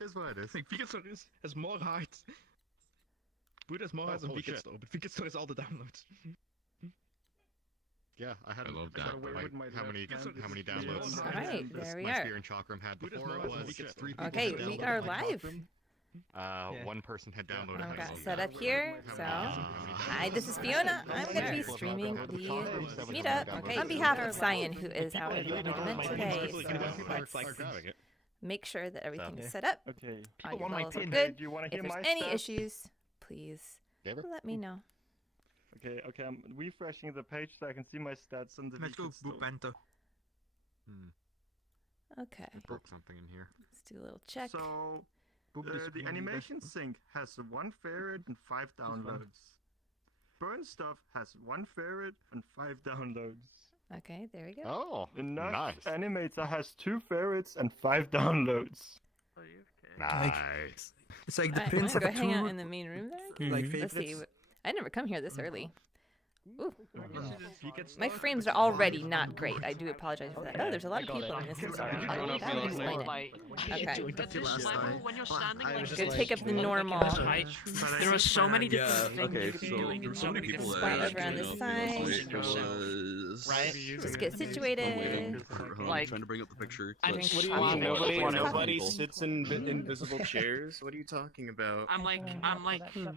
Is what it is. Like, Vegan has more heights. Buddha has more heights than Vegan Store, but Vegan Store has all the downloads. Yeah, I had love that. how many downloads? All right, there we my are. Spear and Chakram had before. It was 3 people. Okay, we are live. One person had downloaded. I've got set up here. So, hi, this is Fiona. I'm going to be streaming the meetup on behalf of Cyan, who is out of ligament today. So let's make sure that everything is set up. Okay. Audio levels are good. If there's any issues, please let me know. Okay, I'm refreshing the page so I can see my stats on the Vegan Store. Okay. I broke something in here. Let's do a little check. So, the animation sync has 1 ferret and 5 downloads. Burn stuff has 1 ferret and 5 downloads. Okay, there we go. Oh, The nice. Animator has 2 ferrets and 5 downloads. Nice. It's like the Alright, prince I'm of gonna go hang out in the main room there. like Let's see. favorites. I never come here this early. Ooh. My frames are already not great. I do apologize for that. Oh, there's a lot of people in this. I'm sorry. That would explain it. Okay. Go take up the normal. There are so many different things so there were so many people Spot that over on this side. right? Just get situated. I'm trying to bring up the picture. I think Nobody sits in invisible chairs. What are you talking about? I'm like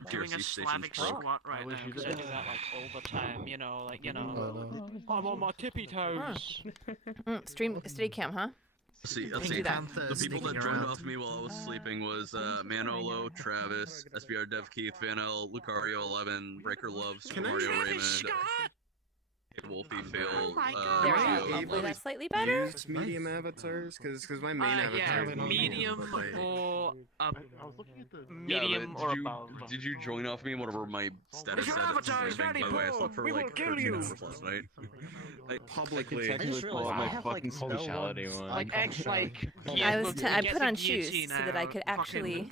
doing a Slavic squat right now because I do that like all the time, you know, I'm on my tippy toes. Stream steady cam, huh? Let's see. The people that joined off me while I was sleeping was Manolo, Travis, SBR Dev Keith, Vanel, Lucario 11, Breaker Loves, Mario Raymond, Wolfie Phil. There we go. Hopefully that's slightly better. Use medium avatars, because my main avatar. Medium or medium or above. Did you join off me and whatever my status said? By the way, I slept for like 13 hours last night. Publicly, I just pull out my fucking speciality one. I put on shoes so that I could actually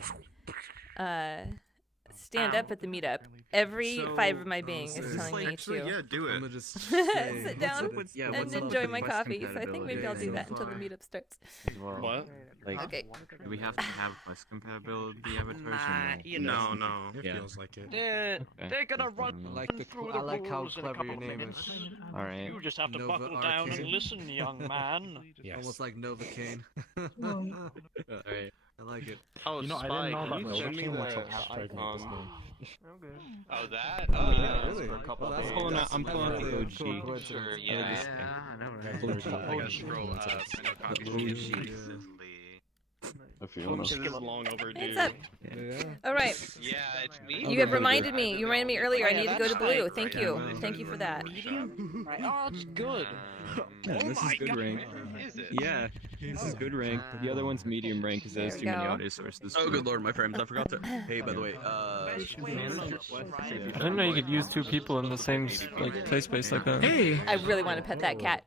stand up at the meetup. Every fiber of my being is telling me to Yeah, do it. sit down and enjoy my coffee. So I think maybe I'll do that until the meetup starts. What? Okay. Do we have to have bus compatibility avatars? No. It feels like it. They're gonna run through the rules in a couple of minutes. Alright. You just have to buckle down and listen, young man. Yes. Almost like Novocaine. Alright. I like it. Oh, you know, Spike, I didn't know you about send me the icon. Oh, that? Yeah, really? I'm pulling out the OG. Cool. Yeah, I know, right? I gotta scroll, I feel this is long overdue. It's up. All right. Yeah, it's me. You have reminded me. You reminded me earlier. I need to go to blue. Thank you. Thank you for that. Right. Oh, it's good. Yeah, this is good rank. Is it? Yeah, this is good rank. The other one's medium rank because there's too many audio sources. Oh, good lord, my frames. I forgot to. Hey, by the way, I didn't know you could use 2 people in the same like play space like that. Hey! I really want to pet that cat.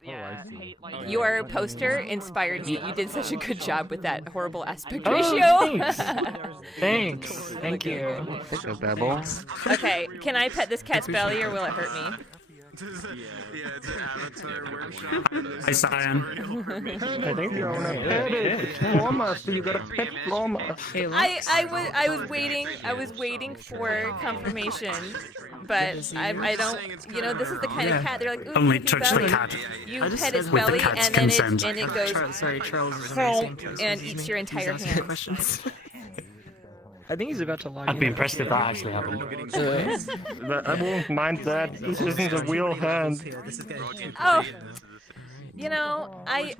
Your poster inspired me. You did such a good job with that horrible aspect ratio. Thanks. Thank you. Okay, can I pet this cat's belly or will it hurt me? Yeah, it's an avatar workshop. Hi, Cyan. I think you're on a pet Floma, so you gotta pet Floma. I was waiting for confirmation, but I don't, you know, this is the kind of cat, they're like, ooh, Only his touch belly. the cat. You pet his belly and then it goes Charles is and eats your entire hand. questions. I think he's about to log I'd be impressed if that actually happened. I won't mind that. This isn't a real hand. Oh, you know, I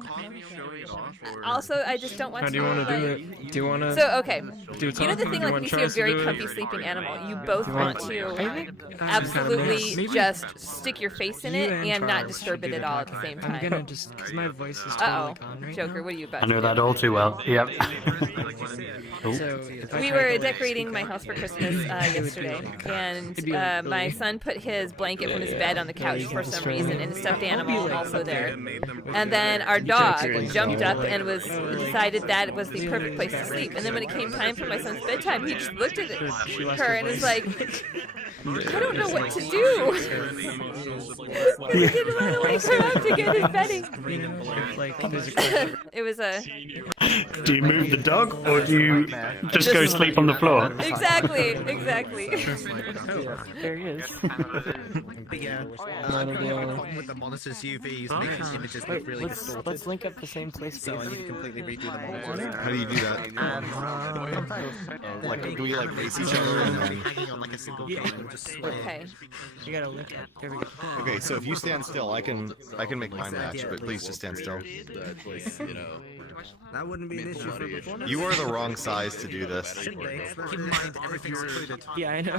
just don't want How to. do you want to do it? Do you want to? So okay, do you know the thing, like when you see a very comfy sleeping animal, you both want to absolutely just stick your face in it and not disturb it at all at the same time. I'm gonna just, because my voice is Uh-oh, totally gone right Joker, what are you about I to know do? that all too well. Yep. So We were decorating my house for Christmas yesterday, and my son put his blanket from his bed on the couch for some reason, and a stuffed animal also there. And then our dog jumped up and decided that it was the perfect place to sleep. And then when it came time for my son's bedtime, he just looked at her and was like, I don't know what to do. He didn't want to wake her up to get his bedding. It was a... Do you move the dog, or do you just go sleep on the floor? Exactly. There he is. With the monitor's UVs, making his images look really distorted. Let's link up the same place. So I need to completely redo the monitor. How do you do that? Like, do we like face each other and then... Hanging on like a single cable, just swaying. Okay. You gotta link up. There we go. Okay, so if you stand still, I can make mine match, but please just stand still. That wouldn't be an issue for performance. You are the wrong size to do this. Keep in mind, everything's included. Yeah, I know.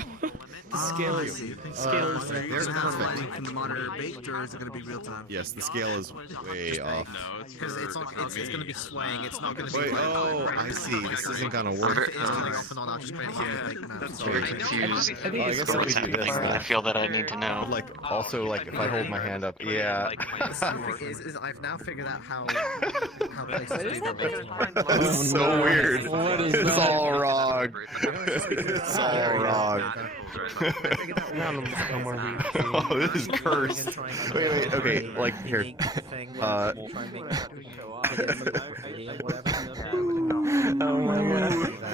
The scale is right. There's lighting from the monitor baked, or is it going to be real time? Yes, the scale is way off. Because it's going to be swaying. It's not going to be. Wait, oh, I see. This isn't gonna work. It's turning off and on. I'll just create a fake map. I'm very confused. I guess if we do this, I feel that I need to know. Like, also, like, if I hold my hand up, yeah. is I've now figured out how places do that. This is so weird. It's all wrong. It's all wrong. Oh, this is cursed. Wait, okay, like, here.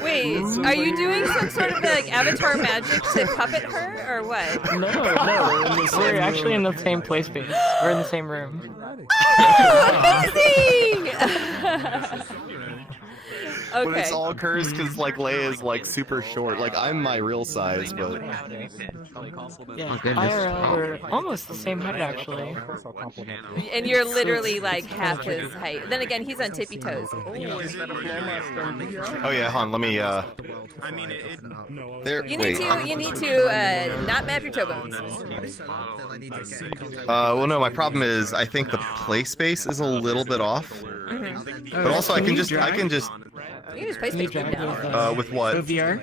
Wait, are you doing some sort of like avatar magic to puppet her, or what? No. We're actually in the same play space. We're in the same room. Amazing! Okay. But it's all cursed because like Leia is like super short. Like I'm my real size, but Yeah, IRL, we're almost the same height actually. And you're literally like half his height. Then again, he's on tippy toes. oh yeah, hon, let me there. You need to not map your toe bones. Well, no, my problem is I think the play space is a little bit off. But also I can just You can just play space now. With what? VR.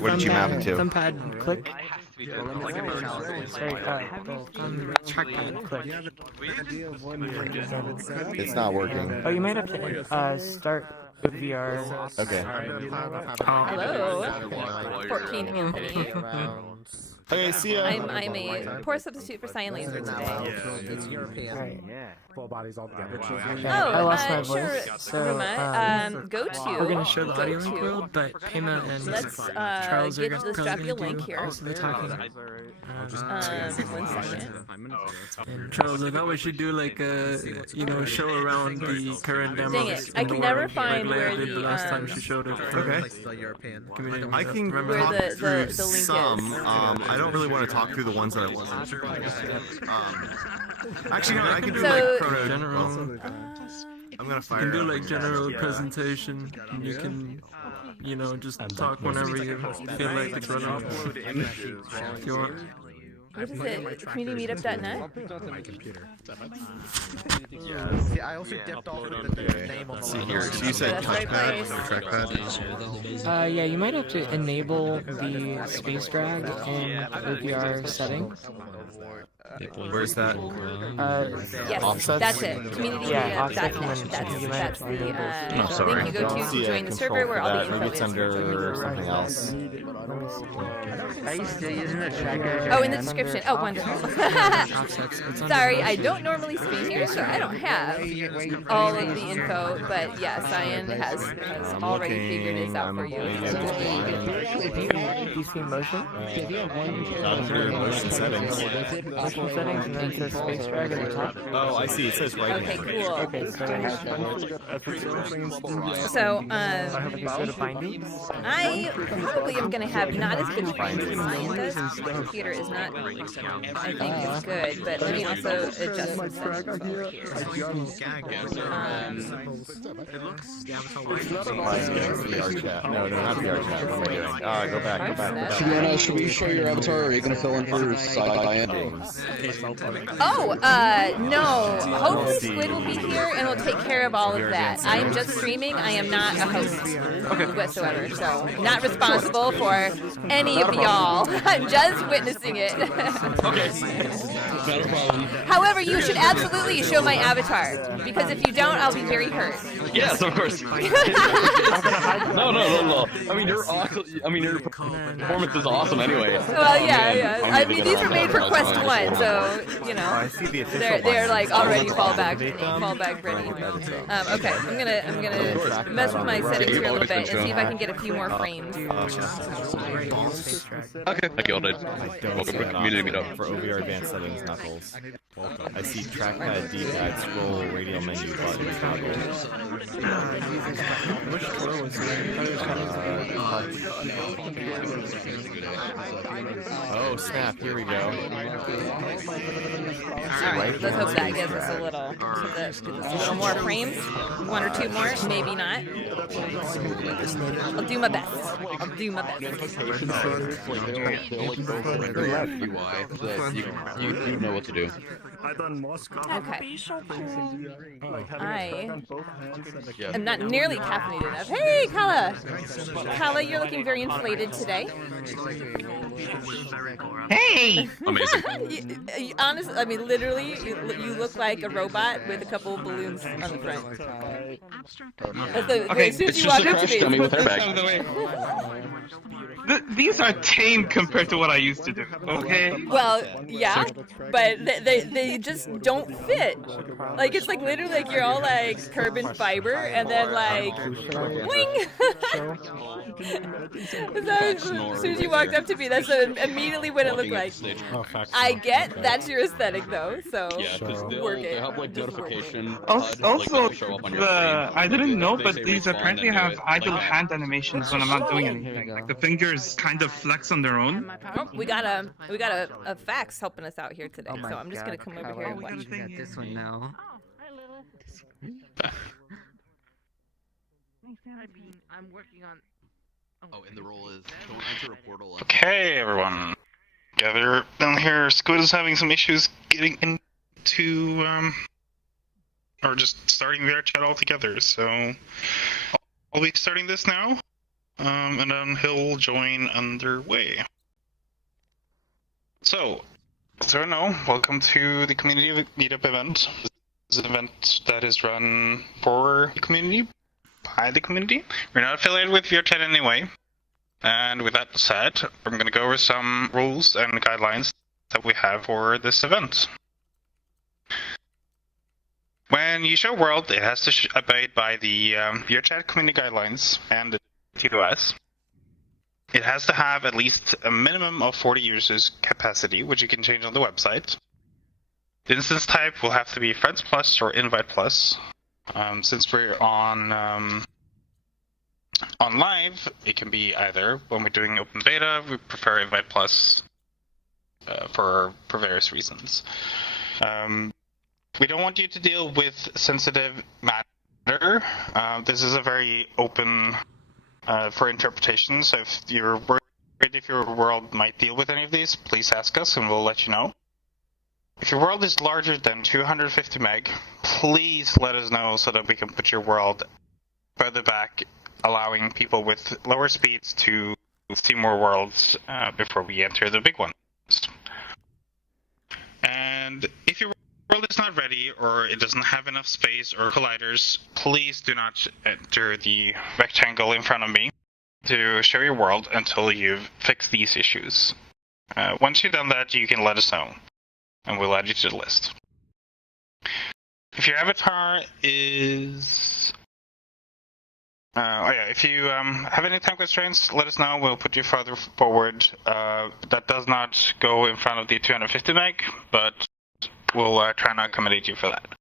What did you map it to? Thumbpad click. Sorry, trackpad click. It's not working. Oh, you might have to start with VR. Okay. Hello, 14 Anthony. Okay, see ya. I'm a poor substitute for CyanLaser today. It's European. Full bodies all together. Oh, I lost my sure, voice. So, go to. we're gonna show the audio link world, but Pema and Charles are let's drop you a link here. Also be talking. 1 second. And Charles, I thought we should do like a, show around the current demos. Dang it, I can never find where did the last time she showed it. Okay. I can talk through some. I don't really want to talk through the ones that I wasn't sure. Actually, no, I can do like Chrono. General. I'm gonna fire. You can do like general presentation, and you can, just talk whenever you feel like it's running. If you want. What is it? CommunityMeetup.net? See, I also dipped off with the name on the see here. So you said touchpad or trackpad? Yeah, you might have to enable the space drag in the VR setting. Where's that? Yes, offsets? that's it. CommunityMeetup.net. That's the link you go to join the server where all the info Maybe it's is. under something else. Are you still using the tracker? Oh, in the description. Oh, wonderful. Sorry, I don't normally stream here, so I don't have all of the info, but yeah, Cyan has already figured this out for you. If you have PC motion, Under motion settings. motion settings, and then it says space drag at the top. Oh, I see. It says right Okay, here. cool. Okay, So, I have to go to bindings. I probably am going to have not as good frames as Cyan does. The computer is not, I think it's good, but let me also adjust some settings here. VRChat. No, not VRChat. What am I doing? Go back. Should we show your avatar, or are you going to fill in for Cyan? Oh, no. Hopefully Squid will be here and will take care of all of that. I am just streaming. I am not a host whatsoever, so not responsible for any of y'all. I'm just witnessing it. Okay. However, you should absolutely show my avatar, because if you don't, I'll be very hurt. Yes, of course. No. I mean, your performance is awesome anyway. Well, yeah. I mean, these were made for Quest 1, so, you know, they're like already fallback ready. Okay, I'm gonna mess with my settings here a little bit and see if I can get a few more frames. Okay. Thank you all, dude. Welcome to Community Meetup. For OVR Advanced Settings, Knuckles. I see trackpad, D-pad, scroll, radial menu, button, toggle. Which floor was Oh snap, here we go. Alright, let's hope that gives us a little more frames. 1 or 2 more, maybe not. I'll do my best. You know what to do. I done more scum. Okay. I am not nearly caffeinated enough. Hey, Kala! Kala, you're looking very inflated today. Hey! Amazing. Honestly, I mean, literally, you look like a robot with a couple of balloons on the front. Okay, as soon as you walk up to me. With her back. These are tame compared to what I used to do, okay? Well, yeah, but they just don't fit. Like, it's like literally like you're all like carbon fiber and then like, wing! As soon as you walked up to me, that's immediately what it looked like. I get that's your aesthetic though, so work it. Also, I didn't know, but these apparently have idle hand animations when I'm not doing anything. Like the fingers kind of flex on their own. Oh, we got a fax helping us out here today, so I'm just gonna come over here and watch. This one now. I'm working on. Oh, and the role is don't enter a portal. Okay, everyone. Gather down here. Squid is having some issues getting into, or just starting VRChat altogether, so I'll be starting this now, and then he'll join underway. So, as you know, welcome to the Community Meetup event. This is an event that is run for the community, by the community. We're not affiliated with VRChat anyway. And with that said, I'm going to go over some rules and guidelines that we have for this event. When you show world, it has to abide by the VRChat community guidelines and the TOS. It has to have at least a minimum of 40 users capacity, which you can change on the website. The instance type will have to be Friends Plus or Invite Plus. Since we're on live, it can be either. When we're doing open beta, we prefer Invite Plus for various reasons. We don't want you to deal with sensitive matter. This is a very open for interpretation, so if you're worried if your world might deal with any of these, please ask us and we'll let you know. If your world is larger than 250 meg, please let us know so that we can put your world further back, allowing people with lower speeds to see more worlds before we enter the big ones. And if your world is not ready or it doesn't have enough space or colliders, please do not enter the rectangle in front of me to show your world until you've fixed these issues. Once you've done that, you can let us know, and we'll add you to the list. If your avatar is... if you have any time constraints, let us know. We'll put you further forward. That does not go in front of the 250 meg, but we'll try and accommodate you for that.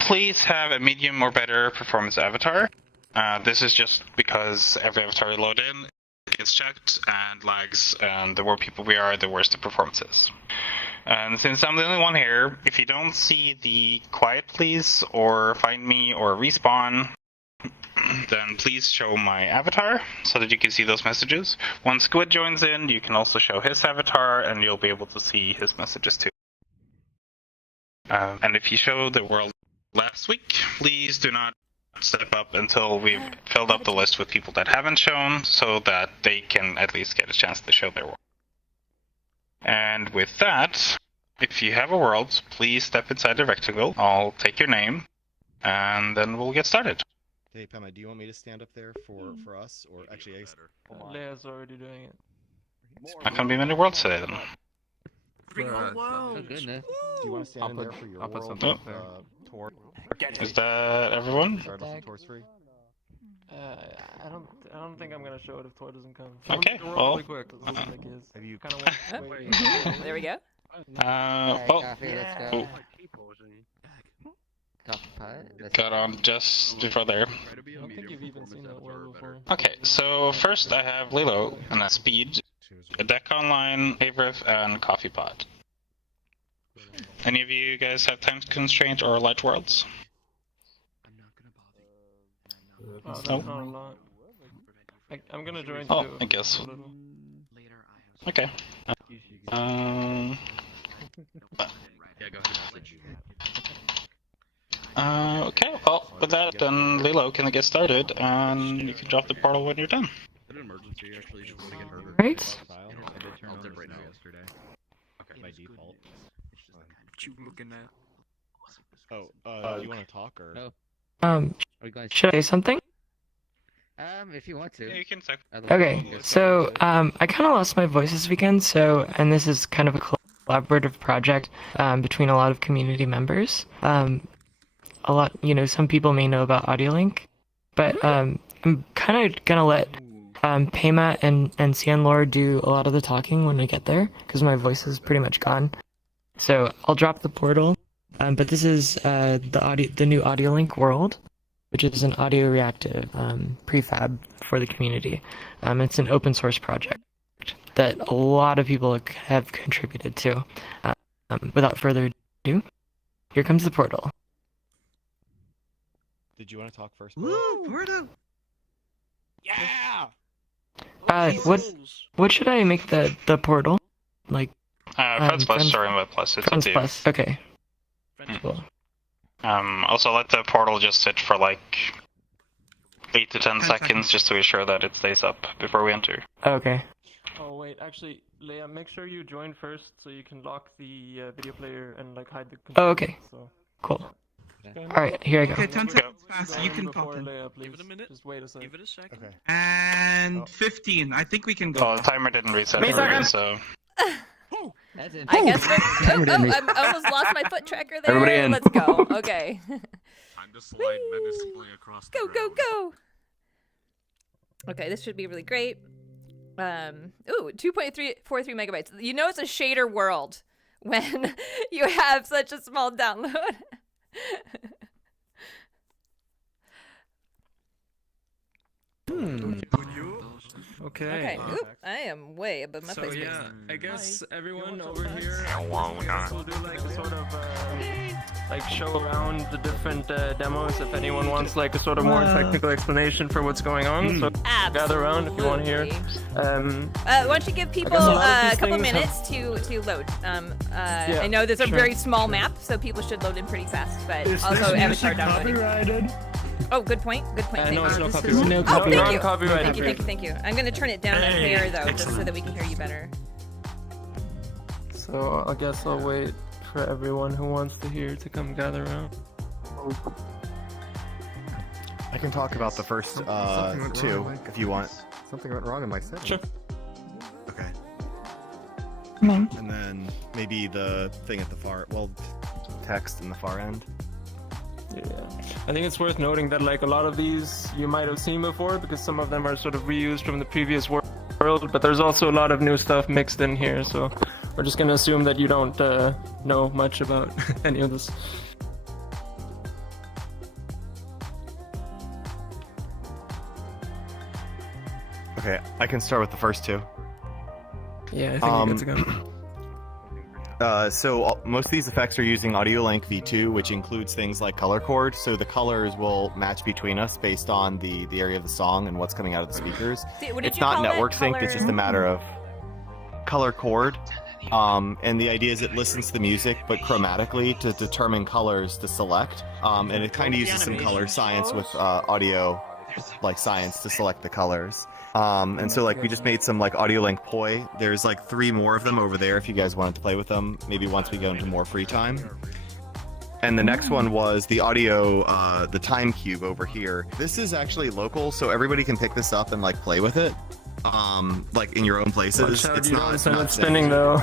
Please have a medium or better performance avatar. This is just because every avatar you load in gets checked and lags, and the more people we are, the worse the performance is. And since I'm the only one here, if you don't see the quiet please, or find me, or respawn, then please show my avatar so that you can see those messages. Once Squid joins in, you can also show his avatar and you'll be able to see his messages too. And if you show the world last week, please do not step up until we've filled up the list with people that haven't shown, so that they can at least get a chance to show their world. And with that, if you have a world, please step inside the rectangle. I'll take your name, and then we'll get started. Hey, Pema, do you want me to stand up there for us, or actually, Leia's already doing it. Not gonna be many worlds today then. Oh goodness. Do you want to stand in there for your world? Tor? Is that everyone? Regardless of Tor's free? I don't think I'm gonna show it if Tor doesn't come. Okay, Roll well, really quick. Have you kind of wait. There we go. Got on just before there. I don't think you've even seen that world before. Okay, so first I have Lilo, and that's Speed, a Deck Online, Favoriff, and Coffee Pot. Any of you guys have time constraint or light worlds? That's No? not a lot. I'm gonna join Oh, too. I guess. A little. Okay. Okay, well, with that, then Lilo, can I get started? And you can drop the portal when you're done. Right. By default. What you looking at? Oh, do you want to talk or? Should I say something? If you want to. Yeah, you can talk. Okay, so I kind of lost my voice this weekend, and this is kind of a collaborative project between a lot of community members. Some people may know about AudioLink, but I'm kind of gonna let Pema and CyanLaser do a lot of the talking when I get there, because my voice is pretty much gone. So I'll drop the portal, but this is the new AudioLink world, which is an audio reactive prefab for the community. It's an open source project that a lot of people have contributed to. Without further ado, here comes the portal. Did you want to talk first? Woo, portal! Yeah! What should I make the portal? Like Friends Plus or Invite Plus, it's Friends up to you. Plus, okay. Cool. Also let the portal just sit for like 8 to 10 seconds just to be sure that it stays up before we enter. Okay. Oh wait, actually, Leia, make sure you join first so you can lock the video player and like hide the. Oh, okay. So. Cool. Alright, here I go. Okay, 10 seconds fast. You can pop in. Leia, please. Give it a minute. Just wait a second. Give it a second. Okay. And 15. I think we can go. Oh, the timer didn't reset already, so... I guess I almost lost my foot tracker there. Everybody in. Let's go. Okay. Time to slide menacingly across the Go, go. Okay, this should be really great. 2.43 megabytes. You know it's a shader world when you have such a small download. Okay. Oop, I am way above my face. Yeah, I guess everyone over here will do like a sort of like show around the different demos if anyone wants like a sort of more technical explanation for what's going on. So gather around if you want to hear. Why don't you give people a couple minutes to load? I know there's a very small map, so people should load in pretty fast, but also avatar downloading. Oh, good point. Good point. No, it's no copyright. Thank you. I'm gonna turn it down here though, just so that we can hear you better. So I guess I'll wait for everyone who wants to hear to come gather around. I can talk about the first two if you want. Something went wrong in my setting. Sure. Okay. Come on. And then maybe the thing at the far, text in the far end. Yeah, I think it's worth noting that like a lot of these you might have seen before because some of them are sort of reused from the previous world, but there's also a lot of new stuff mixed in here, so we're just gonna assume that you don't know much about any of this. Okay, I can start with the first two. Yeah, I think you're good to go. So most of these effects are using AudioLink V2, which includes things like color chord. So the colors will match between us based on the area of the song and what's coming out of the speakers. It's not network synced. It's just a matter of color chord. And the idea is it listens to the music, but chromatically to determine colors to select. And it kind of uses some color science with audio like science to select the colors. And so like we just made some like audio link poi. There's like 3 more of them over there if you guys wanted to play with them. Maybe once we go into more free time. And the next one was the audio, the time cube over here. This is actually local, so everybody can pick this up and like play with it. Like in your own places. Watch out, It's you not don't send it spinning though.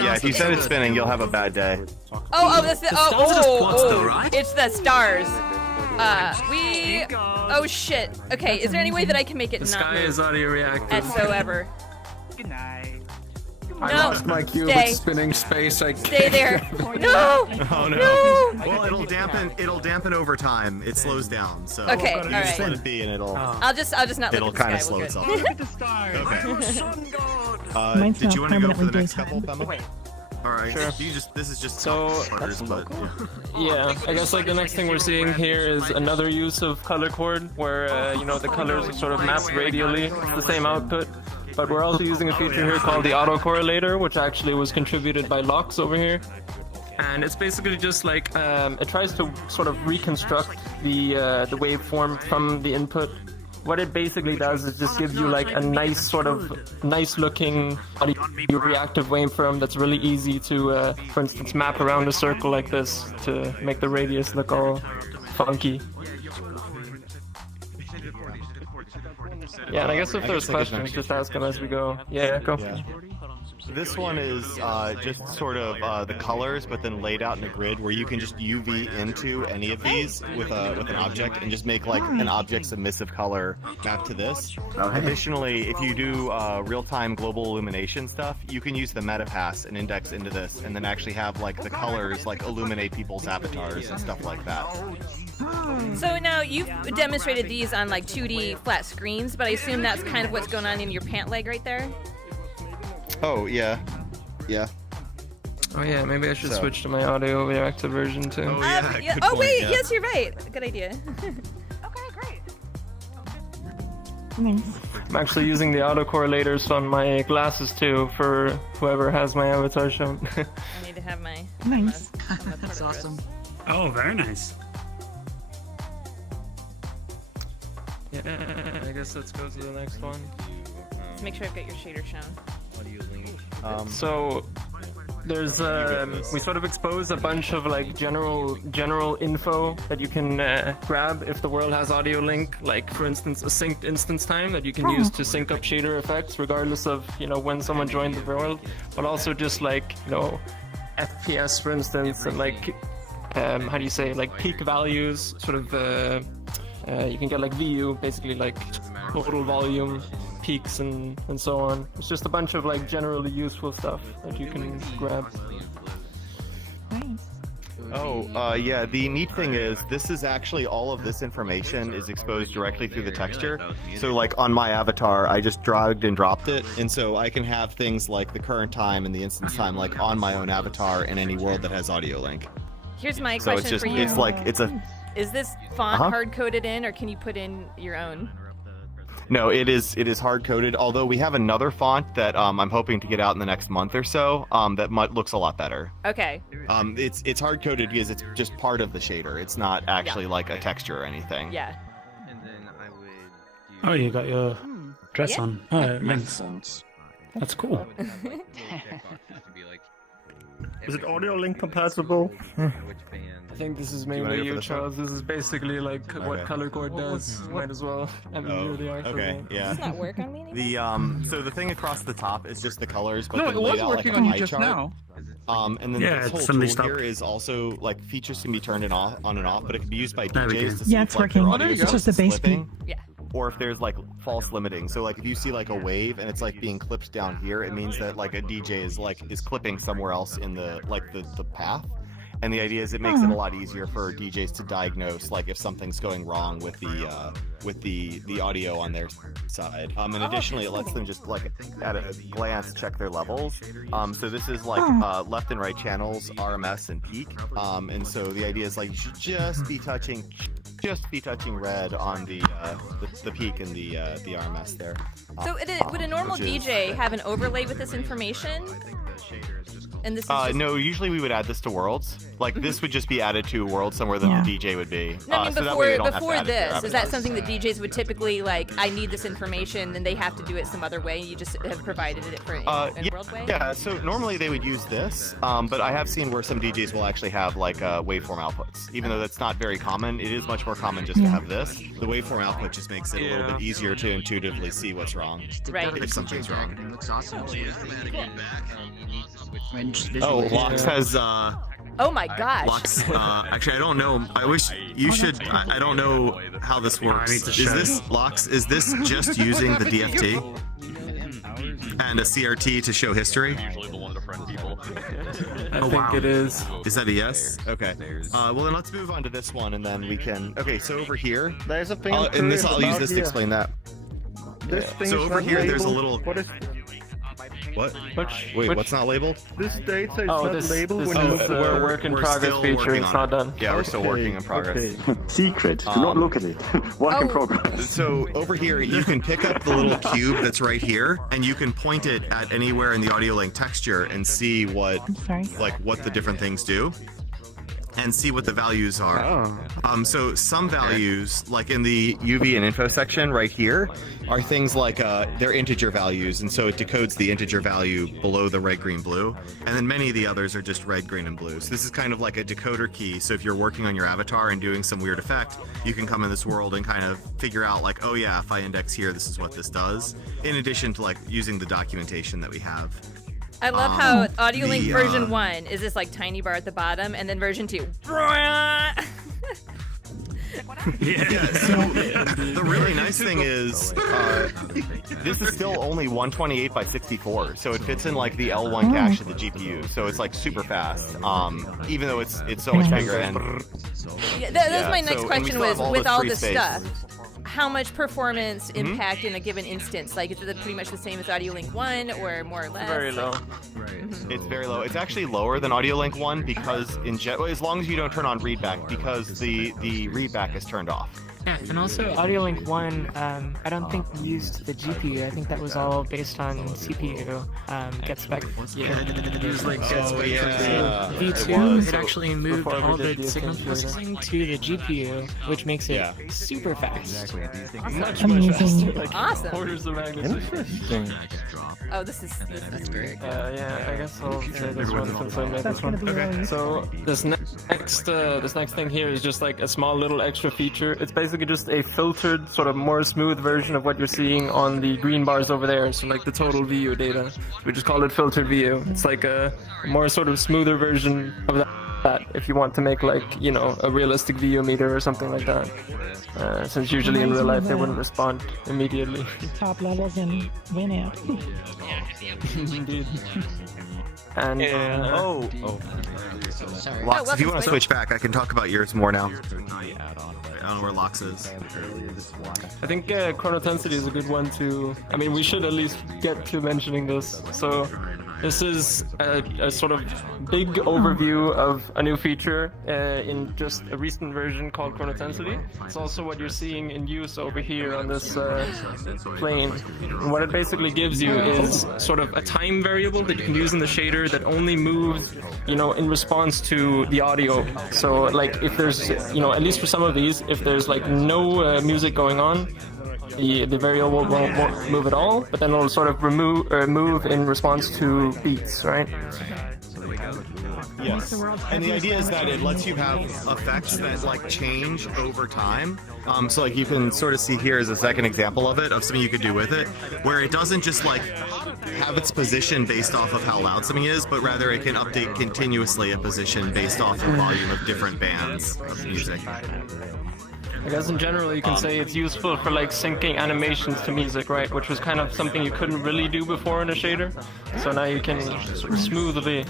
Yeah, if you send it spinning, you'll have a bad day. That's it's the stars. Oh shit. Okay, is there any way that I can make it The not sky move is audio reactive. whatsoever? Good night. I No, lost my cube stay. in spinning space. I Stay can't there. grab it. No. Oh no. No. Well, it'll dampen over time. It slows down. So Okay, you just alright. let it be, and it'll. I'll just not It'll look at kind the of sky. slow We're itself good. down. The stars. Okay. Did you want to go for the next permanently couple, Bema? All right. Sure. This is just So- colors, but Yeah, I guess like the next thing we're seeing here is another use of color chord, where you know the colors are sort of mapped radially. It's the same output, but we're also using a feature here called the auto correlator, which actually was contributed by Locks over here. And it's basically just like it tries to sort of reconstruct the waveform from the input. What it basically does is just give you like a nice sort of nice looking audio reactive waveform that's really easy to, for instance, map around a circle like this to make the radius look all funky. Yeah, and I guess if there's questions, just ask them as we go. Yeah, go. Yeah. This one is just sort of the colors, but then laid out in a grid where you can just UV into any of these with an object and just make like an object submissive color map to this. Additionally, if you do real-time global illumination stuff, you can use the metapass and index into this, and then actually have like the colors like illuminate people's avatars and stuff like that. So now you've demonstrated these on like 2D flat screens, but I assume that's kind of what's going on in your pant leg right there. Oh yeah, yeah. Oh yeah, maybe I should switch to my audio reactive version too. Oh yeah. Yeah. Good Oh point, wait, yeah. yes, you're right. Good idea. I'm actually using the auto correlators on my glasses too for whoever has my avatar shown. I need to have my. Nice. That's awesome. Oh, very nice. Yeah, I guess let's go to the next one. Let's make sure I've got your shader shown. So there's we sort of expose a bunch of like general info that you can grab if the world has audio link, like for instance a synced instance time that you can use to sync up shader effects regardless of when someone joined the world, but also just like FPS for instance, and like how do you say, like peak values, sort of you can get like VU, basically like total volume, peaks and so on. It's just a bunch of like generally useful stuff that you can grab. Oh, yeah, the neat thing is this is actually all of this information is exposed directly through the texture. So like on my avatar, I just dragged and dropped it, and so I can have things like the current time and the instance time like on my own avatar in any world that has audio link. Here's my So question it's just, for you. it's like, it's a... Is this font Uh-huh. hard-coded in, or can you put in your own? No, it is hard-coded, although we have another font that I'm hoping to get out in the next month or so that looks a lot better. Okay. It's hard-coded because it's just part of the shader. It's not actually like a texture or anything. Yeah. Oh, you got your dress Yeah. on. Oh, links. That's cool. Is it audio link compatible? I think this is wanna mainly go for you, this one? Charles. This is basically like what Okay. color chord does. Might as well. I mean, you really are. for Okay, me. yeah. Does this not work on me anymore? So the thing across the top is just the colors, but No, then it laid was out like working a on you pie just chart. now. And then Yeah, this it whole suddenly tool here stopped. is also like features can be turned on and off, but it can be used by There we DJs go. to see Yeah, if it's like, their working. audio It's is just the bass slipping, beat. Yeah. or if there's like false limiting. So like if you see like a wave and it's like being clipped down here, it means that like a DJ is clipping somewhere else in the the path. And the idea is it makes it a lot easier for DJs to diagnose like if something's going wrong with the audio on their side. And additionally, it lets them just like at a glance check their levels. So this is like left and right channels, RMS and peak. And so the idea is like you should just be touching red on the peak and the RMS there. So would a normal which is- DJ have an overlay with this information? And this is just... No, usually we would add this to worlds. Like this would just be added to a world somewhere that the DJ would be. No, I mean, so that way they don't have to before add it to their this, is that avatars. something that DJs would typically like? I need this information, and they have to do it some other way. You just have provided it for in world way. Yeah, so normally they would use this, but I have seen where some DJs will actually have like waveform outputs. Even though that's not very common, it is much more common just to have this. The waveform output just makes it a little bit easier to intuitively see what's wrong. Right. If something's wrong. It looks awesome. Oh, Lox has. Oh my gosh. Lox, actually, I don't know. I wish you should. I don't know how this works. Is this Lox? Is this just using the DFT and a CRT to show history? I think it is. Is that a yes? Okay. Well, then let's move on to this one, and then we can. Okay, so over here, there's a thing. and this I'll use this to explain that. So over here, there's a little. What? Wait, what's not labeled? This data is not labeled when is a work in progress feature. It's not done. Yeah, we're still working in progress. Secret. Do not look at it. Work in progress. So over here, you can pick up the little cube that's right here, and you can point it at anywhere in the audio link texture and see what the different things do. And see what the values are. So some values, like in the UV and info section right here, are things like they're integer values, and so it decodes the integer value below the red, green, blue. And then many of the others are just red, green, and blue. So this is kind of like a decoder key. So if you're working on your avatar and doing some weird effect, you can come in this world and kind of figure out like, oh yeah, if I index here, this is what this does. In addition to like using the documentation that we have. I love how Audio Link version 1 is this like tiny bar at the bottom, and then version 2. Yeah, so the really nice thing is this is still only 128 by 64, so it fits in like the L1 cache of the GPU, so it's like super fast, even though it's so much bigger. And that was my next question was, with all this space. stuff, how much performance impact in a given instance? Like, is it pretty much the same as Audio Link 1, or more or less? Very low. It's very low. It's actually lower than Audio Link 1 because as long as you don't turn on readback, because the readback is turned off. Yeah, and also Audio Link 1, I don't think used the GPU. I think that was all based on CPU get spec. Yeah, it was like V2, it actually moved all the signal processing to the GPU, which makes it super fast. Much faster. Like Awesome. Orders of magnitude. Interesting. Oh, this is great. Yeah, I guess I'll say this one since I made this one. Okay. So this next thing here is just like a small little extra feature. It's basically just a filtered, sort of more smooth version of what you're seeing on the green bars over there. So like the total VU data. We just call it filtered VU. It's like a more sort of smoother version of that if you want to make like, you know, a realistic VU meter or something like that. Since usually in real life they wouldn't respond immediately. Top levels in WinApp. Indeed. And Sorry. Lox, if you want to switch back, I can talk about yours more now. I don't know where Lox is. I think Chrono Intensity is a good one to... I mean, we should at least get to mentioning this. So this is a sort of big overview of a new feature in just a recent version called Chrono Intensity. It's also what you're seeing in use over here on this plane. And what it basically gives you is sort of a time variable that you can use in the shader that only moves, you know, in response to the audio. So like if there's, you know, at least for some of these, if there's like no music going on, the variable won't move at all, but then it'll sort of move in response to beats, right? Yes, and the idea is that it lets you have effects that like change over time. So like you can sort of see here is a second example of it, of something you could do with it, where it doesn't just like have its position based off of how loud something is, but rather it can update continuously a position based off the volume of different bands of music. I guess in general you can say it's useful for like syncing animations to music, right? Which was kind of something you couldn't really do before in a shader. So now you can sort of smoothly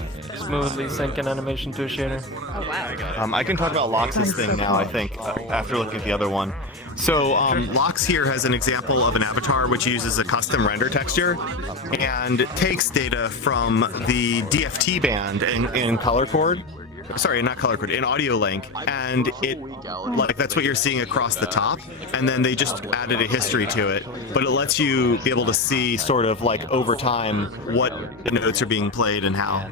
sync an animation to a shader. Oh wow. I can talk about Lox's thing now, I think, after looking at the other one. So Lox here has an example of an avatar which uses a custom render texture and takes data from the DFT band in color chord. sorry, not color code, in Audio Link, and it, like, that's what you're seeing across the top, and then they just added a history to it, but it lets you be able to see sort of like over time what notes are being played and how.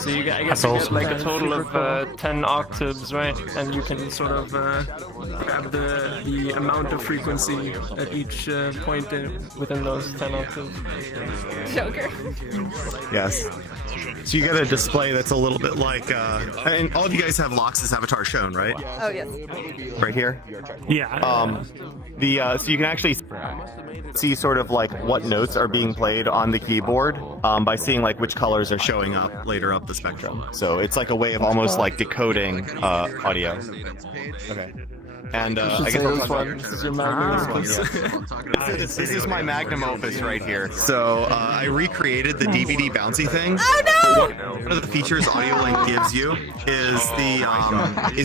So you get, I guess you get like a total of 10 octaves, right? And you can sort of grab the amount of frequency at each point within those 10 octaves. Joker. Yes. So you get a display that's a little bit like, and all of you guys have Lox's avatar shown, right? Oh, yes. Right here? Yeah. So you can actually see sort of like what notes are being played on the keyboard by seeing like which colors are showing up later up the spectrum. So it's like a way of almost like decoding audio. Okay. And I guess this is your magnum opus. This is my magnum opus right here. So I recreated the DVD bouncy thing. Oh no! One of the features Audio Link gives you is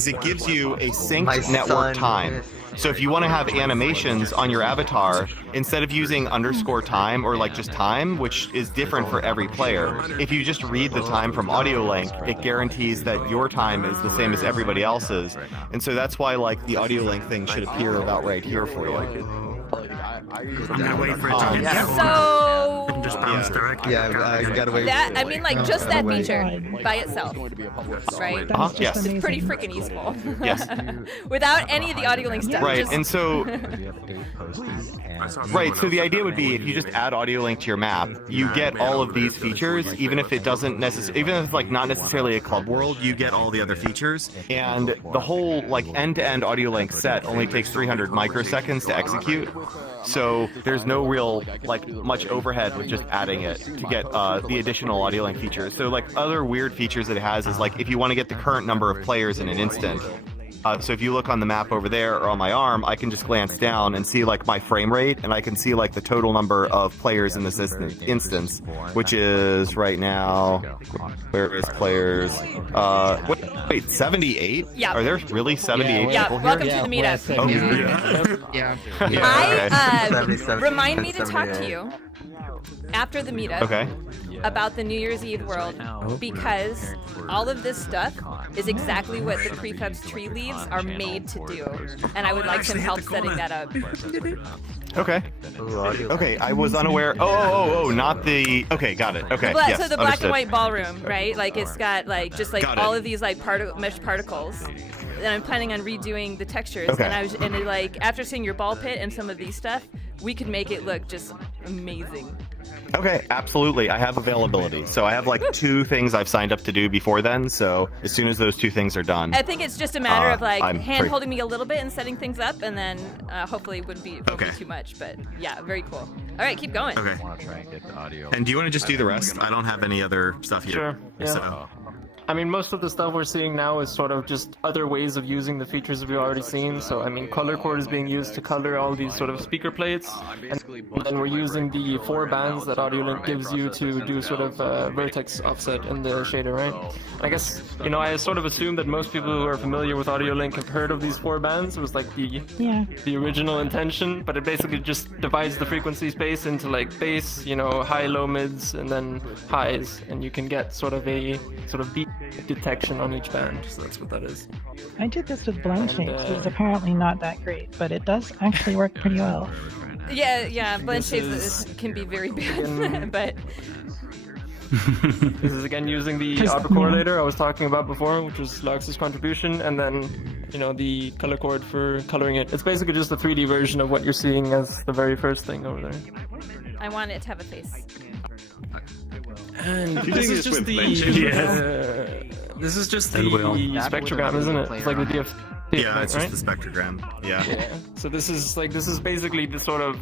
it gives you a synced network time. So if you want to have animations on your avatar, instead of using _time or like just time, which is different for every player, if you just read the time from Audio Link, it guarantees that your time is the same as everybody else's. And so that's why like the Audio Link thing should appear about right here for you. I'm gonna wait for it to get So and just bounce directly. I gotta wait. that, I mean, like just that feature by itself, right? Yes. It's pretty freaking useful. Yes. Without any of the Audio Link stuff. Right, just... and so right, so the idea would be if you just add Audio Link to your map, you get all of these features, even if it doesn't necessarily, even if it's like not necessarily a club world, you get all the other features. And the whole like end-to-end Audio Link set only takes 300 microseconds to execute. So there's no real like much overhead with just adding it to get the additional Audio Link features. So like other weird features that it has is like if you want to get the current number of players in an instant. So if you look on the map over there or on my arm, I can just glance down and see like my frame rate, and I can see like the total number of players in this instance, which is right now, where is players? Wait, 78? Yeah. Are there really 78 people here? Welcome to the meetup. Oh. Yeah. Remind me to talk to you after the meetup about the New Year's Eve world, because all of this stuff is exactly what the prefab's tree leaves are made to do, and I would like some help setting that up. Okay. Okay, I was unaware. Oh, not the. Okay, got it. Okay. But, yes, so the black understood. and white ballroom, right? Like it's got like just like all of these like mesh particles. And I'm planning on redoing the textures. Okay. And it, like after seeing your ball pit and some of these stuff, we could make it look just amazing. Okay, absolutely. I have availability. So I have like 2 things I've signed up to do before then. So as soon as those 2 things are done, I think it's just a matter of like I'm hand free. holding me a little bit and setting things up, and then hopefully it won't be too much. But yeah, very cool. All right, keep going. Okay. And do you want to just do the rest? I don't have any other stuff here. Sure. Yeah. So. I mean, most of the stuff we're seeing now is sort of just other ways of using the features we've already seen. So, I mean, color chord is being used to color all these sort of speaker plates. And then we're using the 4 bands that Audio Link gives you to do sort of vertex offset in the shader, right? I guess, you know, I sort of assume that most people who are familiar with Audio Link have heard of these 4 bands. It was like the original intention, but it basically just divides the frequency space into like bass, you know, high, low, mids, and then highs. And you can get sort of a beat detection on each band, so that's what that is. I did this with blend shapes. It was apparently not that great, but it does actually work pretty well. Yeah, blend shapes can be very bad, but... This is again using the autocorrelator I was talking about before, which was Lox's contribution, and then, you know, the color chord for coloring it. It's basically just a 3D version of what you're seeing as the very first thing over there. I want it to have a face. And this is just the spectrogram, isn't it? It's like the DF. Yeah, it's right? just the spectrogram. Yeah. So this is basically the sort of,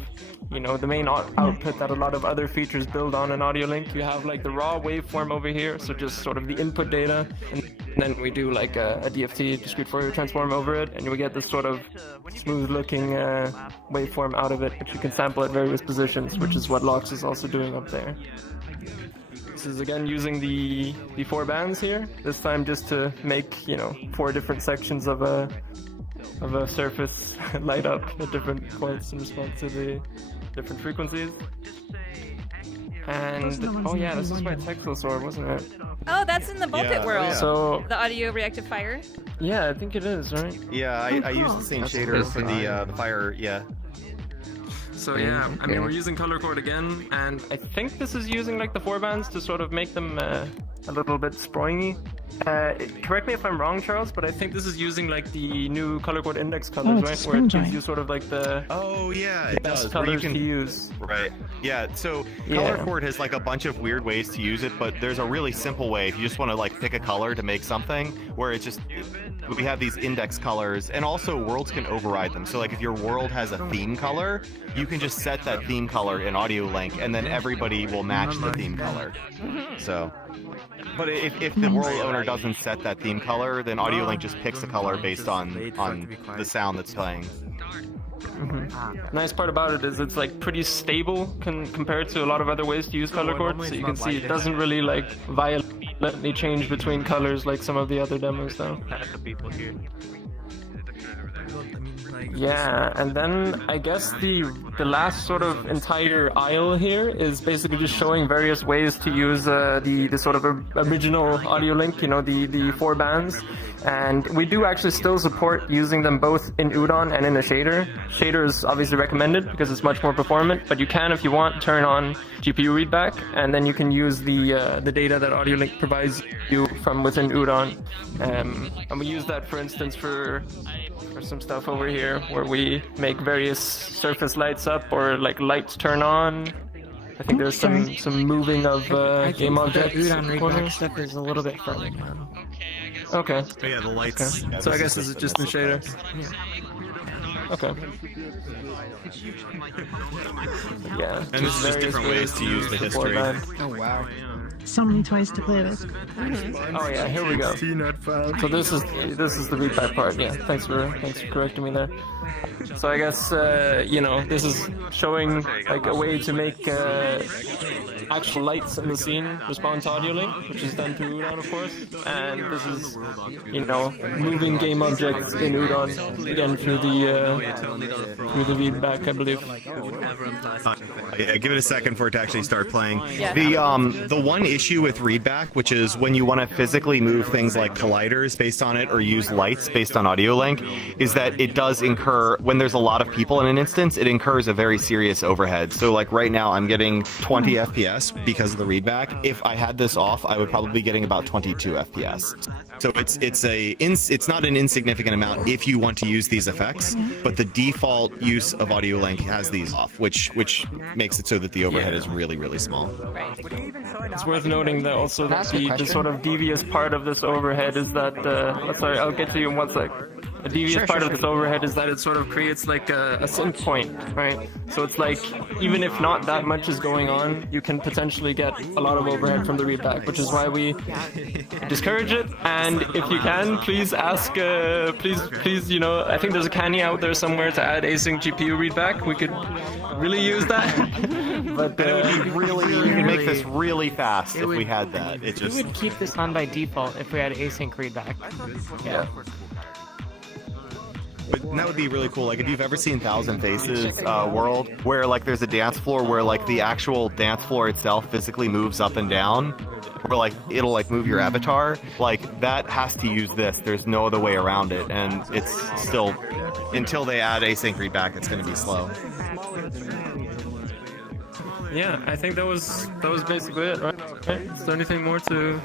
you know, the main output that a lot of other features build on in Audio Link. You have like the raw waveform over here, so just sort of the input data, and then we do like a DFT, discrete Fourier transform over it, and we get this sort of smooth-looking waveform out of it, which you can sample at various positions, which is what Lox is also doing up there. This is again using the 4 bands here, this time just to make, you know, 4 different sections of a surface light up at different points in response to the different frequencies. And oh yeah, this was my Texel sword, wasn't it? Oh, that's in the Bullpit Yeah, world. So The audio reactive fire. yeah, I think it is, right? Yeah, I use the same shader for the fire. Yeah. So yeah, I mean we're using color chord again, and I think this is using like the 4 bands to sort of make them a little bit springy. Correct me if I'm wrong, Charles, but I think this is using like the new color chord index colors, right? Where it gives you sort of like the it best does. colors to use. Right. Yeah. So color chord has like a bunch of weird ways to use it, but there's a really simple way if you just want to like pick a color to make something where it's just we have these index colors, and also worlds can override them. So like if your world has a theme color, you can just set that theme color in Audio Link, and then everybody will match the theme color. So. But if the world owner doesn't set that theme color, then Audio Link just picks a color based on the sound that's playing. Nice part about it is it's like pretty stable compared to a lot of other ways to use color chord. So you can see it doesn't really like violently change between colors like some of the other demos though. Yeah, and then I guess the last sort of entire aisle here is basically just showing various ways to use the sort of original Audio Link, you know, the 4 bands. And we do actually still support using them both in Udon and in a shader. Shader is obviously recommended because it's much more performant, but you can, if you want, turn on GPU readback, and then you can use the data that Audio Link provides you from within Udon. And we use that, for instance, for some stuff over here where we make various surface lights up or like lights turn on. I think there's some moving of game objects. Udon readback stuff is a little bit further down. Okay. Oh, yeah, the lights. Okay. So I guess this is just in shader. Okay. Yeah. And this is just different ways to use the history. Oh wow. So many toys to play with. Oh yeah, here we go. So this is the readback part. Yeah, thanks for correcting me there. So I guess you know, this is showing like a way to make actual lights in the scene respond to Audio Link, which is done through Udon, of course. And this is, you know, moving game objects in Udon again through the feedback, I believe. Yeah, give it a second for it to actually start playing. Yeah. The one issue with readback, which is when you want to physically move things like colliders based on it or use lights based on Audio Link, is that it does incur, when there's a lot of people in an instance, it incurs a very serious overhead. So like right now I'm getting 20 FPS because of the readback. If I had this off, I would probably be getting about 22 FPS. So it's not an insignificant amount if you want to use these effects, but the default use of Audio Link has these off, which makes it so that the overhead is really, really small. Right. It's worth noting that also that the sort of devious part of this overhead is that sorry, I'll get to you in one sec. The devious part of this overhead is that it sort of creates like a sync point, right? So it's like, even if not that much is going on, you can potentially get a lot of overhead from the readback, which is why we discourage it. And if you can, please ask, please, you know, I think there's a canny out there somewhere to add async GPU readback. We could really use that. But we could make this really fast if we had that. It just... We would keep this on by default if we had async readback. Yeah. But that would be really cool. Like if you've ever seen Thousand Faces World, where like there's a dance floor where like the actual dance floor itself physically moves up and down, or like it'll like move your avatar, like that has to use this. There's no other way around it, and it's still, until they add async readback, it's going to be slow. Yeah, I think that was basically it, right? Is there anything more to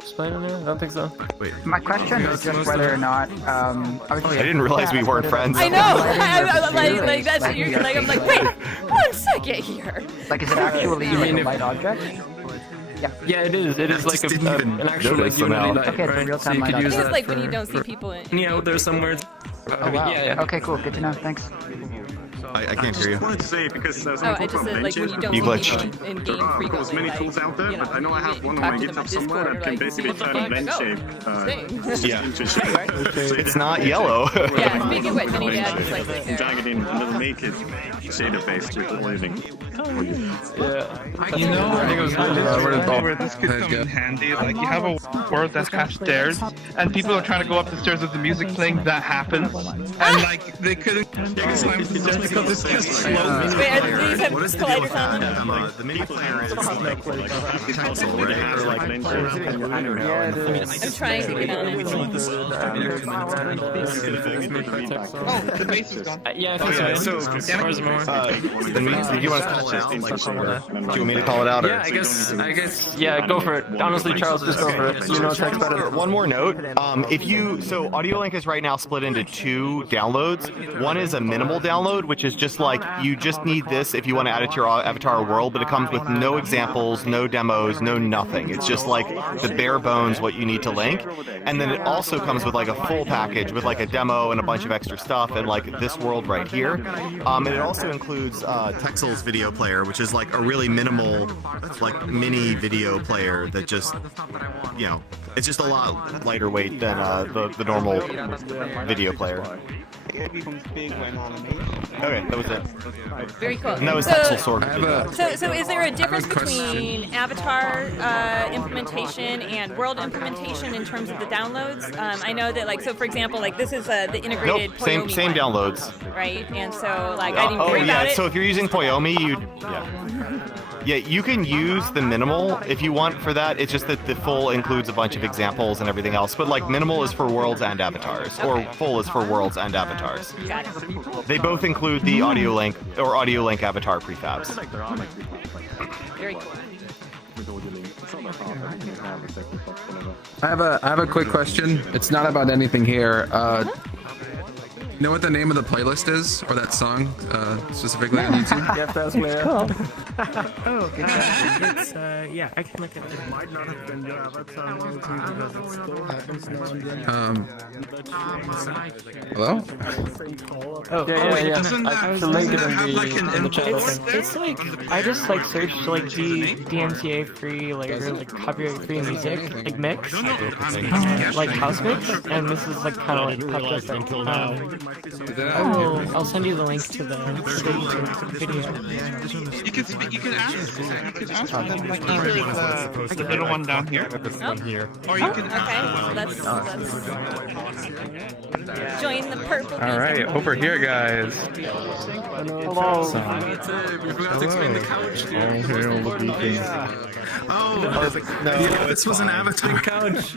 explain in there? I don't think so. Wait. My question is just whether or not. I didn't realize we weren't friends. I know. like that's you're like. I'm like, wait, 1 second here. Like, is it actually a light object? Yeah. Yeah, it is. It is like an actual like Unity light, okay, right? Real So time you could light use object. It's that like when you don't see people in. out there somewhere. Oh, wow. Yeah. Okay, cool. Good to know. Thanks. I can't hear you. I wanted to say, because I just said like when you don't You see glitched. people in game frequently. There's many like, tools out there, you know, but I know I have one on talk my to them GitHub on somewhere Discord, that can like, basically what the turn a fuck? lens Go. shape into shape. It's not yellow. Yeah, speaking of which, I need to add this like there. Drag it in and it'll make it shader based with the lighting. Yeah. You know, I think it was where this could come in handy. Like, you have a word that has stairs, and people are trying to go up the stairs with the music playing. That happens, and like they couldn't climb the stairs because Wait, these have colliders on them? The mini player is like Texel, right? Or like I'm trying to get on it. Oh, the base is gone. Yeah, I think so. Did you want to call it out? Like, do you want me to call it out? Or? Yeah, I guess. Yeah, go for it. Honestly, Charles, just go for it. You know text better. One more note. So AudioLink is right now split into 2 downloads. One is a minimal download, which is just like you just need this if you want to add it to your avatar world, but it comes with no examples, no demos, no nothing. It's just like the bare bones what you need to link. And then it also comes with like a full package with like a demo and a bunch of extra stuff and like this world right here. And it also includes Texel's video player, which is like a really minimal, like mini video player that just, you know, it's just a lot lighter weight than the normal video player. Okay, that was it. Very cool. And that was Texel Sword. So is there a difference between avatar implementation and world implementation in terms of the downloads? I know that, like, so for example, like this is the integrated Poyomi same one, downloads. right? And so like I didn't worry about it. So if you're using Poyomi, you can use the minimal if you want for that. It's just that the full includes a bunch of examples and everything else. But like minimal is for worlds and avatars, or full is for worlds and avatars. Got it. They both include the AudioLink avatar prefabs. Very cool. I have a quick question. It's not about anything here. You know what the name of the playlist is, or that song specifically on YouTube? You have to ask me. Oh, it's yeah, I can look at it. It might not have been your avatar because it still happens now and then. Hello? Oh, yeah. I linked it in the chat. It's like I just like searched like the DMCA free like copyright free music like mix, like house mix, and this is like kind of like popped up. I'll send you the link to the video. You can ask them like the little one down here. Or you can Let's join the purple. All right, over here, guys. Hello. This was an avatar couch.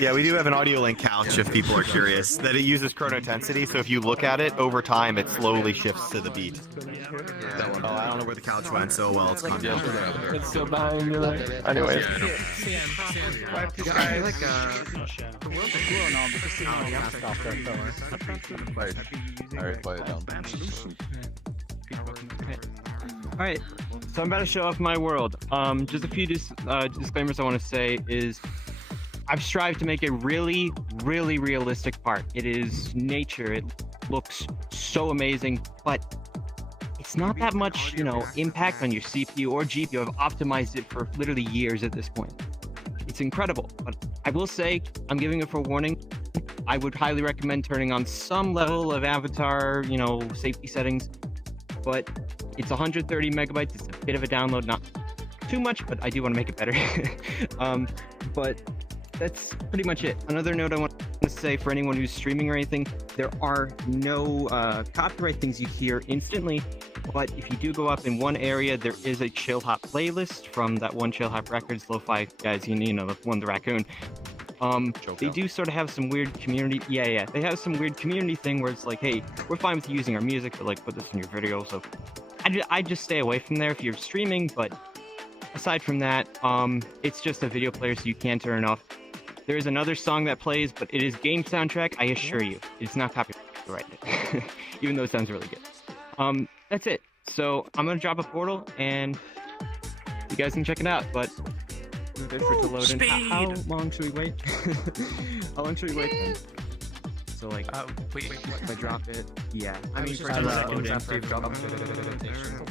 Yeah, we do have an AudioLink couch if people are curious. That it uses Chrono Intensity, so if you look at it over time, it slowly shifts to the beat. Oh, I don't know where the couch went, so well, it's gone down. It's still behind you. Anyways. The world's cool and all, but just see how the stuff Alright, play it down. Alright, so I'm about to show off my world. Just a few disclaimers I want to say is I've strived to make a really, really realistic part. It is nature. It looks so amazing, but it's not that much, impact on your CPU or GPU. I've optimized it for literally years at this point. It's incredible, but I will say, I'm giving a forewarning. I would highly recommend turning on some level of avatar, safety settings, but it's 130 megabytes. It's a bit of a download, not too much, but I do want to make it better. But that's pretty much it. Another note I want to say for anyone who's streaming or anything, there are no copyright things you hear instantly, but if you do go up in one area, there is a Chill Hop playlist from that one Chill Hop Records lo-fi guys, the one, the raccoon. They do sort of have some weird community, they have some weird community thing where it's like, hey, we're fine with you using our music, but like put this in your video, so I just stay away from there if you're streaming, but aside from that, it's just a video player, so you can turn it off. There is another song that plays, but it is game soundtrack. I assure you, it's not copyrighted, even though it sounds really good. That's it. So I'm gonna drop a portal, and you guys can check it out. But wait for it to load in. How long should we wait? How long should we wait? Then? So like, wait, if I drop it, yeah. I mean, for 10 seconds after you drop it.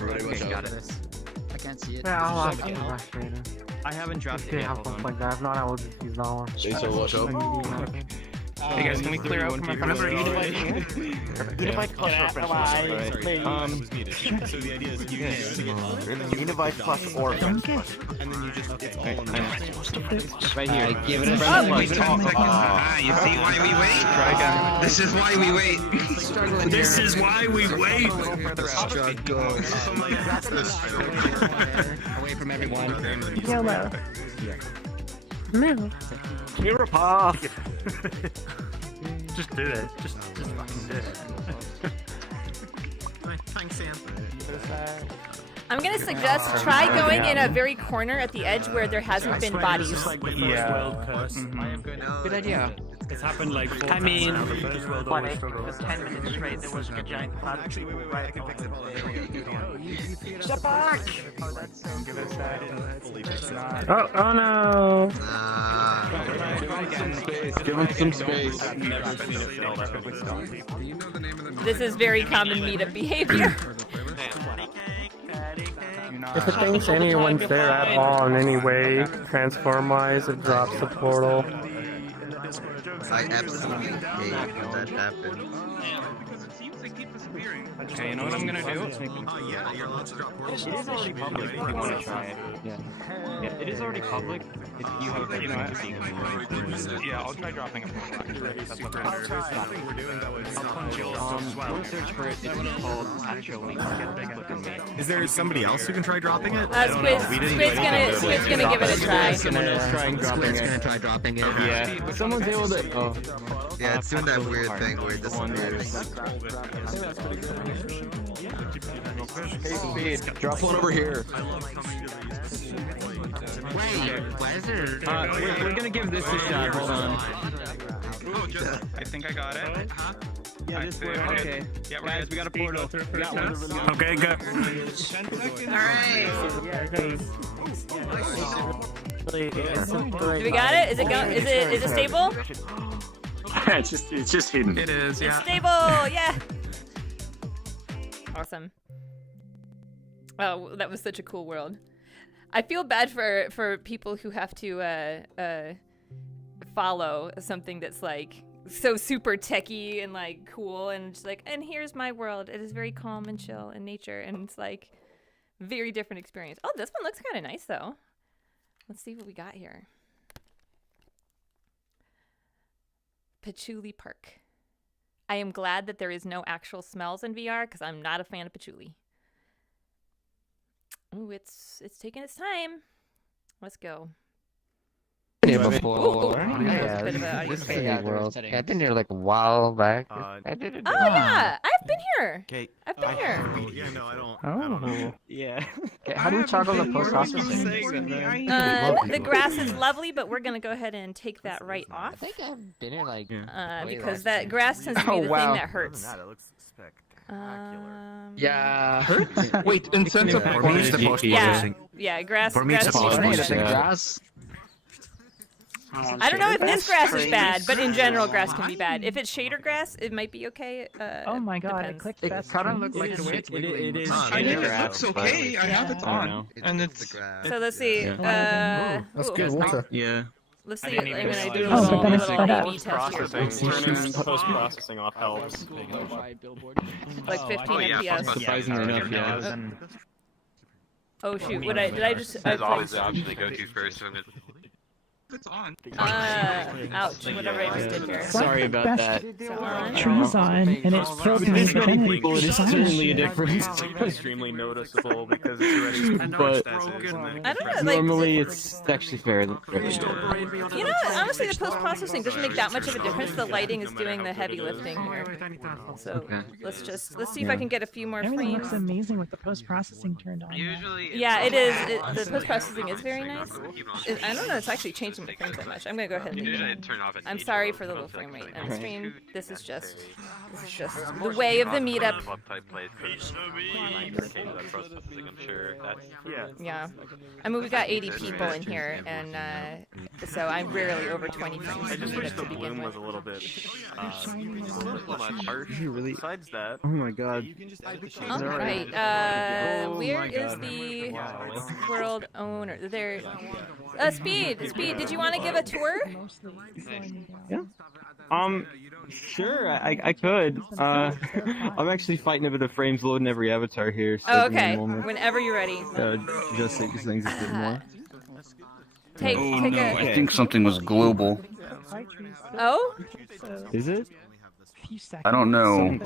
Okay, got it. I can't see it. Yeah, I'll have to I haven't dropped it yet. Hold on. like that. If not, I will just use that one. Hey guys, can we clear out from in front of the Unified plus or So the idea is Unified plus or and then you just right here. Give it a you see why we wait? Try again. This is why we wait. This is why we wait. Away from everyone. YOLO. No. You're a path. Just do it. Just fucking do it. Thanks, Sam. I'm gonna suggest try going in a very corner at the edge where there hasn't been bodies. Yeah. Good idea. It's happened like 4 I mean, times now. The First World War was struggle. 10 minutes straight, there was a giant cloud. Step back! Oh no! Give him some space. This is very common meetup behavior. If it thinks anyone's there at all in any way, transform-wise, it drops the portal. I absolutely hate when that happens. Okay, you know what I'm gonna do? Yeah, you're allowed to drop portals. It is already public if you want to try it. Yeah, it is already public if you have a You know what? thing. Yeah, I'll try dropping a portal. That's what Go search for it. It's called Patchouli Park. Is there somebody else who can try dropping it? Squid's gonna give it a try. Squid's gonna try dropping it. Yeah, someone's able to. Oh. Yeah, it's doing that weird thing where it disappears. Hey, Speed, drop one over here. Wait, why is there? We're gonna give this a shot. Hold on. Oh, just, I think I got it. Yeah, this way. Okay. Yeah, Guys, we got a portal. Okay, go. Do we got it? Is it is it stable? it's just hidden. It is, It's yeah. stable, yeah. Awesome. Oh, that was such a cool world. I feel bad for people who have to follow something that's like so super techy and like cool and just like, and here's my world. It is very calm and chill in nature, and it's like very different experience. Oh, this one looks kind of nice though. Let's see what we got here. Patchouli Park. I am glad that there is no actual smells in VR because I'm not a fan of patchouli. Ooh, it's taking its time. Let's go. Before. Yeah, This is a world. Yeah, I've been here like a while back. I did it. Oh yeah, I've been here. Okay. I've been here. Yeah, no, I don't. Oh. Yeah. Okay, how do we toggle the post processing? The grass is lovely, but we're gonna go ahead and take that right off. I think I've been here like because that grass tends to be the thing that hurts. That looks spectacular. Yeah. Wait, incentive points. Yeah, grass. For me, it's grass Grass. I don't know if this grass is bad, but in general, grass can be bad. If it's shader grass, it might be okay. Oh my god, depends. I clicked It best. kind of looks like the way it's wiggling. It is. I think it looks okay. I have it on. And it's... So let's see. That's good water. Yeah. Let's see. I'm gonna do a Oh, little, but then it's little sped up. A/B test here. Turning post-processing off helps. Like 15 FPS. Surprisingly enough, yeah. Oh shoot! Did I just? As always, the option to go to first when it. It's on. Ouch! Whatever I just did here. Sorry about that. Trees on, and it killed me. There's but many then people, it is decided certainly a to- difference. It's extremely noticeable because it's already but I don't know. Like, normally it's actually fairly you know, honestly, the post-processing doesn't make that much of a difference. The lighting is doing the heavy lifting here. So let's see if I can get a few more Everything frames. looks amazing with the post-processing turned on. Yeah, it is. The post-processing is very nice. I don't know. It's actually changing the frames that much. I'm gonna go ahead and leave it. I'm sorry for the low frame rate on the stream. This is just the way of the meetup. Yeah. I mean, we got 80 people in here, and so I'm rarely over 20 frames in the meetup to begin with. was a little bit harsh. Really? Besides that, Oh my god. All right. Where is the world owner? There. Speed. Did you want to give a tour? Yeah. Sure, I could. I'm actually fighting a bit of frames loading every avatar here. So Oh, give me a okay. moment. Whenever you're ready. Just take these things a bit more. Take no, a. I think something was global. Oh? Is it? few seconds. I don't know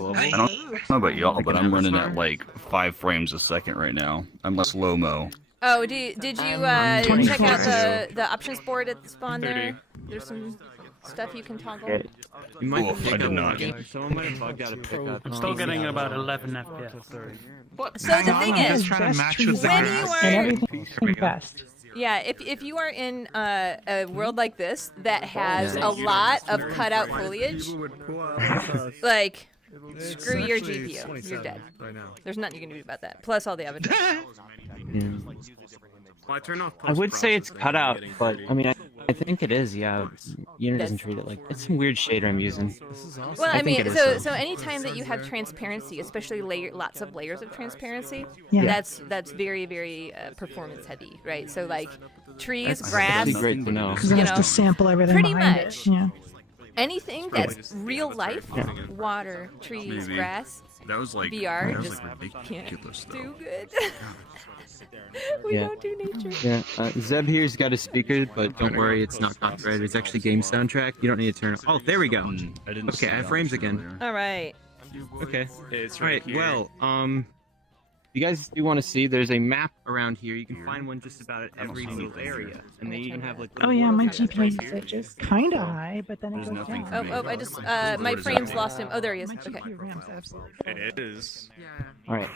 about y'all, but I'm running at like 5 frames a second right now. I'm like slow-mo. Oh, did you check out the options board at the spawn there? There's some stuff you can toggle. You might I did not. Someone might have bugged out a pickup. I'm still getting about 11 FPS. So the thing is, trying to match with the when grass. you are Everything best. yeah, if you are in a world like this that has a lot of cutout foliage, like screw your GPU, you're dead. There's nothing you can do about that. Plus all the avatars. I would say it's cut out, but I mean, I think it is. Yeah, Unity doesn't treat it like it's some weird shader I'm using. Well, I mean, so anytime that you have transparency, especially lots of layers of transparency, that's very very performance heavy, right? So like trees, grass, great to know. Because it has to sample everything pretty behind much. it. Yeah. Anything that's real life, water, trees, grass, That was like VR, that was just like ridiculous can't though. do good. We don't do nature. Yeah, Zeb here's got a speaker, but don't worry, it's not copyrighted. It's actually game soundtrack. You don't need to turn it. Oh, there we go. Okay, I have frames again. All right. Okay. All right. Well, you guys do want to see? There's a map around here. You can find one just about at every little area, and they even have like. Oh yeah, my GPU usage is kind of high, but then it goes down. Oh, I just my frames lost him. Oh, there he is. Okay. It is. All right.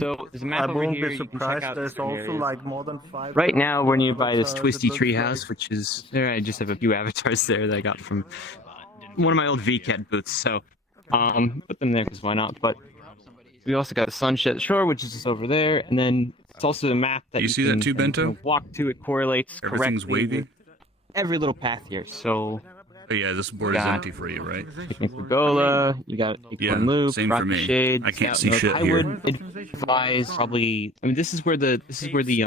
So there's a map I over won't here. be You can check surprised. out There's some also areas. like more than 5. Right now, we're nearby this twisty treehouse, which is there. I just have a few avatars there that I got from one of my old VCAT booths. So, put them there because why not? But we also got the Sunset Shore, which is just over there, and then it's also a map that You see can, that too, Bento? walk to. It correlates Everything's correctly wavy. with every little path here. So. Oh yeah, this board is Yeah. empty for you, right? Picnic Pergola, you got Acorn Loop, same for Rocky me. Shade, I can't Scout see Nook. shit I here. would advise probably. I mean, this is where the Wait, you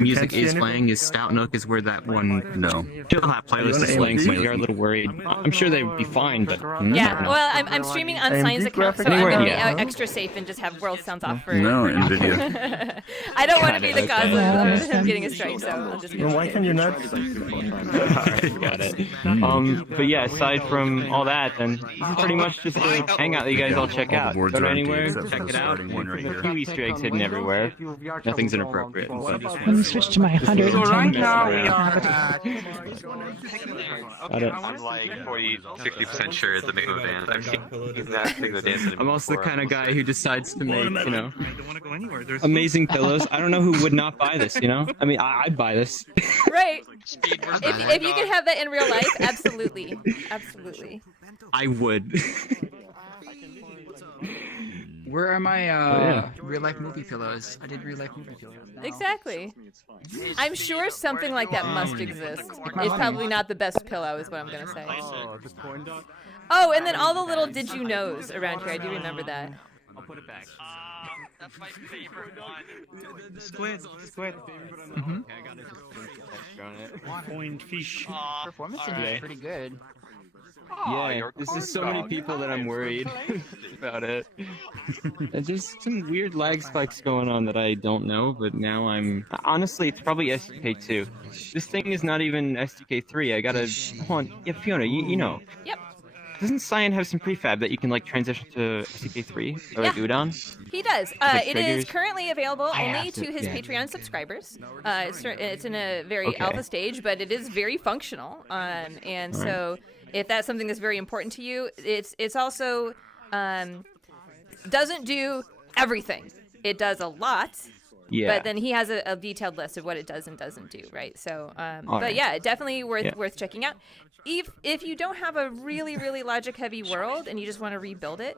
music can't see is anything? playing. Is Scout Nook is where that one No. chill hop playlist is playing. So you're a little worried. I'm sure they would be fine, but Yeah, well, I'm streaming on AMD Cyan's account, so graphics I'm Anywhere, gonna be yeah. extra safe and just have world sounds off for. No, for now. NVIDIA. I don't want to be the Got cause it, of him getting a strike, so I'll just. Then why can you not? got it. But yeah, aside from all that, then this is pretty much just a hangout that you guys all check out. boards Go to are empty anywhere, except for check the it out. starting one right There's a here. few Easter eggs hidden everywhere. Nothing's inappropriate. But Let me switch to my 110. So right now we are got it. I'm like 60% sure it's a Mego dance. I've seen that Mego dance in I'm also the kind of guy who decides to make, I don't want to go anywhere. There's amazing pillows. I don't know who would not buy this, I mean, I'd buy this. Right. If you could have that in real life, absolutely, absolutely. I would. Where are my yeah. real life movie pillows? I did real life movie pillows. Exactly. I'm sure something like that must exist. It's probably not the best pillow, is what I'm gonna say. Oh, and then all the little did you knows around here. I do remember that. I'll put it back. That's my favorite one. Squid. Point fish. Performance is pretty good. Yeah, this is so many people that I'm worried about it. There's just some weird lag spikes going on that I don't know, but now honestly, it's probably SDK2. This thing is not even SDK3. I gotta... Hold on. Yeah, Fiona, you know. Yep. Doesn't Cyan have some prefab that you can, like, transition to SDK3? Or, like, Udon? He does. Like It is triggers? currently available I only have to his yeah. Patreon subscribers. It's in a very Okay. alpha stage, but it is very functional. And so if that's something that's very important to you, it's also doesn't do everything. It does a lot. Yeah. But then he has a detailed list of what it does and doesn't do, right? So, but Alright. yeah, definitely worth checking out. If you don't have a really logic heavy world and you just want to rebuild it,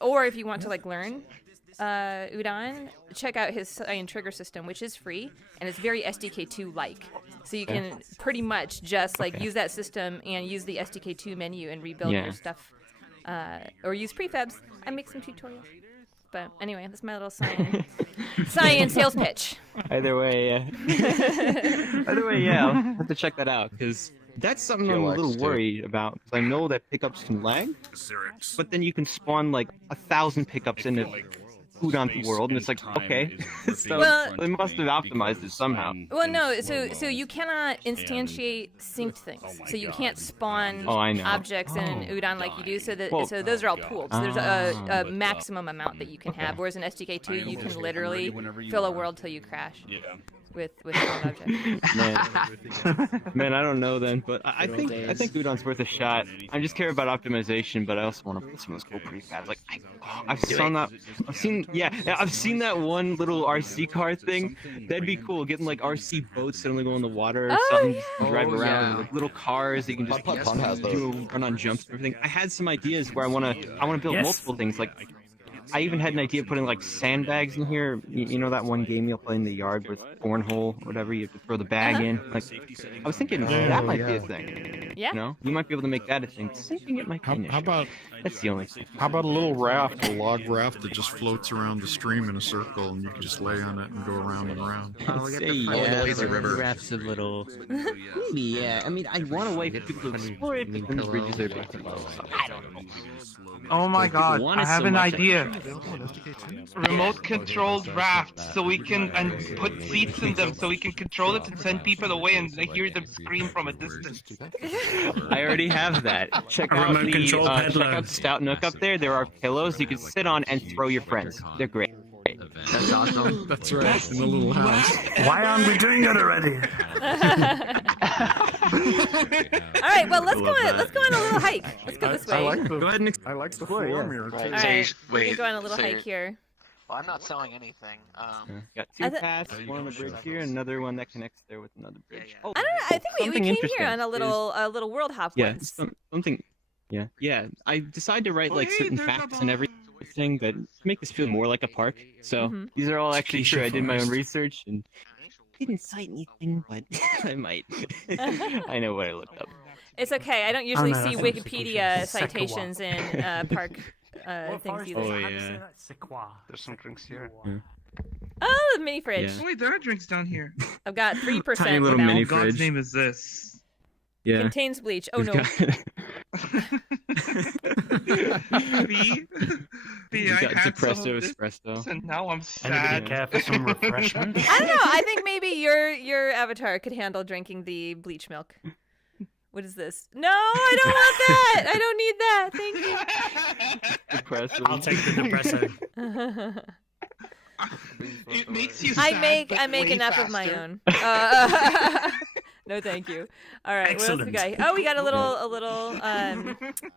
or if you want to like learn Udon, check out his Cyan trigger system, which is free and it's very SDK2 like. So you can pretty much just like use that system and use the SDK2 menu and rebuild your stuff, or use prefabs. I make some tutorials. But anyway, that's my little Cyan sales pitch. Either way, yeah. I'll have to check that out, because that's something I'm a little worried about. 'Cause I know that pickups can lag, but then you can spawn like 1,000 pickups into Udon world, and it's like, okay, so Well- they must have optimized it somehow. Well, no. So you cannot instantiate synced things. So you can't spawn Oh, I know. objects in Udon like you do. So Well- so those are all pooled. So there's a maximum amount that you can have. Whereas in SDK2, you can literally fill a world till you crash. With spawned objects. Man, I don't know then, but I think Udon's worth a shot. I just care about optimization, but I also want to put some of those cool prefads. Like I've seen that one little RC car thing. That'd be cool. Getting like RC boats suddenly go in the water or something, just to drive around. Like, little cars that you can just run on jumps and everything. I had some ideas where I want to build multiple things. Like I even had an idea of putting like sandbags in here. You know that one game you'll play in the yard with cornhole, whatever. You have to throw the bag in. Like I was thinking that might be a thing. Yeah. You know, you might be able to make that a thing. Syncing it might be an issue. How about that's the only thing. How about a little raft, a log raft that just floats around the stream in a circle, and you can just lay on it and go around and around. Raft's a little. Maybe, yeah. I mean, I want a way for people to explore it, but then the bridges are back to low, so I don't know. Oh my god, I have an idea. SDK2? Remote controlled rafts, so we can put seats in them, so we can control it and send people away and hear them scream from a distance. I already have that. Check A out remote the control peddler. Stout Nook up there. There are pillows you can sit on and throw your friends. They're great. That's awesome. That's right, in the little house. Why aren't we doing it already? All right. Well, let's go on a little hike. Let's go this way. I like the, Go ahead and I like the form here, too. All right. We can go on a little hike here. Well, I'm not selling anything. Got two paths, one on the bridge here, another one that connects there with another bridge. Oh, I don't know. I think we something came here interesting on a little world hop Yeah, once. something. Yeah. I decided to write like certain facts and everything that make this feel more like a park. So these are all actually true. I did my own research and didn't cite anything, but I might. I know what I looked up. It's okay. I don't usually no, see that's Wikipedia Sequoia. citations in park things either. Oh yeah. There's some drinks here. Oh, the mini fridge. Yeah. Oh, wait, there are drinks down here. I've got 3% Tiny little now. mini God's fridge. name is this. Yeah. Contains bleach. Oh We've no. got- B, We've I got had some of depresso this, espresso. and now I'm Anybody sad. care for some refreshment? I don't know. I think maybe your avatar could handle drinking the bleach milk. What is this? No, I don't want that. I don't need that. Thank Depresso. I'll take the depresso. you. It makes you I sad, make but way enough of my faster. own. No, thank you. All right, what else we Excellent. got? Oh, we got a little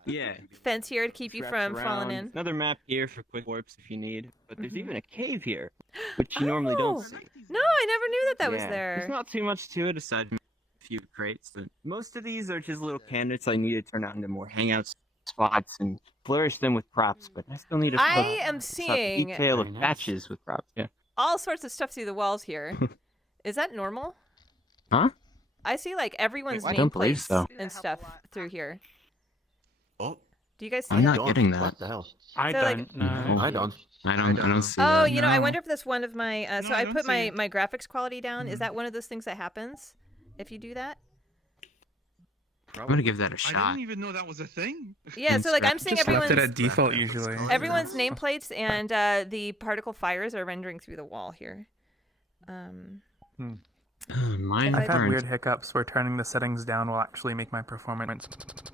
Yeah. fence here to keep you Wraps from falling around. in. Another map here for quick warps if you need. But there's even a cave here, which you normally don't see. No, I never knew that was Yeah, there. There's not too much to it aside from a few crates. But most of these are just little candidates I need to turn out into more hangout spots and flourish them with props. But I still need to I am seeing detail of patches with props. Yeah. all sorts of stuff through the walls here. Is that normal? Huh? I see like everyone's I don't believe nameplates so. and stuff through here. Oh. Do you guys see I'm that? not getting that. What the hell? I So, like- don't know. I don't. I don't see Oh, that. you know, I No. wonder if that's one of my. So No, I I don't put see my it. graphics quality down. Is that one of those things that happens if you do that? I'm gonna give that a I shot. didn't even know that was a thing. Yeah. So like I'm seeing Just left everyone's it at default usually. everyone's nameplates and the particle fires are rendering through the wall here. Mine I've had aren't. weird hiccups where turning the settings down will actually make my performance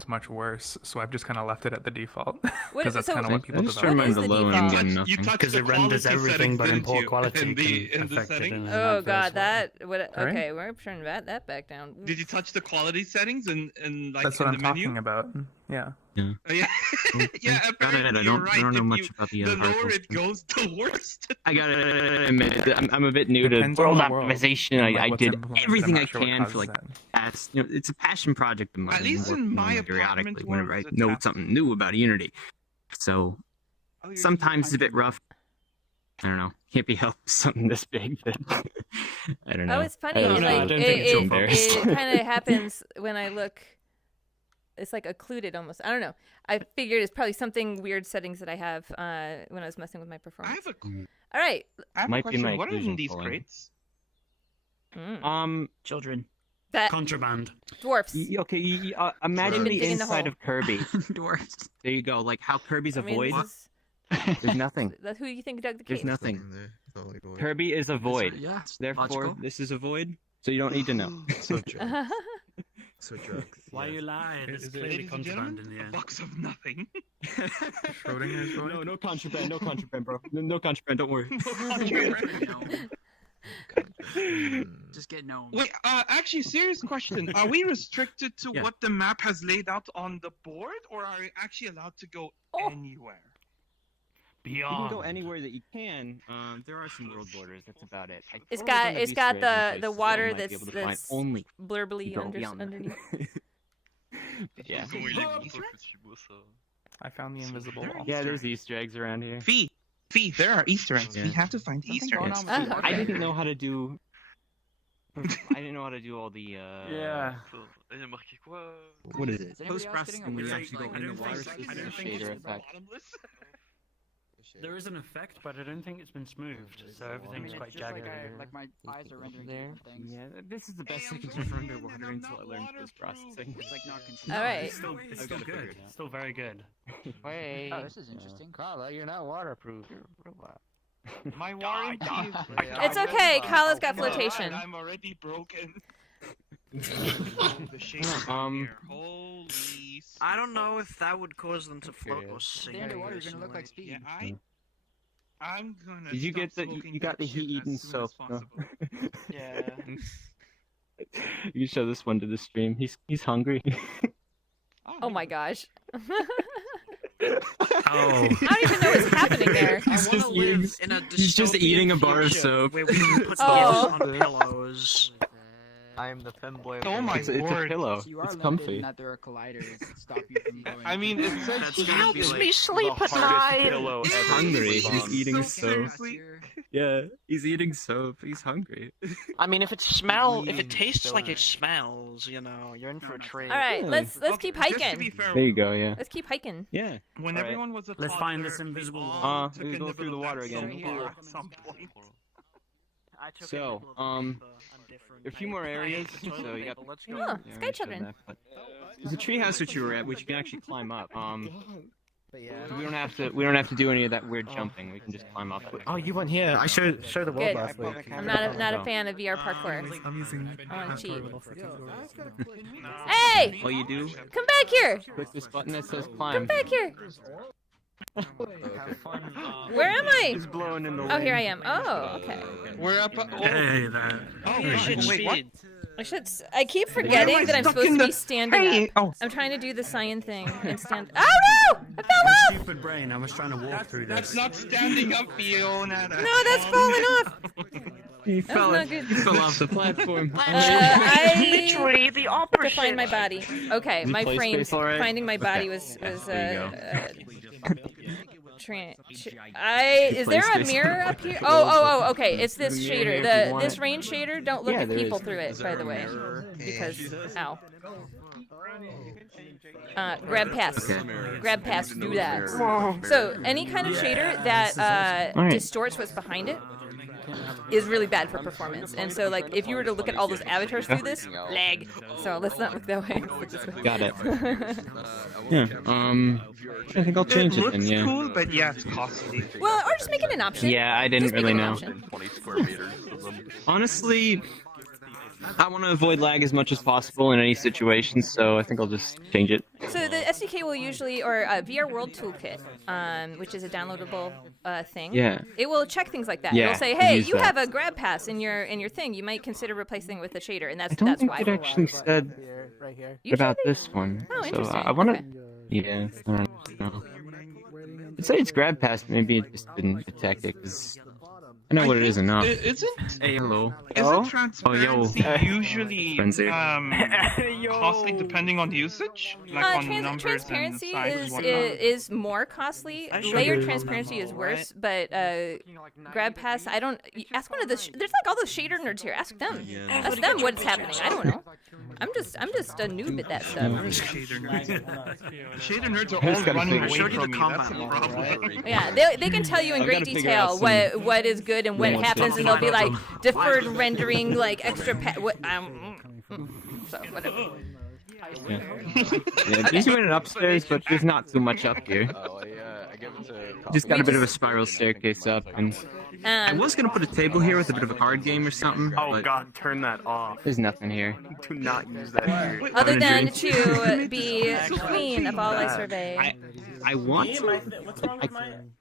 much worse, so I've just kind of left it at the default. What- Because that's so- kind of what people I just develop. turned mine to the low and I'm default? getting You nothing. touched Because the it renders quality everything, but in settings, poor didn't you? quality In the can affect it settings? in an Oh adverse god, way. that would Sorry? okay. We're turning that back down. Did you touch the quality settings and like That's in what the I'm menu? talking about. Yeah. Yeah. Yeah. Yeah. Got it. Apparently I you're don't right. know If much you- about the the lower particles. it goes, the worse. I gotta admit, I'm a bit new to Depends on world the world, optimization. and, like, I what's did implemented. everything I'm I not sure what can for causes like that. past. It's a passion project of mine. At least I'm in working my on it periodically apartment whenever where I it's know attached- something new about Unity. So Oh, you're sometimes it's a using bit rough. I don't know. Can't be helped. Something this big. But I don't know. Oh, it's funny. I don't know. Like I don't think it's so embarrassed. it kind of happens when I look. It's like occluded almost. I don't know. I figured it's probably something weird settings that I have when I was messing with my performance. All right. I have a Might be question. my What are in occlusion these pulling. crates? Children. That Contraband. dwarfs. Okay, imagine They've been the digging the inside hole. of Kirby. Dwarfs. There you go. Like how Kirby's a I mean, void. this is- There's nothing. That's who you think dug the cave? There's nothing. Kirby is a void. Yeah, Therefore, logical. this is a void, so you don't need to know. So drugs. So drugs. Why you lying? It's clearly Ladies and contraband in gentlemen, the a end. box of nothing. Schrodinger's void? No contraband, no contraband, bro. No contraband, don't worry. Just get known. Wait, actually, serious question. Are we restricted to Yeah. what the map has laid out on the board, or are we actually allowed to go anywhere? You can go anywhere that you can. There are some world borders. That's about it. It's got the water you might be able to find that's only blurbly go beyond that. underneath. Yeah. I found the invisible wall. Yeah, there's Easter eggs around here. Fee, there are Easter eggs. Yeah. We have to find Easter going eggs. on with Oh, I didn't know how to do. I didn't know how to do all the. Yeah. What is it? Is anybody Post else processing getting when you a actually go weird in the feeling? water I system don't and think shader it's effect. There is an effect, but I don't think it's been smoothed, so everything's quite It's just jagged. like my eyes are rendering There. different things. Yeah, this is the best I can do for underwater until I learn post processing. It's like not consistent. All right. It's still good. It's still very good. Wait. Oh, this is interesting. Carla, you're not waterproof. You're a robot. My warranty is It's okay. Kyla's got flotation. I'm already broken. The shade here. Holy. I don't know if that would cause them to float or sink. They're underwater, you're gonna look like Yeah, speed. I'm gonna. Did you stop get the? smoking You got the that shit heat-eaten as soon soap? as No. possible. Yeah. You can show this one to the stream. He's hungry. Oh my gosh. Oh. I don't even know what's happening there. He's just eating. He's just eating a bar of soap. Where we can put Oh. gifts on pillows. I am the femboy. Oh my It's a word. pillow. So you are It's limited comfy. in that there are colliders that stop you from going. I mean, it says That's he gonna be helps like me sleep at night. He's hungry. He's eating So soap. seriously. Yeah, he's eating soap. He's hungry. I mean, if it tastes like it smells, you know, you're in for a treat. All right, Yeah. let's keep Just to be hiking. fair, There you go. Yeah. Let's keep hiking. Yeah. when Alright. everyone was a Let's find toddler, this invisible we wall. all took we a go through the nibble water at again. some bar at some point. So, there are a few more areas. So you got. Oh, yeah, Sky we showed Children. that, but there's a treehouse which you were at, which you can actually climb up. So we don't have to do any of that weird jumping. We can just climb up. Oh, you went here. I showed the world Good. last week. I'm not a fan of VR parkour. I'm using. I wanna cheat. Oh, Hey! all you do? Come back here! Click this button that says Come climb. back here! Where am I? It's blowing in the Oh, here I wind. am. Oh, okay. We're up. Hey, that. Wait, what? I keep forgetting that I'm supposed to be standing Hey, up. oh. I'm trying to do the cyan thing and stand. Oh no! I fell off! Stupid brain. I was trying to walk through That's this. not standing up, Fiona. No, that's falling off. He That's fell. not good. He fell off the platform. I Literally the to opposite. find my body. Okay, Is my play frame. space all right? Finding my body was There is there a mirror up here? Oh, okay. It's this shader. This rain shader. Don't look Yeah, at there people is. through it, by the way, because ow. Grab pass. Grab pass. Do that. So any kind of shader that Alright. distorts what's behind it is really bad for performance. And so, like, if you were to look at all those avatars through this, lag. So let's not look that way. Got it. Yeah. I think I'll change it then. Yeah. Cool, but yeah, it's costly. Well, or just make it an option. Yeah, I didn't Just make really it an know. option. 20 square meters of them. Honestly, I want to avoid lag as much as possible in any situation, so I think I'll just change it. So the SDK will usually, or VR World Toolkit, which is a downloadable thing. Yeah. It will check things like that. Yeah, It'll say, I've hey, used you that. have a grab pass in your thing. You might consider replacing it with a shader, and I that's don't think why. it actually said Usually about they- this one. Oh, So interesting. I want to. Okay. Yeah. I don't know. It said it's grab pass, but maybe it just didn't detect it. 'Cause I know what it is enough. Isn't Hey, hello. transparency Oh, yo. usually Frenzy. costly depending on usage? Like on numbers Transparency and size and is whatnot? is more costly. Layered transparency is worse, but grab pass. I don't. Ask one of the. There's like all those shader nerds here. Ask them. Ask them what's happening. I don't know. I'm just a noob at that stuff. Shader nerds are I just all gotta running figure- away from me. That's the problem. Yeah, they can tell you in I've great gotta figure detail out some what is good and what nuanced happens, stuff. and they'll be like deferred rendering, like extra. So whatever. Yeah, these went upstairs, but there's not too much up here. Oh, I gave it to Just got a bit of a spiral staircase up, and I was gonna put a table here with a bit of a card game or something. Oh but god, turn that off. there's nothing here. Do not use that here. Other than to be queen of all I survey. I want to. I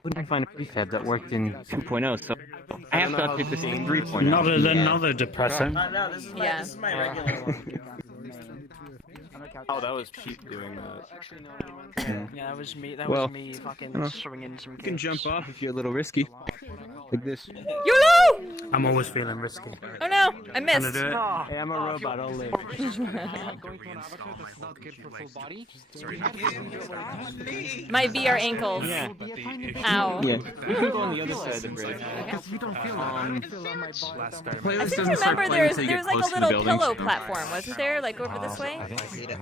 couldn't find a prefab that worked in 2.0, so I have to update this in 3.0. Not another depressing. Yeah. Oh, that was cheap doing that. Yeah, that was me. That Well, was me fucking swinging some. You can jump off if you're a little risky. Like this. YOLO! I'm always feeling risky. Oh no, I missed. Can I do it? Hey, I'm a robot, I'll live. My VR ankles. Yeah. Ow. Yeah. You can go on the other side of the bridge. I seem to remember there's like a little pillow platform, wasn't there? Like over this way?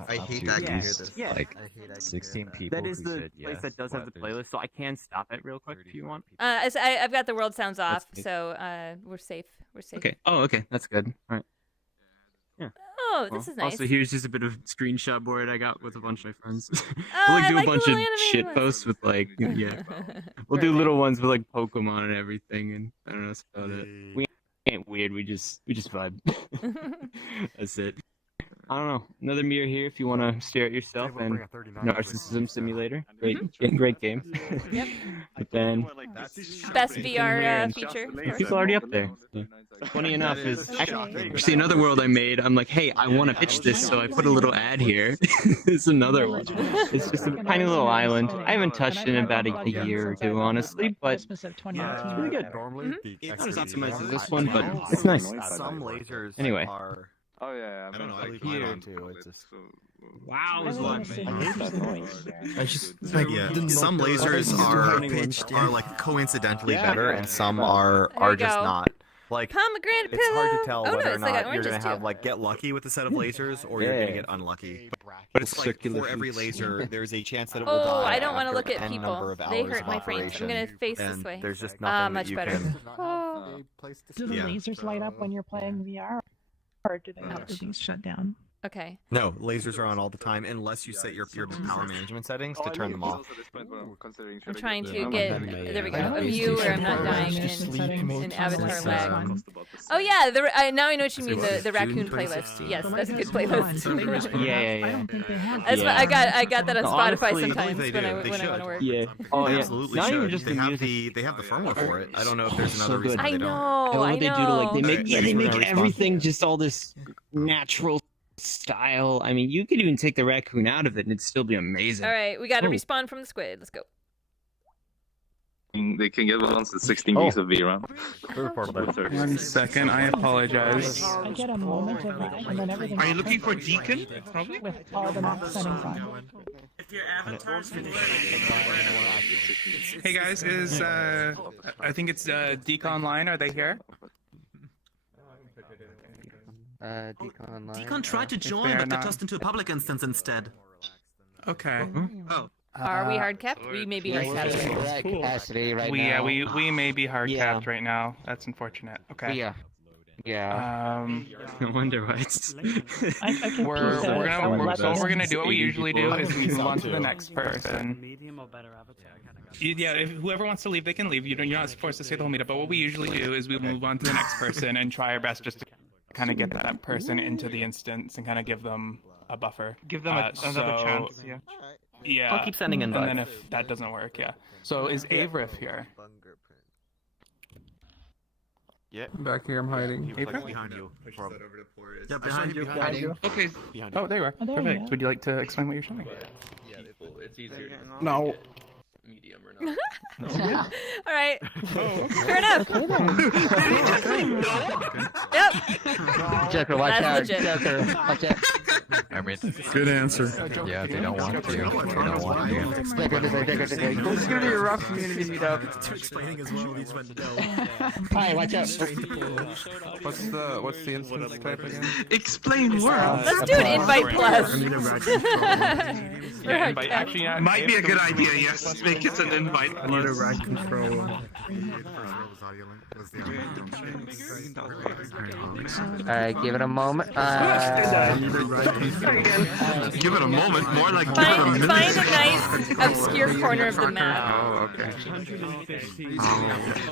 I hate that. Yeah. Like 16 people. That is the place that does have the playlist, so I can stop it real quick if you want. I've got the world sounds off, so we're safe. We're safe. Okay. Oh, okay. That's good. All right. Yeah. Oh, this is nice. Also, here's just a bit of screenshot board I got with a bunch of my friends. Oh, we'll I do like a bunch the of little shit animated posts with like, yeah. We'll do little ones with like Pokemon and everything, and I don't know, that's about it. We ain't weird. We just vibe. That's it. I don't know. Another mirror here if you want to stare at yourself, and Narcissism Simulator. Great game. Yep. But then Best VR feature. people already up there. So. Funny enough is actually another world I made. I'm like, hey, I want to pitch this, so I put a little ad here. It's another one. It's just a tiny little island. I haven't touched it in about a year or two, honestly, but Christmas of it's 2019. really good. It's Not as optimized as this one, but it's nice. Some lasers Anyway. are. Oh yeah, I don't know. I leave mine on too. It's just. Wow, I wanna see how this is going. Some lasers are like coincidentally better, and some are There you just go. not. Like Pomegranate it's hard to pillow. tell Oh, no, whether or it's like not an you're gonna oranges have too. like get lucky with a set of lasers or you're gonna get unlucky. But it's like circular for every shoots. laser, there's a chance that it will Oh, die. I don't want to after look at N people. number of They hours hurt of my frames. I'm operation, gonna face and this way. There's just nothing much that you better. can. Oh. Do the Yeah. lasers light up when you're playing VR, or do they have to be shut down? Okay. No, lasers are on all the time unless you set your power management settings to turn them off. I'm trying to get there we go a view where I'm not dying in Avatar lag. Oh yeah, now I know what you mean. The raccoon playlist. Yes, that's a good playlist. Yeah. That's what, I got that on Spotify Honestly, sometimes They when I do. when They I want to should. work. Yeah. Oh They yeah. absolutely Not should. even just They the have music. the firmware for it. I don't know if there's So another reason good. they I don't. know. And what I they do to like they know. make they make everything just all this natural style. I mean, you could even take the raccoon out of it and it'd still be amazing. All right, we got to Oh. respawn from the squid. Let's go. They can get ones with 16 gigs of VRAM. 1 second, I apologize. I get a moment of lag, and then everything. Are you looking for Deacon? Probably. With all the max settings on. Hey guys, is I think it's Deacon Online. Are they here? Deacon Online. Deacon tried to join, but got tossed into a public instance instead. Okay. Oh. Are we hard capped? We may be hard capped. Capacity right Yeah, now. we may be hard capped right now. That's unfortunate. Okay. Yeah. No wonder why it's. So what we're gonna do. What we usually do is we move on to the next person. Medium or better avatar? Yeah, if whoever wants to leave, they can leave. You're not forced to stay the whole meetup. But what we usually do is we move on to the next person and try our best just to kind of get that person into the instance and kind of give them a buffer. Give them another chance. Yeah. Yeah. I'll keep sending And invites. then if that doesn't work, yeah. So is Avrif here? Yeah. Back here, I'm hiding. Avrif? Behind you. Yeah, behind you. Okay. Oh, there you are. Oh, there you Perfect. are. Would you like to explain what you're showing? Yeah, it's easier. No. Medium or not. All right. Fair enough. Yep. Joker, watch That's out. legit. Joker, watch out. I mean, good answer. Yeah, they don't want to. They don't want to. This is gonna be a rough community meetup. Explaining as well, these went no. Hi, watch out. What's the instance type again? Explain world. Let's do an invite plus. Yeah, invite. Actually, might be a good idea. Yes, make it an invite. I need a rag control. Alright, give it a moment. Give it a moment, more like give it a Find minute. a nice obscure corner of the map. Oh, okay.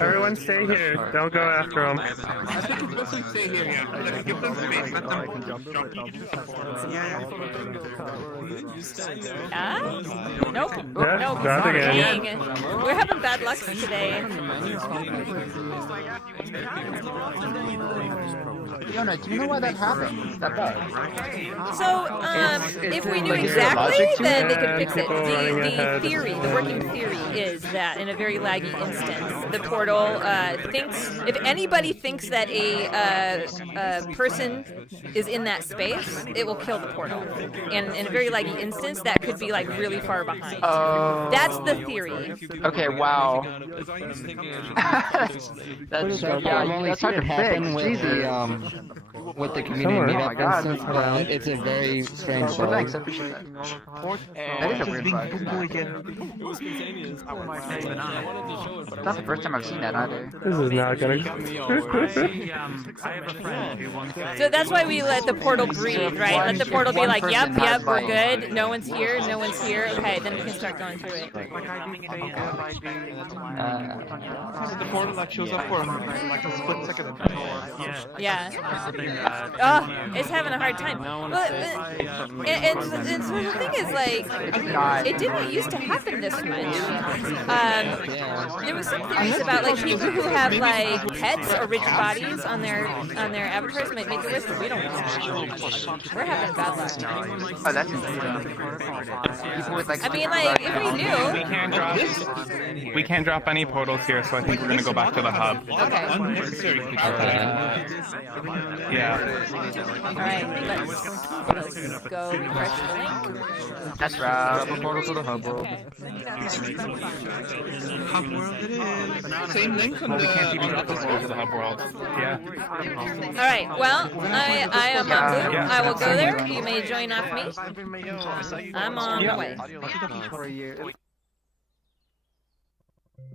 Everyone stay here. Don't go after them. Stay here. Yeah. Give them space. Let them Ah? Nope. Yeah, Nope. drop again. Dang. We're having bad luck today. Fiona, do you know why that happened? That bug? So, if we knew exactly, then they could fix it. The theory, the working theory is that in a very laggy instance, the portal thinks, if anybody thinks that a person is in that space, it will kill the portal. And in a very laggy instance, that could be like really far behind. Oh. That's the theory. Okay, wow. That's hard to happen with the community meetup instance, but it's a very strange bug. Thanks, I appreciate that. That is a weird bug. It's not the first time I've seen that either. This is not gonna. So that's why we let the portal breathe, right? Let the portal be like, yep, we're good. No one's here. Okay, then we can start going through it. the portal that shows up for like a split second. Yeah. Oh, it's having a hard time. But, and so the thing is, like, it didn't used to happen this much. There was some theories about like people who have like pets or rigid bodies on their avatars might make it worse, but we don't know. We're having bad luck. Oh, that's interesting. People with like. I mean, like, if we knew. We can't drop any portals here, so I think we're gonna go back to the hub. Okay. Yeah. Alright, let's go refresh the link. That's right. Drop a portal to the hub world. Hub world it is. Same link from we can't even drop this to the hub world. Yeah. Alright, well, I am on Blue. I will go there. You may join off me. I'm on the way.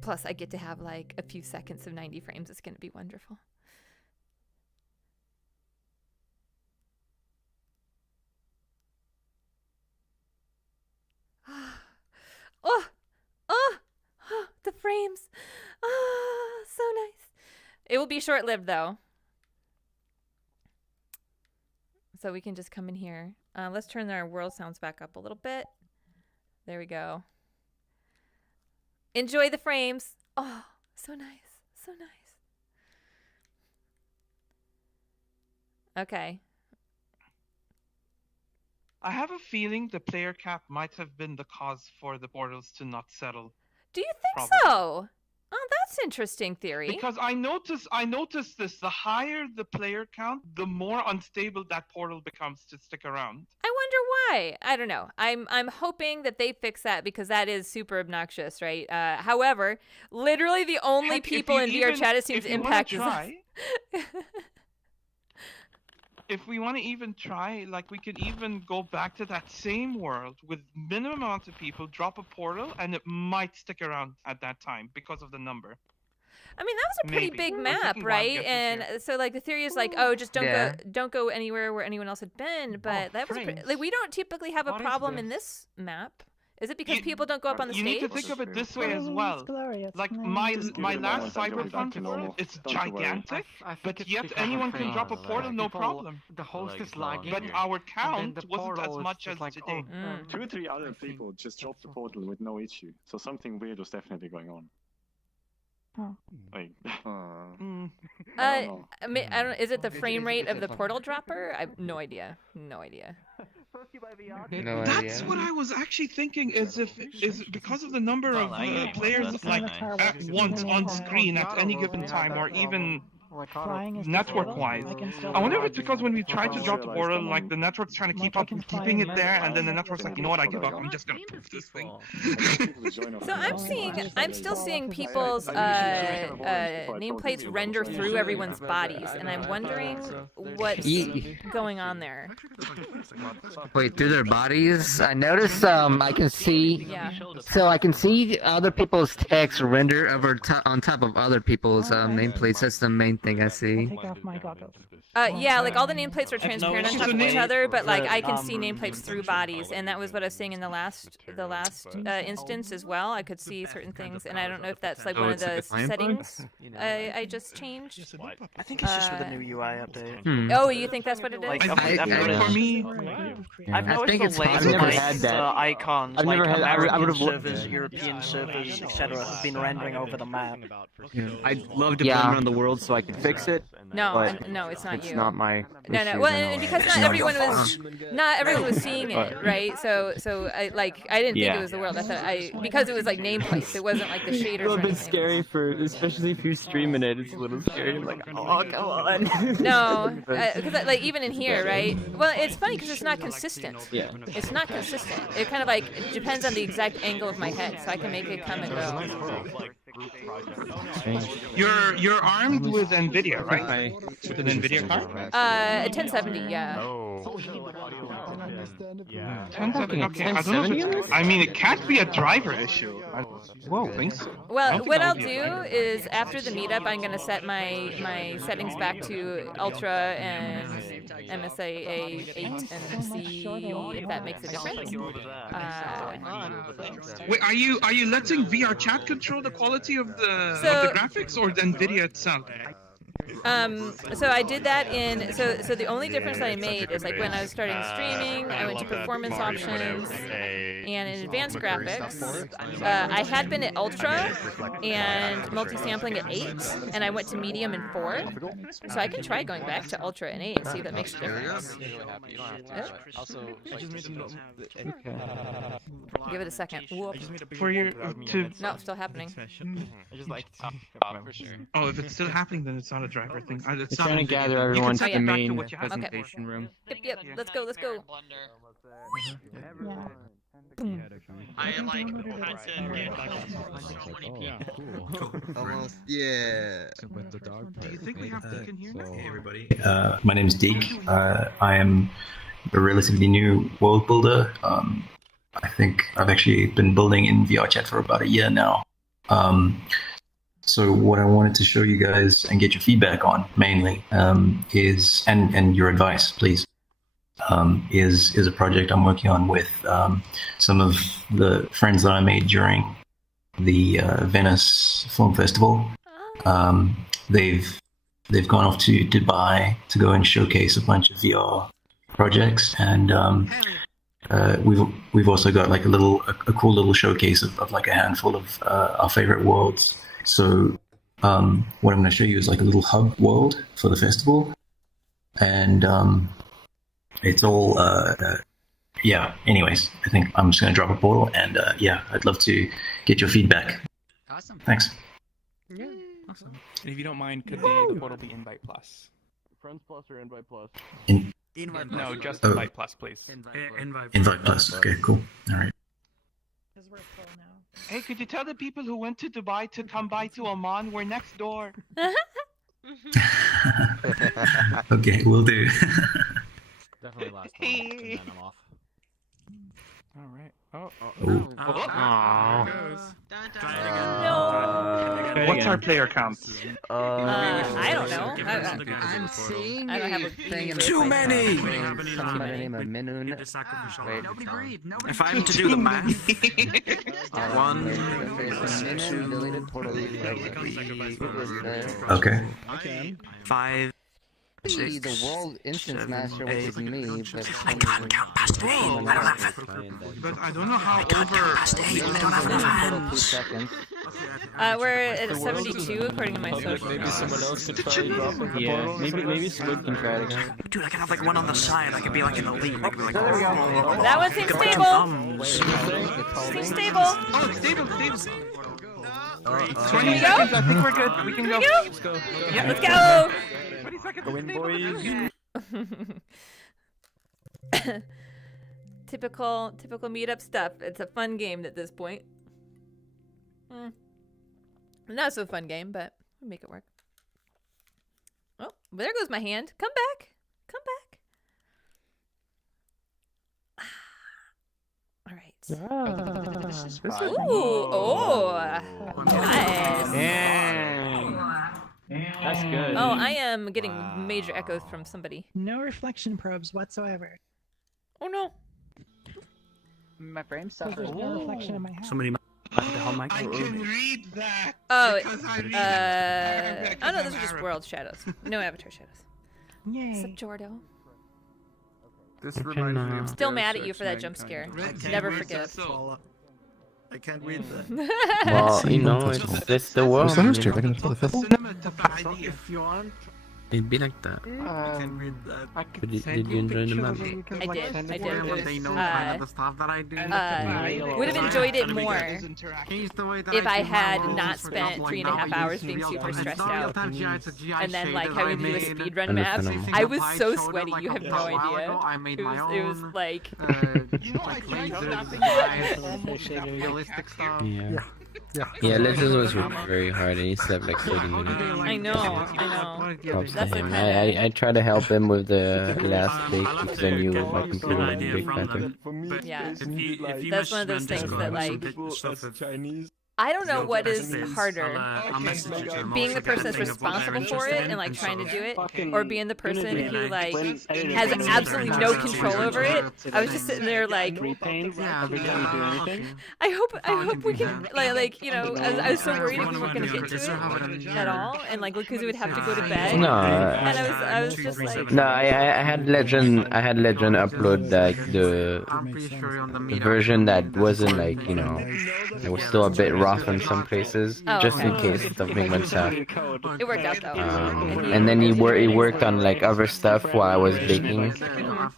Plus, I get to have like a few seconds of 90 frames. It's going to be wonderful. Oh, the frames. Oh, so nice. It will be short-lived, though. So we can just come in here. Let's turn our world sounds back up a little bit. There we go. Enjoy the frames. Oh, so nice. So nice. Okay. I have a feeling the player cap might have been the cause for the portals to not settle. Do you think so? Oh, that's interesting theory. Because I noticed this. The higher the player count, the more unstable that portal becomes to stick around. I wonder why. I don't know. I'm hoping that they fix that because that is super obnoxious, right? However, literally the only people in VRChat it seems to impact is us. If we want to even try, like, we could even go back to that same world with minimum amount of people, drop a portal, and it might stick around at that time because of the number. I mean, that was a pretty big map, right? And so, like, the theory is like, oh, just don't go anywhere where anyone else had been. But that was like, we don't typically have a problem in this map. Is it because people don't go up on the stage? You need to think of it this way as well. Like my last Cyberpunk, it's gigantic, but yet anyone can drop a portal, no problem. The host is lagging, but our count wasn't as much as like, today. 2 or 3 other people just dropped the portal with no issue, so something weird was definitely going on. Like, I mean, I don't. Is it the frame rate of the portal dropper? I have no idea. No idea. That's what I was actually thinking. Is because of the number of players like at once on screen at any given time, or even network-wise. I wonder if it's because when we tried to drop the portal, like the network's trying to keep keeping it there, and then the network's like, you know what, I give up. I'm just gonna poof this thing. So I'm still seeing people's nameplates render through everyone's bodies, and I'm wondering what's going on there. Wait, through their bodies? I noticed. I can see. Yeah. So I can see other people's text render over on top of other people's nameplates. That's the main think I see. Take off my goggles. Yeah, like all the nameplates are I've transparent on noticed top of the each name- other, but like I can that, see nameplates through bodies, and that was what I was saying in the last instance as well. I could see certain things, and I don't know if that's like Oh, one of it's like a the client bug? settings I just changed. I think it's just with the new UI update. Oh, you think that's what it is? Like, For me, I've I think noticed it's the possible. latest I've never had that. icons, I've like never had- I American would've- servers, European servers, etc., have been rendering over the map. I'd love to blame it on the world so I could fix it. No, but no, it's not it's you. not my. No, issue, well, then. and because It's not not everyone your was, fault. not everyone was seeing it, right? So I didn't think Yeah. it was the world. I thought because it was like nameplates, it wasn't like the It's a shaders. little or bit anything. scary especially if you're streaming it. It's a little scary. I'm like, oh, come on. No, because like even in here, right? Well, it's funny because it's not consistent. Yeah. It's not consistent. It kind of like depends on the exact angle of my head, so I can make it come and go. You're armed with NVIDIA, right? With an NVIDIA card? 1070, yeah. Yeah. 1070. Okay, I don't know. If it's, I mean, it can't be a driver issue. Whoa, think so. Well, what I'll do is after the meetup, I'm gonna set my settings back to Ultra and MSIA 8 and see if that makes a difference. Wait, are you letting VRChat control the quality of the graphics or the NVIDIA itself? So I did that in so the only difference that I made is like when I was starting streaming, I went to performance options and in advanced graphics. I had been at ultra and multi-sampling at 8, and I went to medium and 4. So I can try going back to ultra and 8 and see if that makes a difference. Give it a second. Whoop. For your No, it's still happening. Oh, if it's still happening, then it's not a driver thing. It's trying to gather everyone to the main presentation room. Yep. Let's go. I like had to Almost, yeah. Do you think we have Deacon here? Hey everybody, my name is Deek. I am a relatively new world builder. I think I've actually been building in VRChat for about a year now. So what I wanted to show you guys and get your feedback on mainly is, and your advice, please, is a project I'm working on with some of the friends that I made during the Venice Film Festival. They've gone off to Dubai to go and showcase a bunch of VR projects, and we've also got like a cool little showcase of like a handful of our favorite worlds. So what I'm going to show you is like a little hub world for the festival, and it's all yeah. Anyways, I think I'm just going to drop a portal, and yeah, I'd love to get your feedback. Awesome. Thanks. Yeah, awesome. And if you don't mind, could the portal be Invite Plus? Friends Plus or Invite Plus? Invite Plus. No, just Oh. Invite Plus, please. Invite Plus. Okay, cool. All right. Hey, could you tell the people who went to Dubai to come by to Oman? We're next door. Okay, we'll do. Definitely last one, and then I'm off. All right. Oh. No. What's our player count? I don't know. I'm seeing I don't have a thing in Too the many! Someone by the name of Minun. Wait. Nobody breathe. If I have to do the math, 1, Okay. 5, The world instance master, which is me, but I can't count past 8. I don't have it. But I don't know how over. I don't have 2 seconds. We're at 72 according to my social. Maybe someone else could try dropping the Yeah, portal. maybe Squid can try it again. Dude, I can have like one on the side. I could be like in the lead. I could be like, That one seems stable. Seems stable. Oh, stable. 20 we go? seconds. I think we're good. We can go. Let's go. Yeah, Let's go. 20 seconds. Go in, boys. Typical meetup stuff. It's a fun game at this point. Not so fun game, but we'll make it work. Oh, there goes my hand. Come back. Come back. All right. Ooh, oh, nice. That's good. Oh, I am getting major echoes from somebody. No reflection probes whatsoever. Oh no. My frame Because suffers. there's no reflection in my house. Somebody. I can read that. Oh, I oh no, those are just world shadows. No avatar shadows. Yay. Except Jordo. This reminds me of Still mad at you for that jump scare. Never forgive. I can't read that. Well, you know, it's the world. What's the host here? They're gonna play the fifth? If you want. It'd be like that. I can read that. But did you enjoy the map? I did. I did. They know kind of the stuff that I do. Would have enjoyed it more if I had not spent 3.5 hours being super stressed out, and then like having to do a speedrun map. I was so sweaty, you have no idea. It was like. Yeah, Legends was very hard and he slept like 30 minutes. I know. Props to him. I tried to help him with the last bake because I knew my computer would bake better. Yeah, that's one of those things that like. I don't know what is harder, being the person that's responsible for it and like trying to do it, or being the person who like has absolutely no control over it. I was just sitting there like, I hope we can like you know, I was so worried if we weren't gonna get to it at all, and like because we would have to go to bed. No, and I was just like. No, I had Legend upload like the version that wasn't like, you know, it was still a bit rough in some places, just in case something went south. It worked out though. And then he worked on like other stuff while I was baking.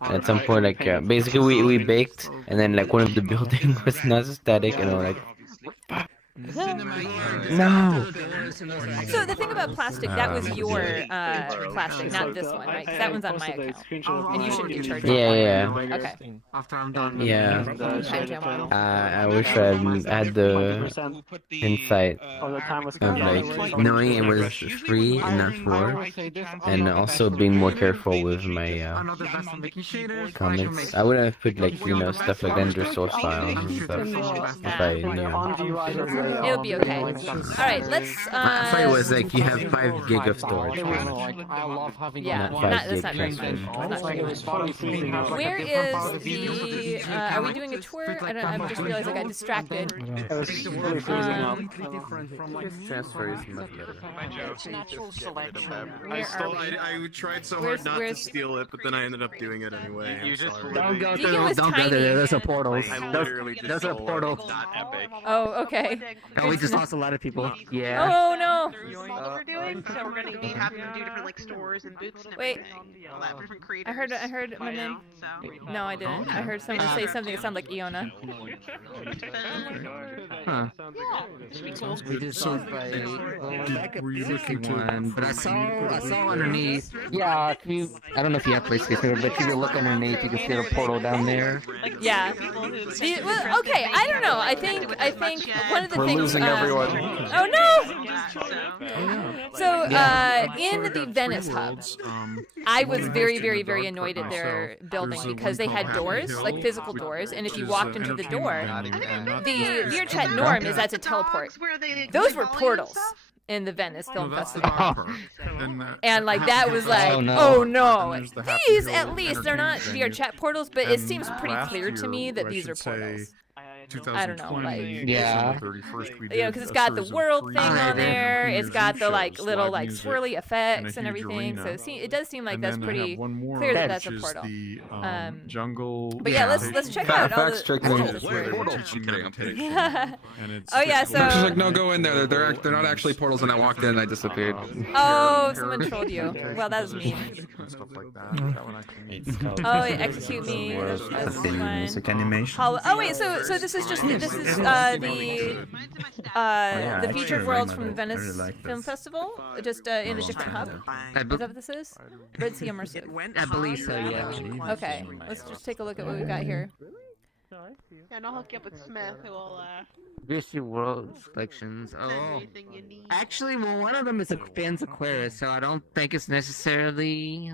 And at some point, like basically we baked, and then like one of the building was not static, and we're like. No. So the thing about plastic, that was your plastic, not this one, right? 'Cause that one's on my account, and you shouldn't be charged. Yeah. Okay. After I'm done. Yeah. I wish I had the insight of like knowing it was 3 and not 4, and also being more careful with my comments. I would have put like, you know, stuff like under source files and stuff if I knew. It'll be okay. Alright, let's I thought it was like you have 5 gig of storage. Yeah, that's not very much. Where is the are we doing a tour? I just realized I got distracted. Transfer is much better. Natural selection. I tried so hard not to steal it, but then I ended up doing it anyway. Don't go there. There's a portal. There's a portal. Oh, okay. Oh, we just lost a lot of people. Yeah. Oh no. What we're doing, so we're gonna be having to do different like stores and booths and Wait. all that different creators. I heard my name. No, I didn't. I heard someone say something that sounded like Iona. Huh. We just saw one, but I saw underneath. Yeah, if you, I don't know if you have PlayStation, but if you look underneath, you can see the portal down there. Yeah. Well, okay, I don't know. I think one of the We're things. losing everyone. Oh no! So in the Venice hub, I was very, very, very annoyed at their building because they had doors, like physical doors, and if you walked into the door, the VRChat norm is that's a teleport. Those were portals in the Venice Film Festival. And like that was like, oh no. These at least, they're not VRChat portals, but it seems pretty clear to me that these are portals. I don't know, like yeah, you know, because it's got the world thing on there. It's got the like little like swirly effects and everything. So it does seem like that's pretty clear that that's a portal. Jungle. But yeah, let's check out all the. Oh yeah, so. She's like, no, go in there. They're not actually portals, and I walked in and I disappeared. Oh, someone trolled you. Well, that was mean. Oh, execute me. That's a good one. Music animation. Oh wait, so this is just the featured worlds from the Venice Film Festival, just in a different hub. Is that what this is? Red Sea Immersive. I believe so. Yeah. Okay, let's just take a look at what we've got here. Yeah, and I'll hook you up with Smith, who will Visual World Selections. Oh. Actually, well, one of them is a Fans Aquarius, so I don't think it's necessarily.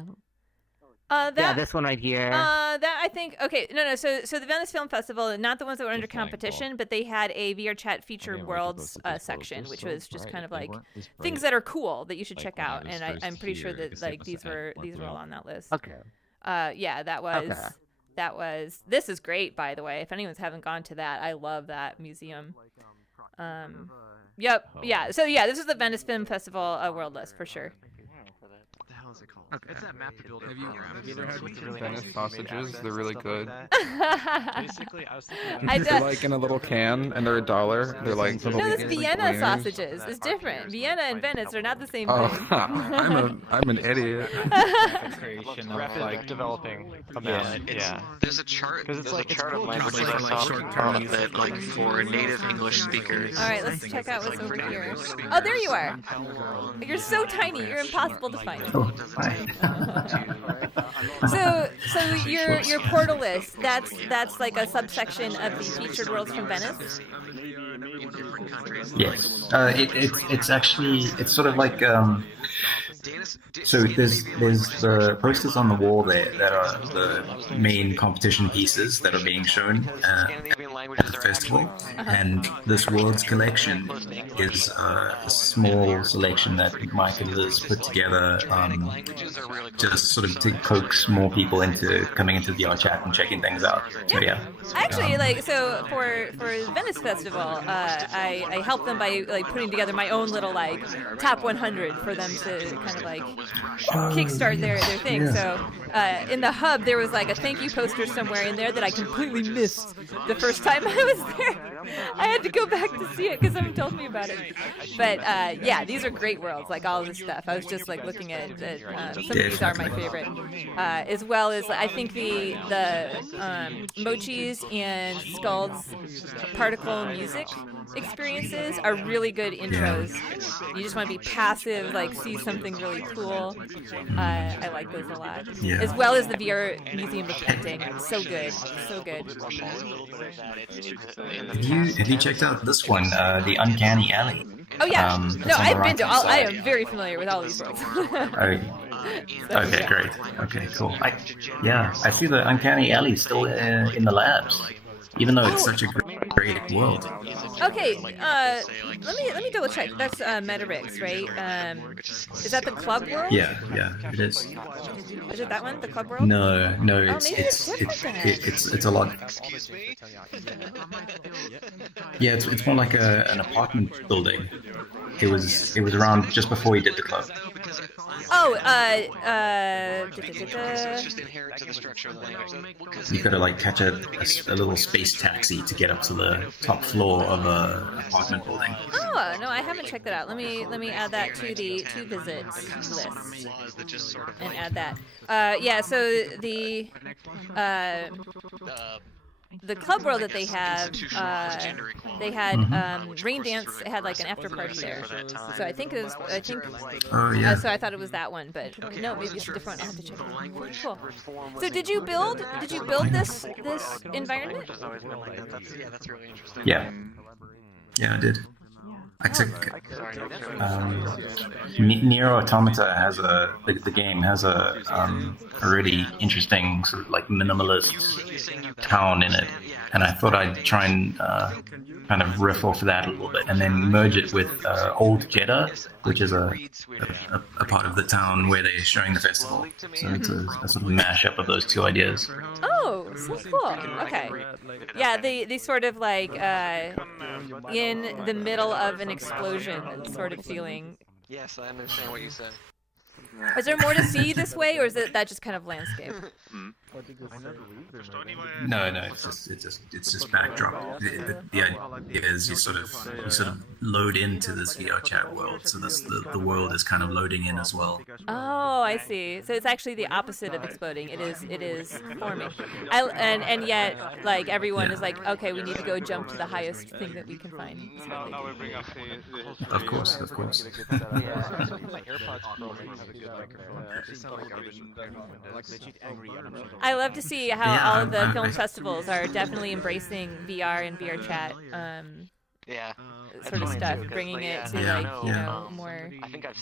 Yeah, this one right here. That I think. Okay, no. So the Venice Film Festival, not the ones that were under competition, but they had a VRChat featured worlds section, which was just kind of like things that are cool that you should check out. And I'm pretty sure that like these were all on that list. Okay. Yeah, that was. Okay. That was. This is great, by the way. If anyone's haven't gone to that, I love that museum. Yep. Yeah. So yeah, this is the Venice Film Festival world list for sure. Okay. It's that map to build. Have you ever had Venice sausages? They're really good. Basically, I was thinking. They're like in a little can, and they're $1. They're like little. No, this Vienna sausages is different. Vienna and Venice are not the same thing. I'm an idiot. Creation of like developing a map. Yeah. There's a chart. There's a chart of languages I saw that like for native English speakers. All right, let's check out what's over here. Oh, there you are. You're so tiny. You're impossible to find. So your portal list, that's like a subsection of the featured worlds from Venice? Yes. It's sort of like so there's the posters on the wall there that are the main competition pieces that are being shown at the festival, and this world's collection is a small selection that Michael has put together just sort of to coax more people into coming into the VRChat and checking things out. So yeah. Actually, so for Venice Festival, I helped them by like putting together my own little like top 100 for them to kind of like kickstart their thing. Yeah. So in the hub there was like a thank you poster somewhere in there that I completely missed the first time I was there. I had to go back to see it because someone told me about it. But yeah, these are great worlds, like all this stuff. I was just like looking at some of these are my favorite, as well as I think the Mochi's and Skuld's particle music experiences are really good intros. You just want to be passive, like see something really cool. I like those a lot. Yeah. As well as the VR Museum of Painting. So good. So good. Have you checked out this one, the Uncanny Alley? Oh yeah. No, I've been to all. I am very familiar with all these worlds. Okay, great. Okay, cool. I see the Uncanny Alley still in the labs, even though it's such a great world. Okay, let me double check. That's Metarix, right? Is that the club world? Yeah, it is. Is it that one, the club world? No, it's a lot. Yeah, it's more like an apartment building. It was around just before he did the club. Oh, you gotta like catch a little space taxi to get up to the top floor of a apartment building. Oh no, I haven't checked that out. Let me add that to the to visits list and add that. Yeah, so the club world that they have, they had Rain Dance. It had like an after party there, so I think it was. Oh yeah. So I thought it was that one, but no, maybe it's a different one. I have to check it out. Cool. So did you build this environment? That's really interesting. Yeah, I did. I took Nier Automata has the game has a really interesting sort of like minimalist town in it, and I thought I'd try and kind of riff off that a little bit, and then merge it with Old Jeddah, which is a part of the town where they're showing the festival. So it's a sort of mashup of those two ideas. Oh, so cool. Okay. Yeah, they sort of like in the middle of an explosion sort of feeling. Yes, I understand what you said. Is there more to see this way, or is that just kind of landscape? No, it's just backdrop. The idea is you sort of load into this VRChat world, so the world is kind of loading in as well. Oh, I see. So it's actually the opposite of exploding. It is forming. And yet, like everyone is like, okay, we need to go jump to the highest thing that we can find. Of course. I love to see how all of the film festivals are definitely embracing VR and VRChat. Yeah. sort of stuff, bringing it to like you know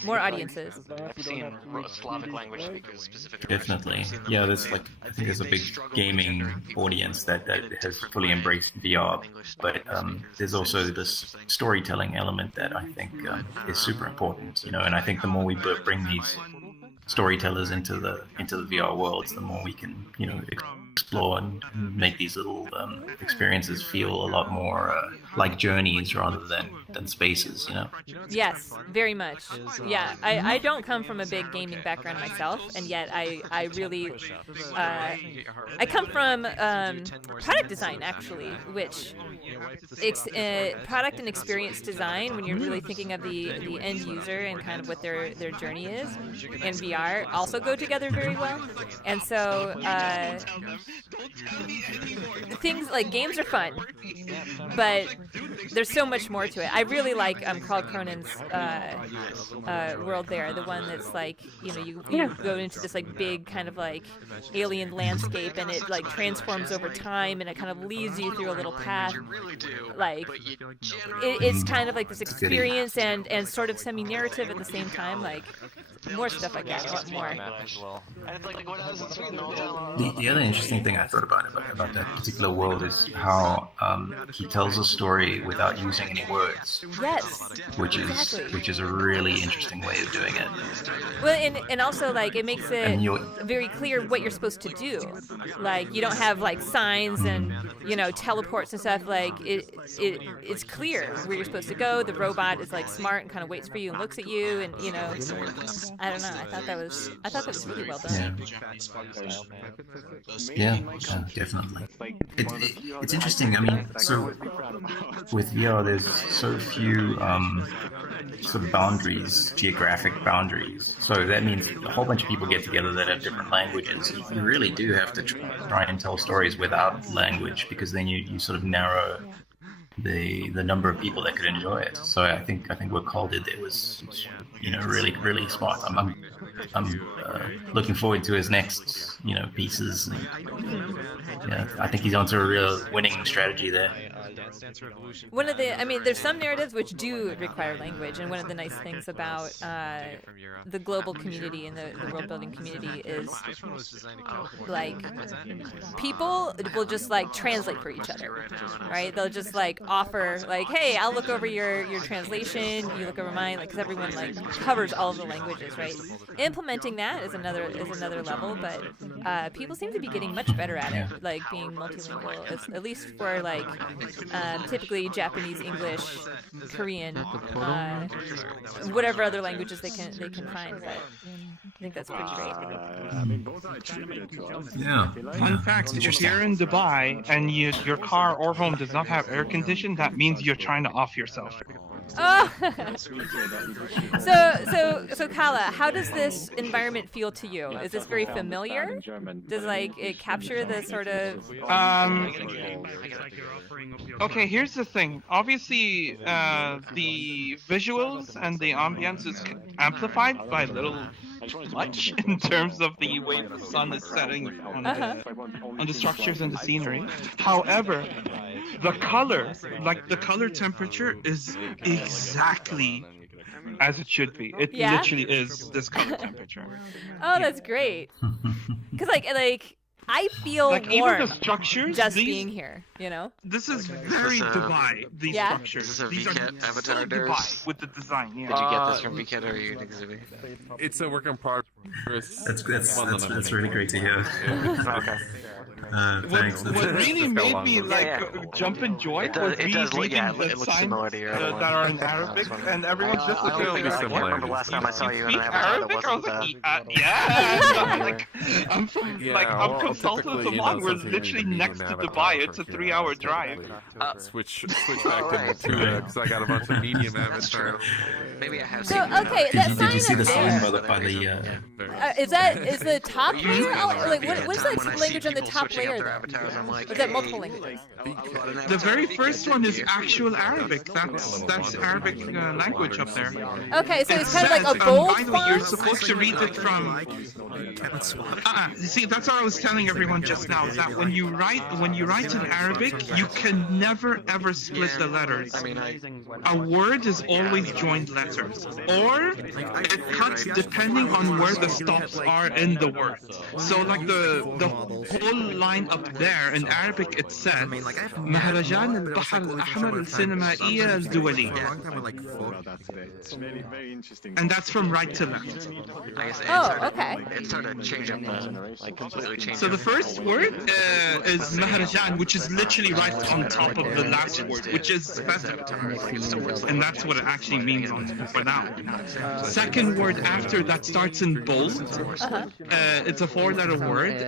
more audiences. I've seen Slavic language speakers specifically. Definitely. Yeah, there's like I think there's a big gaming audience that has fully embraced VR, but there's also this storytelling element that I think is super important. You know, and I think the more we bring these storytellers into the VR worlds, the more we can explore and make these little experiences feel a lot more like journeys rather than spaces, you know? Yes, very much. Yeah, I don't come from a big gaming background myself, and yet I really I come from product design actually, which product and experience design, when you're really thinking of the end user and kind of what their journey is, and VR also go together very well. And so things like games are fun, but there's so much more to it. I really like Carl Cronin's world there, the one that's like, you go into this like big kind of like alien landscape, and it like transforms over time, and it kind of leads you through a little path. Like it's kind of like this experience and sort of semi-narrative at the same time. Like more stuff like that. I want more. The other interesting thing I thought about that particular world is how he tells a story without using any words. Yes. Which is a really interesting way of doing it. Well, and also like it makes it very clear what you're supposed to do. Like you don't have like signs and teleports and stuff. Like it's clear where you're supposed to go. The robot is like smart and kind of waits for you and looks at you, and I don't know. I thought that was really well done. Yeah, definitely. It's interesting. I mean, so with VR, there's so few sort of boundaries, geographic boundaries. So that means a whole bunch of people get together that have different languages. You really do have to try and tell stories without language, because then you sort of narrow the number of people that could enjoy it. So I think what Cole did there was really, really smart. I'm looking forward to his next pieces. And, I think he's onto a real winning strategy there. There's some narratives which do require language, and one of the nice things about the global community and the world building community is like people will just like translate for each other, right? They'll just like offer like, hey, I'll look over your translation, you look over mine, like, because everyone like covers all of the languages, right? Implementing that is another level, but people seem to be getting much better at it, like being multilingual, at least for like typically Japanese, English, Korean, whatever other languages they can find. But I think that's pretty great. Yeah. Fun fact: if you're in Dubai and your car or home does not have air conditioning, that means you're trying to off yourself. Oh, so Kala, how does this environment feel to you? Is this very familiar? Does like it capture the sort of? Okay, here's the thing. Obviously, the visuals and the ambience is amplified by a little much in terms of the way the sun is setting on the structures and the scenery. However, the color temperature is exactly as it should be. It literally is this color temperature. Oh, that's great. Because like I feel like warm even the structures, just being here, This is very Dubai, these structures. This is a These are VCat so avatar, Dubai with the design, Did you get this from VCat or are you exhibiting? It's a work in progress. That's really great to hear. Okay. Thanks. What really made me jump in joy was reading the signs that are in Arabic, and everyone's just I remember last time I saw you in an avatar that wasn't I'm from Sultan Salman, we're literally next to Dubai. It's a 3-hour drive. Switch back to because I got a bunch of medium avatars. Maybe I have So okay, that sign Did you see the there. sign by the Is the top layer? Like what's that language on the top Arabic layer then? Or is that multiple languages? The very first one is actual Arabic. That's Arabic language up there. Okay, so it's kind of like a bold by the way, you're font? supposed to read it from. You see, that's what I was telling everyone just now. Is that when you write in Arabic, you can never ever split the letters. A word is always joined letters, or it cuts depending on where the stops are in the word. So like the whole line up there in Arabic it says مهرجان البحر الأحمر السينمائية الدولية. And that's from right to left. Oh, okay. It started changing like completely changing. So the first word is Maharajan, which is literally right on top of the last word, which is festival. And that's what it actually means for now. Second word after that starts in bold. It's a 4-letter word,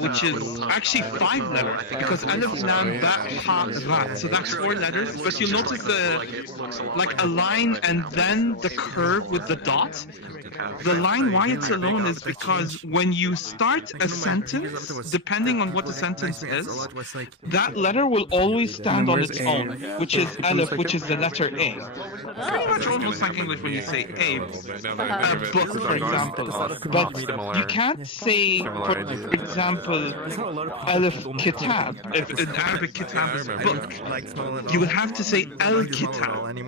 which is actually 5 letters, because Alif, Lam, Ba, Ha, Ra. So that's 4 letters, but you'll notice like a line and then the curve with the dot. The line why it's alone is because when you start a sentence, depending on what the sentence is, that letter will always stand on its own, which is Aleph, which is the letter A. Pretty much almost like English when you say a book, for example. But you can't say, for example, Aleph Kitab. If in Arabic Kitab is book, you would have to say Al Kitab.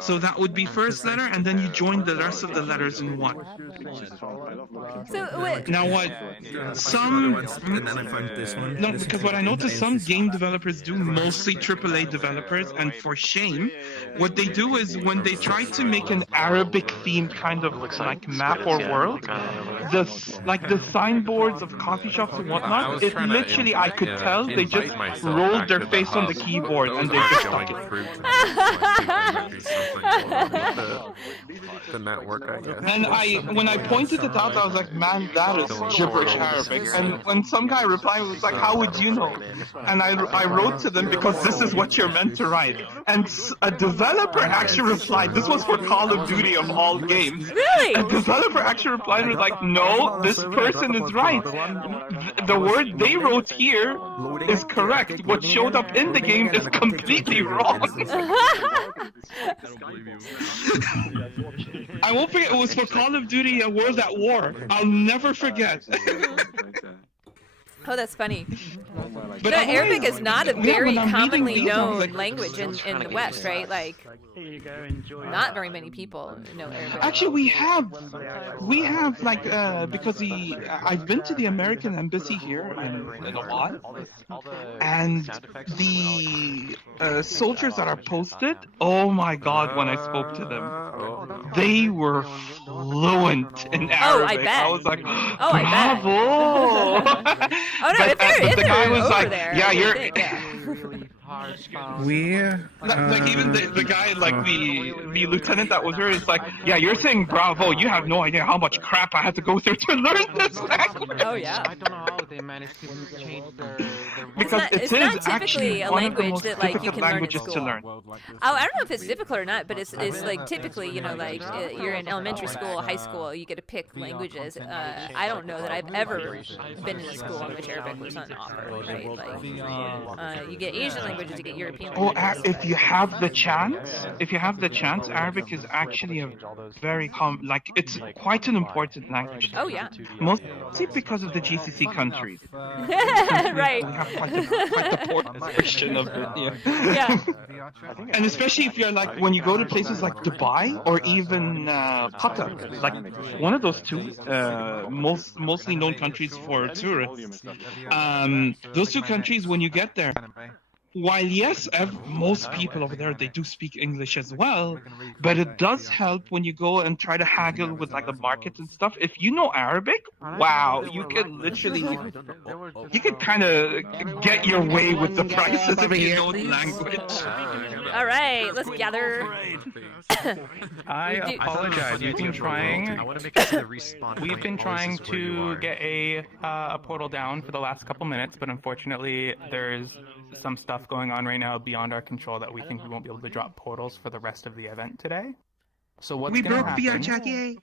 So that would be first letter, and then you join the rest of the letters in one. So wait. Now what? No, because what I noticed some game developers do, mostly AAA developers, and for shame, what they do is when they try to make an Arabic themed kind of like map or world, the signboards of coffee shops and whatnot, it literally, I could tell they just rolled their face on the keyboard and they just stuck it. The network, I guess. And when I pointed it out, I was like, man, that is gibberish Arabic. And when some guy replied, was like, how would you know? And I wrote to them, because this is what you're meant to write. And a developer actually replied, this was for Call of Duty of all games. Really? A developer actually replied, was like, no, this person is right. The word they wrote here is correct. What showed up in the game is completely wrong. I won't forget, it was for Call of Duty A World at War. I'll never forget. Oh, that's funny. But no, Arabic is not a very commonly these, known like, language in the West, right? Like, not very many people know Arabic. Actually, we have like because I've been to the American embassy here in a lot, and the soldiers that are posted. Oh my God! When I spoke to them, they were fluent in Arabic. Oh, I bet. I was like, oh, I bet. Bravo! Oh no, if the guy was over like, there, yeah, you're. Like even the guy, like the lieutenant that was here, is like, yeah, you're saying bravo. You have no idea how much crap I had to go through to learn this language. Oh yeah. I don't know how they managed to change their because it's not typically a language that like you can learn in school. Oh, I don't know if it's difficult or not, but it's like typically, you know, like you're in elementary school, high school, you get to pick languages. I don't know that I've ever been in a school in which Arabic was on offer, right? Like you get Asian languages, you get European languages. If you have the chance, Arabic is actually a very like it's quite an important language. Oh yeah. Mostly because of the GCC countries. Right. We have quite the poor version of it. Yeah. And especially if you're like when you go to places like Dubai or even Qatar, like one of those two mostly known countries for tourists. Those two countries, when you get there, while yes, most people over there, they do speak English as well, but it does help when you go and try to haggle with like the market and stuff. If you know Arabic, wow, you can literally, you can kind of get your way with the prices if you know the language. All right, let's gather. I apologize. We've been trying. We've been trying to get a portal down for the last couple minutes, but unfortunately, there's some stuff going on right now beyond our control that we think we won't be able to drop portals for the rest of the event today. So what's going to happen? We broke VRChat, yay!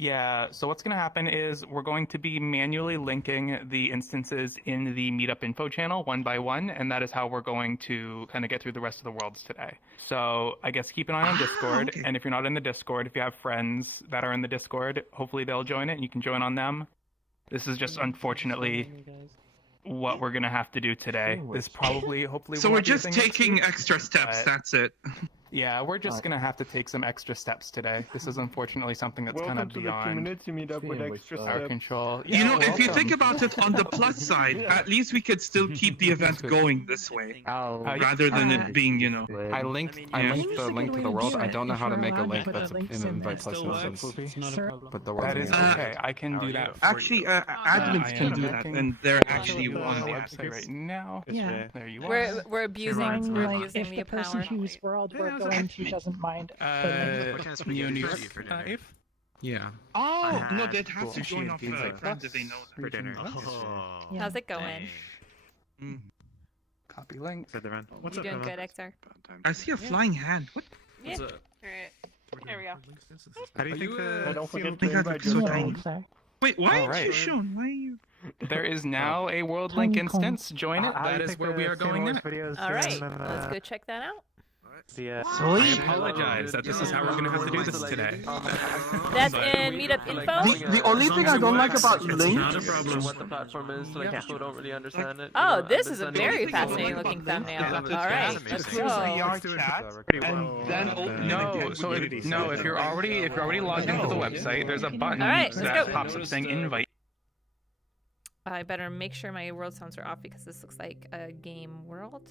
Yeah, so what's going to happen is we're going to be manually linking the instances in the Meetup info channel one by one, and that is how we're going to kind of get through the rest of the worlds today. So I guess keep an eye on Discord, and if you're not in the Discord, if you have friends that are in the Discord, hopefully they'll join it and you can join on them. This is just unfortunately what we're going to have to do today. This probably, hopefully... So we're just taking extra steps, that's it. Yeah, we're just going to have to take some extra steps today. This is unfortunately something that's kind of beyond our control. You know, if you think about it on the plus side, at least we could still keep the event going this way, rather than it being, you know. I linked the link to the world. I don't know how to make a link that's in invite plus but the world. That is okay. I can do that. Actually, admins can do that, and they're actually on the website right now. Yeah. There you are. We're abusing if the person whose world we're going to doesn't mind. New York, if? Yeah. Oh, no, they'd have to join off friends if they know that. For dinner. How's it going? Copy link. You doing good, XR? I see a flying hand. What? Yeah. Alright. There we go. How do you think don't forget think to so tiny. Wait, why aren't you Alright. shown? Why are you? There is now a world link instance. Join it. That is where we are going next. Alright, let's go check that out. I apologize that this is how we're going to have to do this today. That's in Meetup info? The only thing I don't like about Link... Not a problem what the platform is, like people don't really understand it. Oh, this is a very fascinating looking thumbnail. Alright, let's go. If you're already logged into the website, there's a button that pops up saying invite. I better make sure my world sounds are off because this looks like a game world.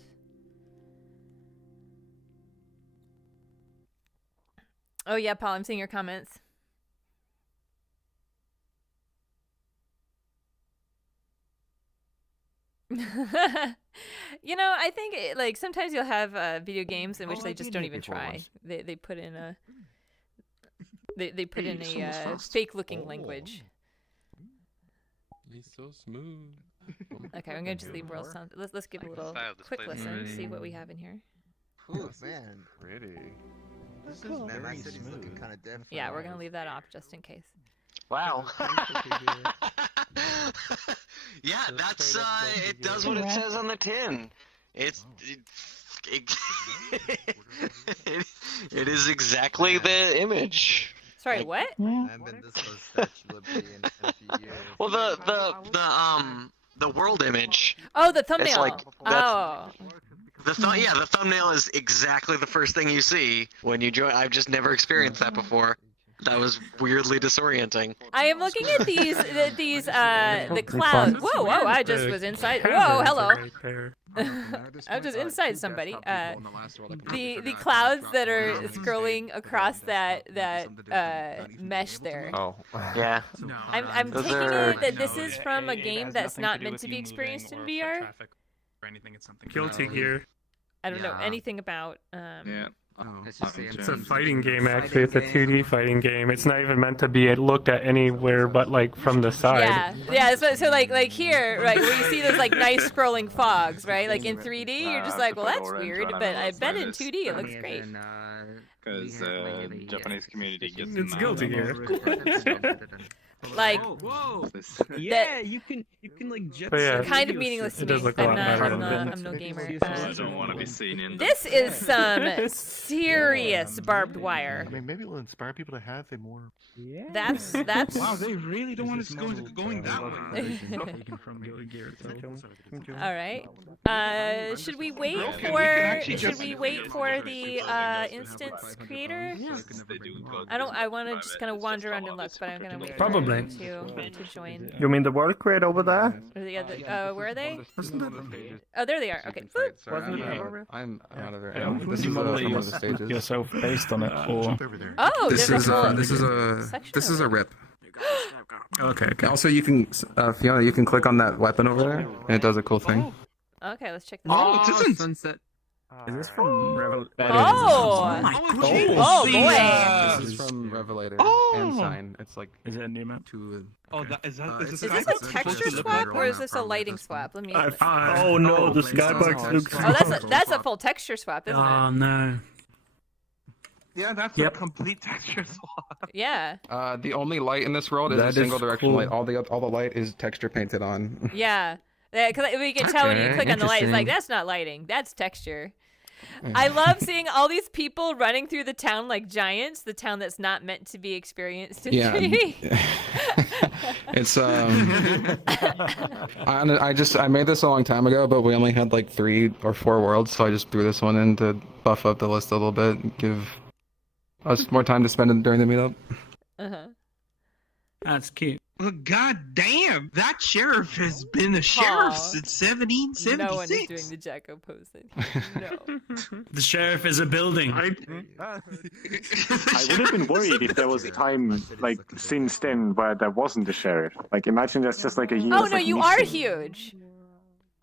Oh yeah, Paul, I'm seeing your comments. You know, I think like sometimes you'll have video games in which they just don't even try. They put in a they put in a fake looking language. He's so smooth. Okay, I'm gonna just leave world sound. Let's give a little quick listen, see what we have in here. Ooh, man. Pretty. This is man, my city's looking kind of dead. Yeah, we're gonna leave that off just in case. Wow. Yeah, that's it does what it says on the tin. It is exactly the image. Sorry, what? Well, the world image. Oh, the thumbnail. It's like, oh. The thumbnail is exactly the first thing you see when you join. I've just never experienced that before. That was weirdly disorienting. I am looking at the clouds. Whoa, I just was inside. Whoa, hello. I was just inside somebody. The clouds that are scrolling across that mesh there. Oh, yeah. I'm taking it that this is from a game that's not meant to be experienced in VR. Guilty Gear. I don't know anything about. It's a fighting game, actually. It's a 2D fighting game. It's not even meant to be looked at anywhere but like from the side. Yeah. So like here, right, where you see those like nice scrolling fogs, right? Like in 3D, you're just like, well, that's weird. But I bet in 2D it looks great. Because Japanese community gets it's Guilty Gear. Like, yeah, you can like jet kind of meaningless to me. I'm no gamer. I don't want to be seen in. This is some serious barbed wire. I mean, maybe it'll inspire people to have a more. Yeah. That's. Wow, they really don't want us going that way. All right. Should we wait for the instance creator? I want to just kind of wander around and look, but I'm gonna wait. Probably. To join. You mean the world crate over there? Where are they? Oh, there they are. Okay. I'm out of there. This is one of the stages. Yourself based on it, or oh, this is a rip. Okay. Also, you can Fiona, you can click on that weapon over there, and it does a cool thing. Okay, let's check this out. Oh, it Sunset. Is this from Revelator? Oh boy! This is from Revelator and Sign. It's like. Is it a new map? Is this a texture swap or is this a lighting swap? Let me. Oh no, the skybox looks. Oh, that's a full texture swap, isn't it? Oh no. Yeah, that's a complete texture swap. Yeah. The only light in this world is That a is single direction cool. light. All the light is texture painted on. Yeah. Because we can tell when you Okay, click on the light, it's like, interesting. that's not lighting, that's texture. I love seeing all these people running through the town like giants, the town that's not meant to be experienced in Yeah. 3D. It's I made this a long time ago, but we only had like 3 or 4 worlds, so I just threw this one in to buff up the list a little bit, and give us more time to spend during the meetup. Uh-huh. That's cute. Well, god damn, that sheriff has been a sheriff Aw. since 1776. No one is doing the Jacko pose then. No. The sheriff is a building. I would have been worried if there was a time like since then where there wasn't a sheriff. Like imagine that's just like a year. Oh no, you are huge.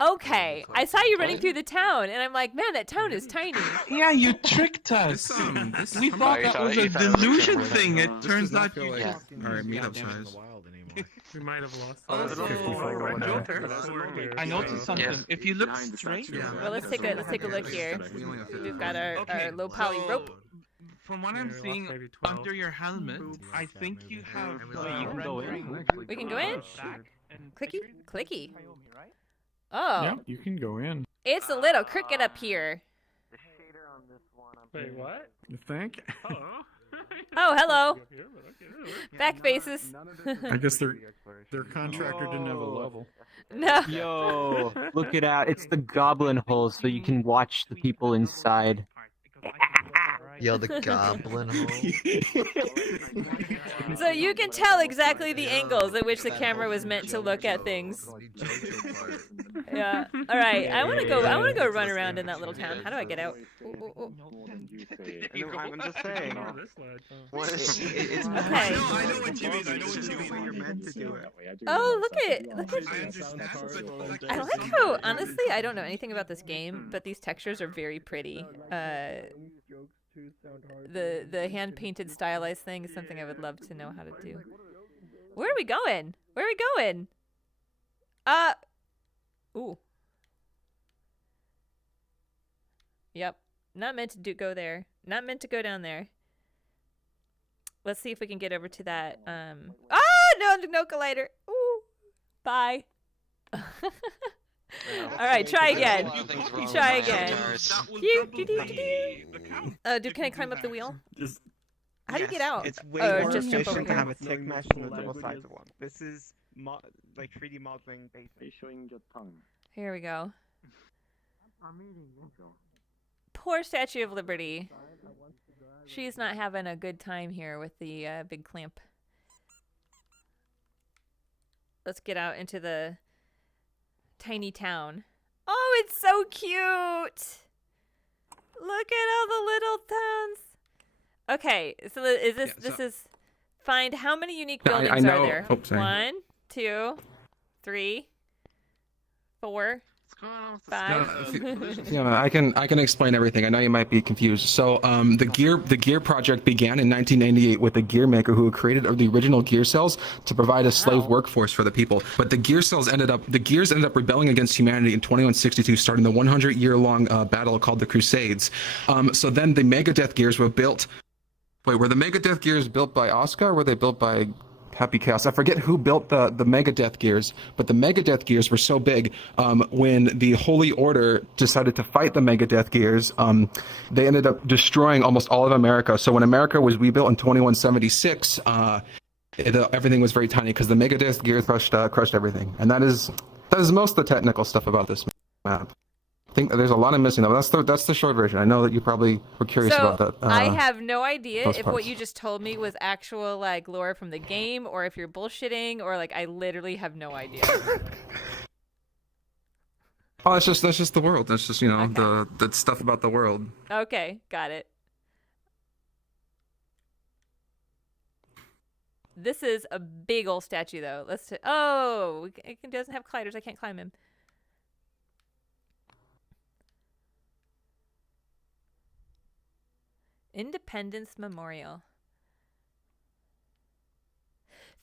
Okay, I saw you running through the town, and I'm like, man, that town is tiny. Yeah, you tricked us. We thought that was a delusion thing. It turns out you All right, meetup size. We might have lost. I noticed something. If you look straight. Well, let's take a look here. We've got our low poly rope. From what I'm seeing under your helmet, I think you have. You can go in. We can go in. Clicky. Oh. Yeah, you can go in. It's a little crooked up here. Wait, what? You think? Oh, hello. Back faces. I guess their contractor didn't have a level. No. Yo, look it out. It's the goblin hole, so you can watch the people inside. Yo, the goblin hole. So you can tell exactly the angles at which the camera was meant to look at things. Yeah. All right. I want to go run around in that little town. How do I get out? Ooh. I'm just saying. Okay. I know what you mean. You're meant to do it. Oh, look at I like how, honestly, I don't know anything about this game, but these textures are very pretty. The hand painted stylized thing is something I would love to know how to do. Where are we going? Ooh. Yep. Not meant to go there. Not meant to go down there. Let's see if we can get over to that. No collider. Ooh. Bye. All right, try again. Try again. Can I climb up the wheel? How do you get out? It's way or more just jump over efficient to here? have a tick mesh than a double sided one. This is like 3D modeling basically showing your tongue. Here we go. Poor Statue of Liberty. She's not having a good time here with the big clamp. Let's get out into the tiny town. Oh, it's so cute! Look at all the little towns. Okay, so this is find how many unique buildings I know. are there? Oh, sorry. 1, 2, 3, 4, 5. Yeah, I can explain everything. I know you might be confused. So, the gear project began in 1998 with a gear maker who created the original gear cells to provide a slave workforce for the people. But the gears ended up rebelling against humanity in 2162, starting the 100-year-long battle called the Crusades. So then the Megadeth gears were built. Wait, were the Megadeth gears built by Oscar, or were they built by Happy Chaos? I forget who built the Megadeth gears, but the Megadeth gears were so big, when the Holy Order decided to fight the Megadeth gears, they ended up destroying almost all of America. So when America was rebuilt in 2176, everything was very tiny because the Megadeth gears crushed everything. And that is most of the technical stuff about this map. I think there's a lot I'm missing though. That's the short version. I know that you probably were curious about that. I have no idea those if parts. what you just told me was actual like lore from the game, or if you're bullshitting, or like I literally have no idea. Oh, that's just the world. That's just the stuff about the world. Okay, got it. This is a big old statue though. It doesn't have gliders. I can't climb him. Independence Memorial.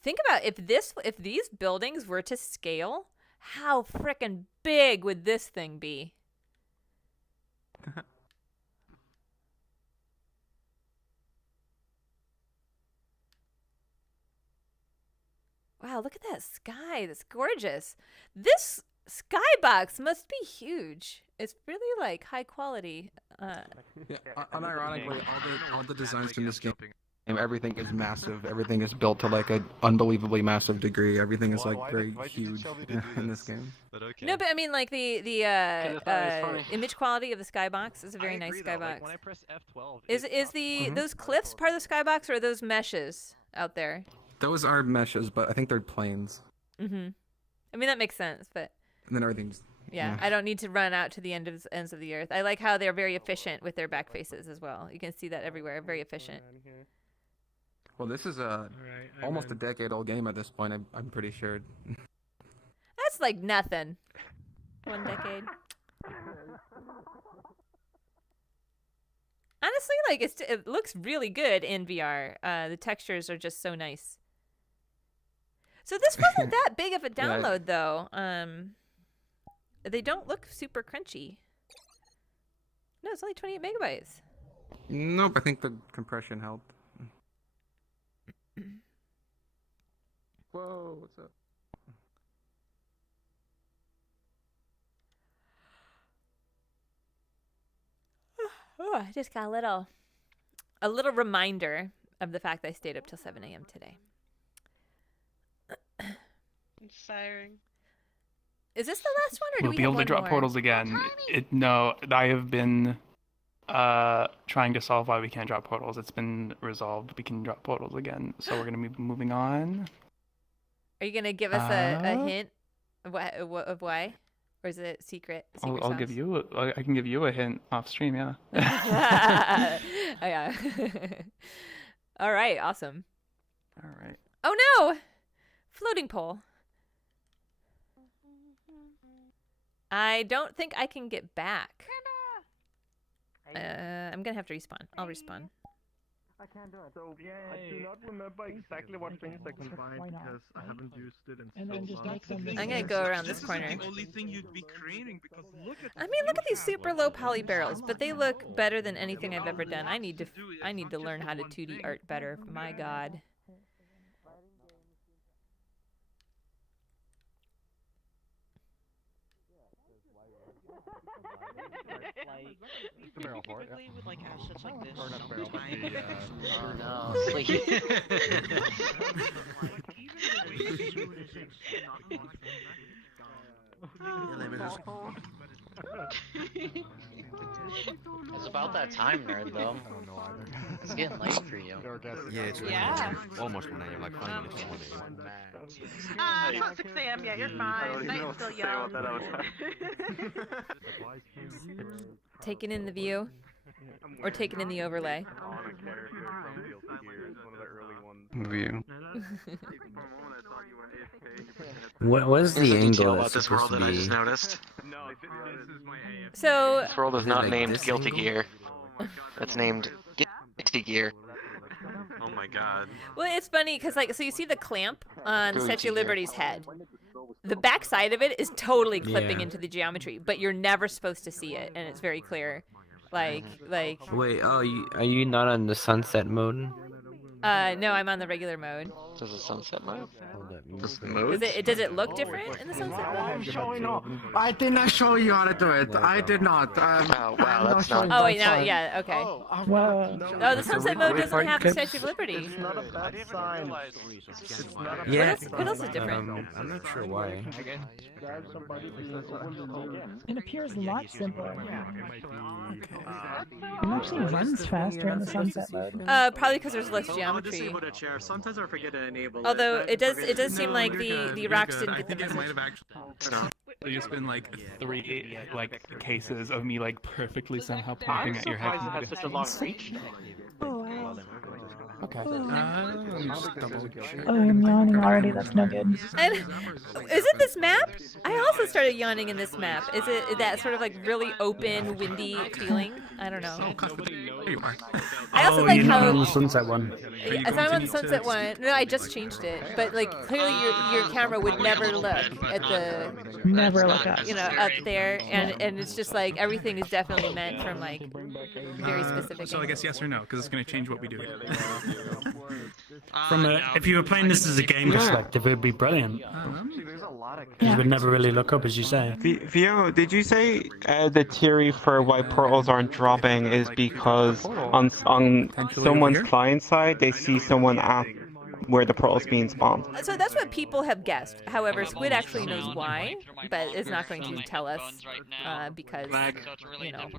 Think about if these buildings were to scale, how frickin' big would this thing be? Wow, look at that sky. That's gorgeous. This skybox must be huge. It's really like high quality. Yeah, unironically, all the designs in this game, everything is massive. Everything is built to like an unbelievably massive degree. Everything is like very huge in this game. No, but I mean, like the image quality of the skybox is a very nice skybox. When I press F12, Is those cliffs part of the skybox, or are those meshes out there? Those are meshes, but I think they're planes. I mean, that makes sense, but. And then everything's. Yeah, I don't need to run out to the ends of the earth. I like how they're very efficient with their back faces as well. You can see that everywhere. Very efficient. Well, this is almost a decade-old game at this point. I'm pretty sure. That's like nothing. 1 decade. Honestly, like it looks really good in VR. The textures are just so nice. So this wasn't that big of a download, though. They don't look super crunchy. No, it's only 28 megabytes. Nope, I think the compression helped. Whoa, what's up? Oh, I just got a little reminder of the fact that I stayed up till 7 a.m. today. Inspiring. Is this the last one, or do We'll we be have able to one drop more? portals again. No, I have been trying to solve why we can't drop portals. It's been resolved. We can drop portals again. So we're gonna be moving on. Are you gonna give us a hint of why, or is it secret? I'll give you. I can give you a hint off stream. Yeah. Oh, yeah. All right. Awesome. All right. Oh no! Floating pole. I don't think I can get back. I'm gonna have to respawn. I'll respawn. I can't do it. So I do not remember exactly what things I combined because I haven't used it in so long. I'm gonna go around this corner. This is the only thing you'd be creating because look at. I mean, look at these super low poly barrels, but they look better than anything I've ever done. I need to learn how to 2D art better. My God. Typically with like assets like this, It's about that time, nerd, though. It's getting late for you. Yeah, it's almost 1 a.m. Like 5 minutes to 1 a.m. It's not 6 a.m. yet. You're fine. Night's still young. Taking in the view, or taking in the overlay. View. What was the angle about this world that I just noticed? So This world is not like named this Guilty angle? Gear. It's named Guilty Gear. Oh my god. Well, it's funny because so you see the clamp on Statue of Liberty's head. The back side of it is totally clipping Yeah. into the geometry, but you're never supposed to see it, and it's very clear. Like. Wait, are you not on the sunset mode? No, I'm on the regular mode. Does it sunset mode? Does it look different in the sunset mode? I did not show you how to do it. I did not. Oh wow, that's not. Oh wait, no, yeah, okay. Whoa. Oh, the sunset mode doesn't have the Statue of Liberty. It's not a bad sign. Yeah. What else is different? I'm not sure why. It appears a lot simpler. It actually runs faster in the sunset mode. Probably because there's less geometry. Sometimes I forget to enable Although it. it does seem like the rocks didn't I get the think it might message. have actually. There's just been like 3 cases of me like perfectly somehow pointing at your head. It has such a long reach. Okay. Oh, I'm yawning already. That's no good. And is it this map? I also started yawning in this map. Is it that sort of like really open, windy feeling? I don't know. I also like you're not how. on the sunset one. Yeah, so I'm on the sunset one. No, I just changed it. But like clearly your camera would never look at the. Never look up. You know, up there, and it's just like everything is definitely meant from like very specific. So I guess yes or no, because it's going to change what we do. From if you were playing this as a game perspective, it would be brilliant. You would never really look up, as you say. Vio, did you say the theory for why portals aren't dropping is because on someone's client side they see someone at where the portal's being spawned? So that's what people have guessed. However, Squid actually knows why, but is not going to tell us because, you know.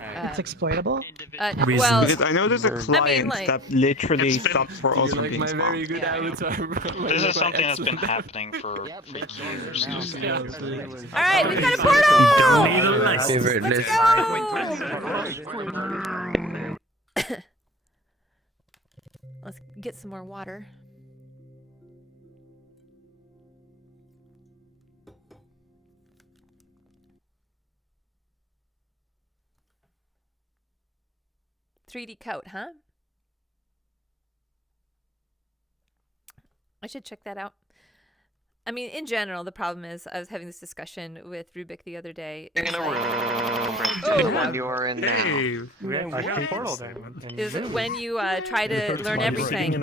It's exploitable? Well, because I know there's a client that literally stops portals from being spawned. This is something that's been happening for years. Alright, we've got a portal! You don't need a list. Let's go! Let's get some more water. .3D coat, huh? I should check that out. I mean, in general, the problem is I was having this discussion with Rubik the other day. In a room. You're in now. Is when you try to learn everything,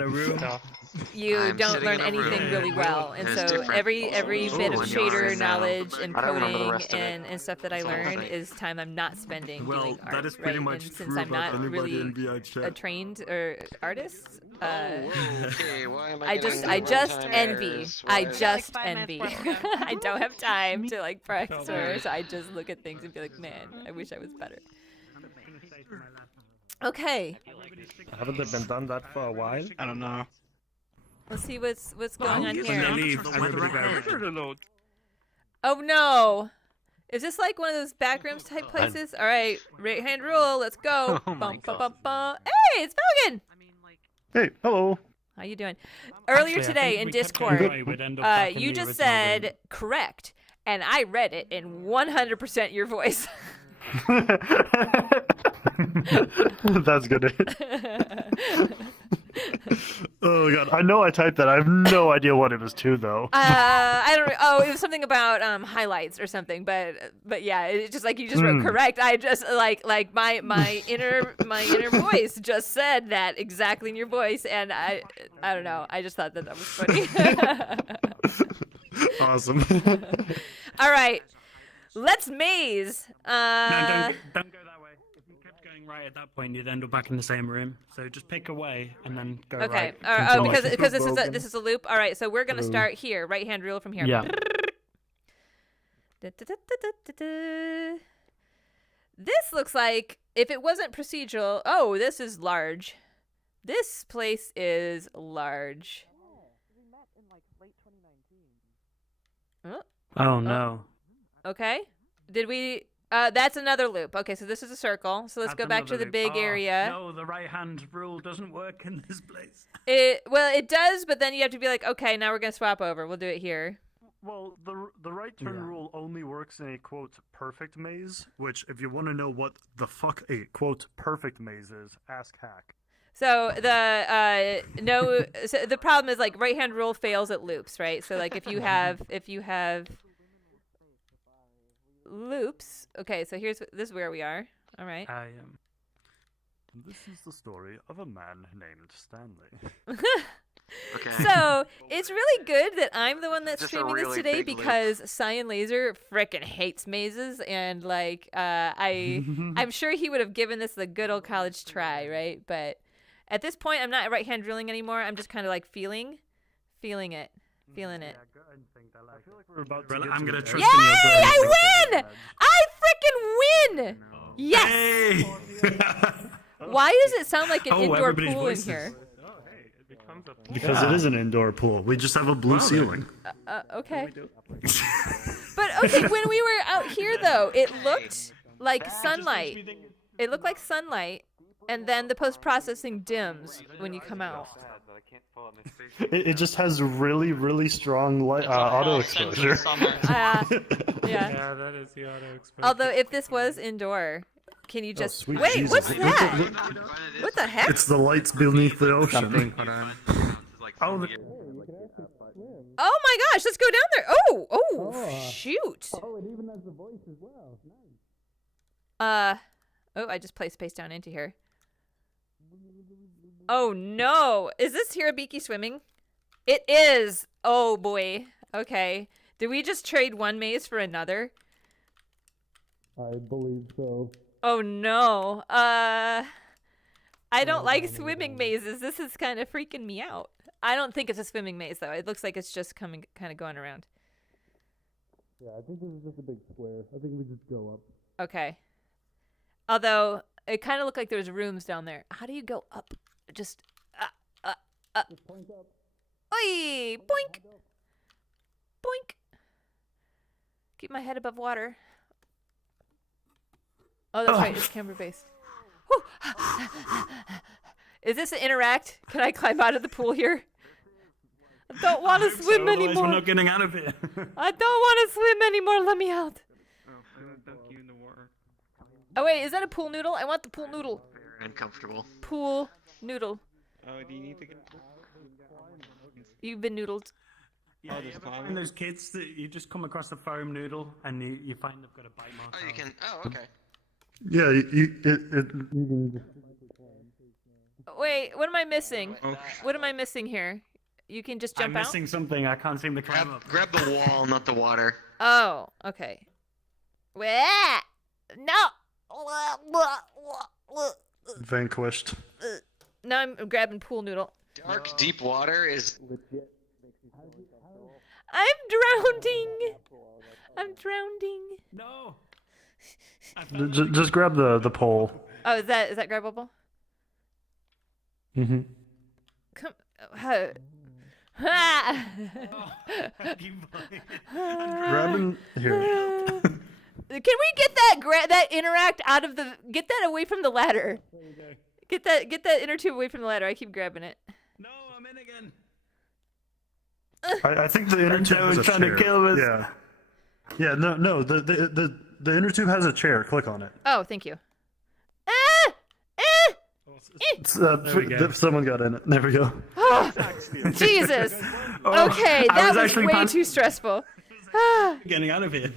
you don't learn anything really well. And so every bit of shader knowledge and coding and stuff that I learn is time I'm not spending doing art. That is pretty much and since I'm not really a trained artist, I just envy. I just envy. I don't have time to like practice, so I just look at things and be like, man, I wish I was better. Okay. Haven't they been done that for a while? I don't know. Let's see what's going on here. Everybody Oh no! Is this like one of those backrooms type places? All right, right hand rule. Let's go. Bum, bum, bum, bum. Hey, it's Falcon. Hey, hello. How you doing? Earlier today in Discord, you just said correct, and I read it in 100% your voice. That's good. Oh god, I know I typed that. I have no idea what it was to though. I don't. Oh, it was something about highlights or something. But yeah, it's just like you just wrote correct. I just like my inner voice just said that exactly in your voice, and I don't know. I just thought that was funny. Awesome. All right, let's maze. No, don't go that way. If you kept going right at that point, you'd end up back in the same room. So just pick a way and then go right. Okay. Oh, because this is a loop. All right. So we're gonna start here. Right hand rule from here. Yeah. This looks like if it wasn't procedural. Oh, this is large. This place is large. Oh no. Okay. Did we? That's another loop. Okay, so this is a circle. So let's go back to the big area. No, the right hand rule doesn't work in this place. Well, it does, but then you have to be like, okay, now we're gonna swap over. We'll do it here. Well, the right turn rule only works in a quote perfect maze, which if you want to know what the fuck a quote perfect maze is, ask Hack. So the the problem is like right hand rule fails at loops, right? So like if you have loops. Okay, so this is where we are. All right. This is the story of a man named Stanley. Okay. So it's really good that I'm the one that's streaming this today because CyanLaser frickin' hates mazes, and like I'm sure he would have given this the good old college try, right? But at this point, I'm not right hand drilling anymore. I'm just kind of like feeling it. I'm gonna trust Yay! I win! I freaking win! Yes! Hey! Why does it sound like an indoor pool in here? Because it is an indoor pool. We just have a blue ceiling. Okay. But okay, when we were out here though, it looked like sunlight. It looked like sunlight, and then the post-processing dims when you come out. It just has really, really strong light, auto exposure. Yeah, that is the auto exposure. Although, if this was indoor, can you just sweet wait? Jesus. What's that? What the heck? It's the lights beneath the ocean. Oh my gosh! Let's go down there. Oh, shoot. Oh, it even has the voice as well. Oh, I just placed space down into here. Oh no! Is this Hirabiki swimming? It is! Oh boy. Okay. Did we just trade one maze for another? I believe so. Oh no. I don't like swimming mazes. This is kind of freaking me out. I don't think it's a swimming maze though. It looks like it's just kind of going around. Yeah, I think this is just a big square. I think we just go up. Okay. Although it kind of looked like there was rooms down there. How do you go up? Just Just point up. Oi! Boink! Boink! Keep my head above water. Oh, that's right. It's camera based. Is this an interact? Can I climb out of the pool here? I don't want to swim anymore. We're not getting out of here. I don't want to swim anymore. Let me out. Oh wait, is that a pool noodle? I want the pool noodle. Very uncomfortable. Pool noodle. Oh, do you need to get? You've been noodled. Yeah, and there's kids that you just come across the foam noodle and you find they've got a bite mark. Oh, you can. Oh, okay. Yeah, you can just... Wait, what am I missing? What am I missing here? You can just jump I'm out? missing something. I can't seem to climb up. Grab the wall, not the water. Oh, okay. Wah! No! Vanquished. Now I'm grabbing pool noodle. Dark, deep water is. I'm drowning! I'm drowning. No! Just grab the pole. Oh, is that grabbable? Mm-hmm. Come. Grabbing here. Can we get that interact out of the? Get that away from the ladder. Get that inner tube away from the ladder. I keep grabbing it. No, I'm in again. I think the inner tube has a trying chair. to kill us. Yeah. Yeah. No. The inner tube has a chair. Click on it. Oh, thank you. Someone got in it. There we go. Oh, Jesus. Okay, that was way too stressful. Getting out of here.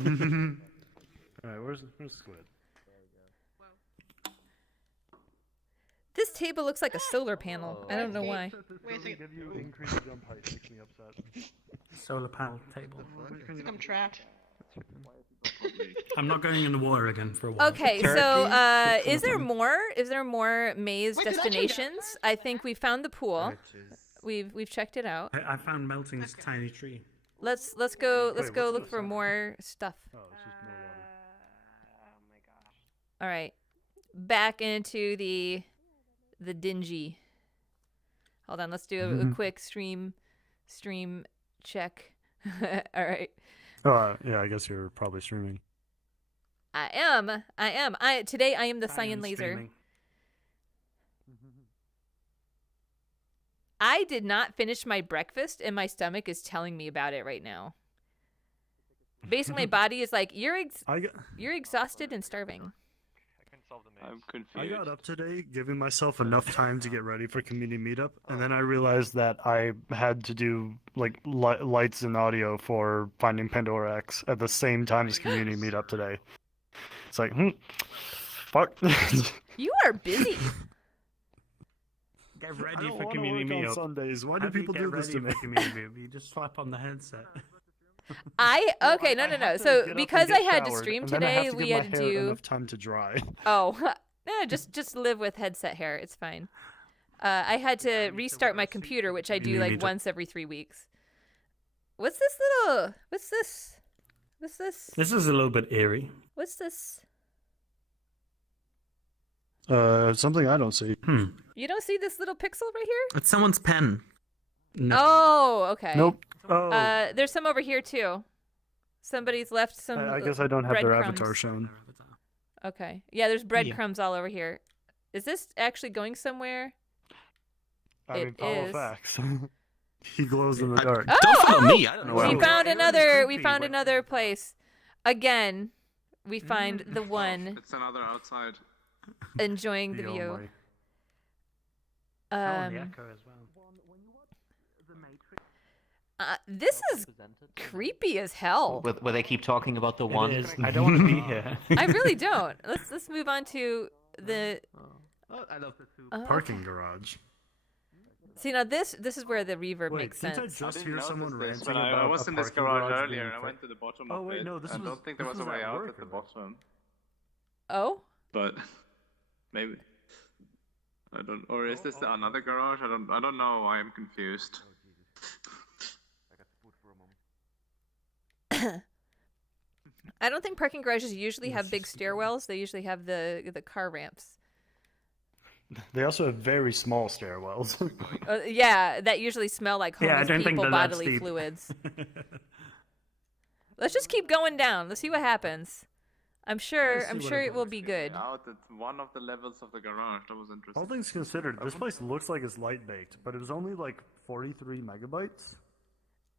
All right, where's Squid? This table looks like a solar panel. I don't know why. Solar panel table. I think I'm trapped. I'm not going in the water again for a while. Okay, so is there more? Is there more maze destinations? I think we found the pool. We've checked it out. I found Melting's tiny tree. Let's go look for more stuff. All right, back into the dingy. Hold on, let's do a quick stream check. All right. Oh, yeah, I guess you're probably streaming. I am. Today I am the CyanLaser. I did not finish my breakfast, and my stomach is telling me about it right now. Basically, my body is like, you're exhausted and starving. I'm confused. I got up today giving myself enough time to get ready for community meetup, and then I realized that I had to do like lights and audio for Finding Pandora X at the same time as community meetup today. It's like, fuck. You are busy. Get ready for community meetup. On Sundays. Why do people do this to me? You just slap on the headset. Okay, no. So because I had to stream today, we had to do enough time to dry. Oh, no, just live with headset hair. It's fine. I had to restart my computer, which I do like once every 3 weeks. What's this? This is a little bit eerie. What's this? Something I don't see. You don't see this little pixel right here? It's someone's pen. No. Oh, okay. Nope. Oh. There's some over here too. Somebody's left some. I guess I don't have their breadcrumbs. avatar shown. Okay. Yeah, there's breadcrumbs all over here. Is this actually going somewhere? I mean, follow facts. He glows in the dark. Oh, Don't follow me. I don't know where we found another. We found another place. Again, we find the one. It's another outside. Enjoying the view. The echo as well. This is creepy as hell. Where they keep talking about the one. I don't want to be here. I really don't. Let's move on to the. I love the soup. Parking garage. See, now this is where the reverb Wait, makes didn't sense. I just hear someone ranting But about I was a in this parking garage garage earlier being and I went to the bottom Oh of wait, it. no, this I was. don't think there this was a way at out work, at the I think. bottom. Oh? But maybe. I don't. Or is this another garage? I don't know. I am confused. I don't think parking garages usually have big stairwells. They usually have the car ramps. They also have very small stairwells. Yeah, that usually smell like Yeah, I homeless don't think people they're that bodily steep. fluids. Let's just keep going down. Let's see what happens. I'm sure it will be good. Out at one of the levels of the garage. That was interesting. All things considered, this place looks like it's light baked, but it was only like 43 megabytes.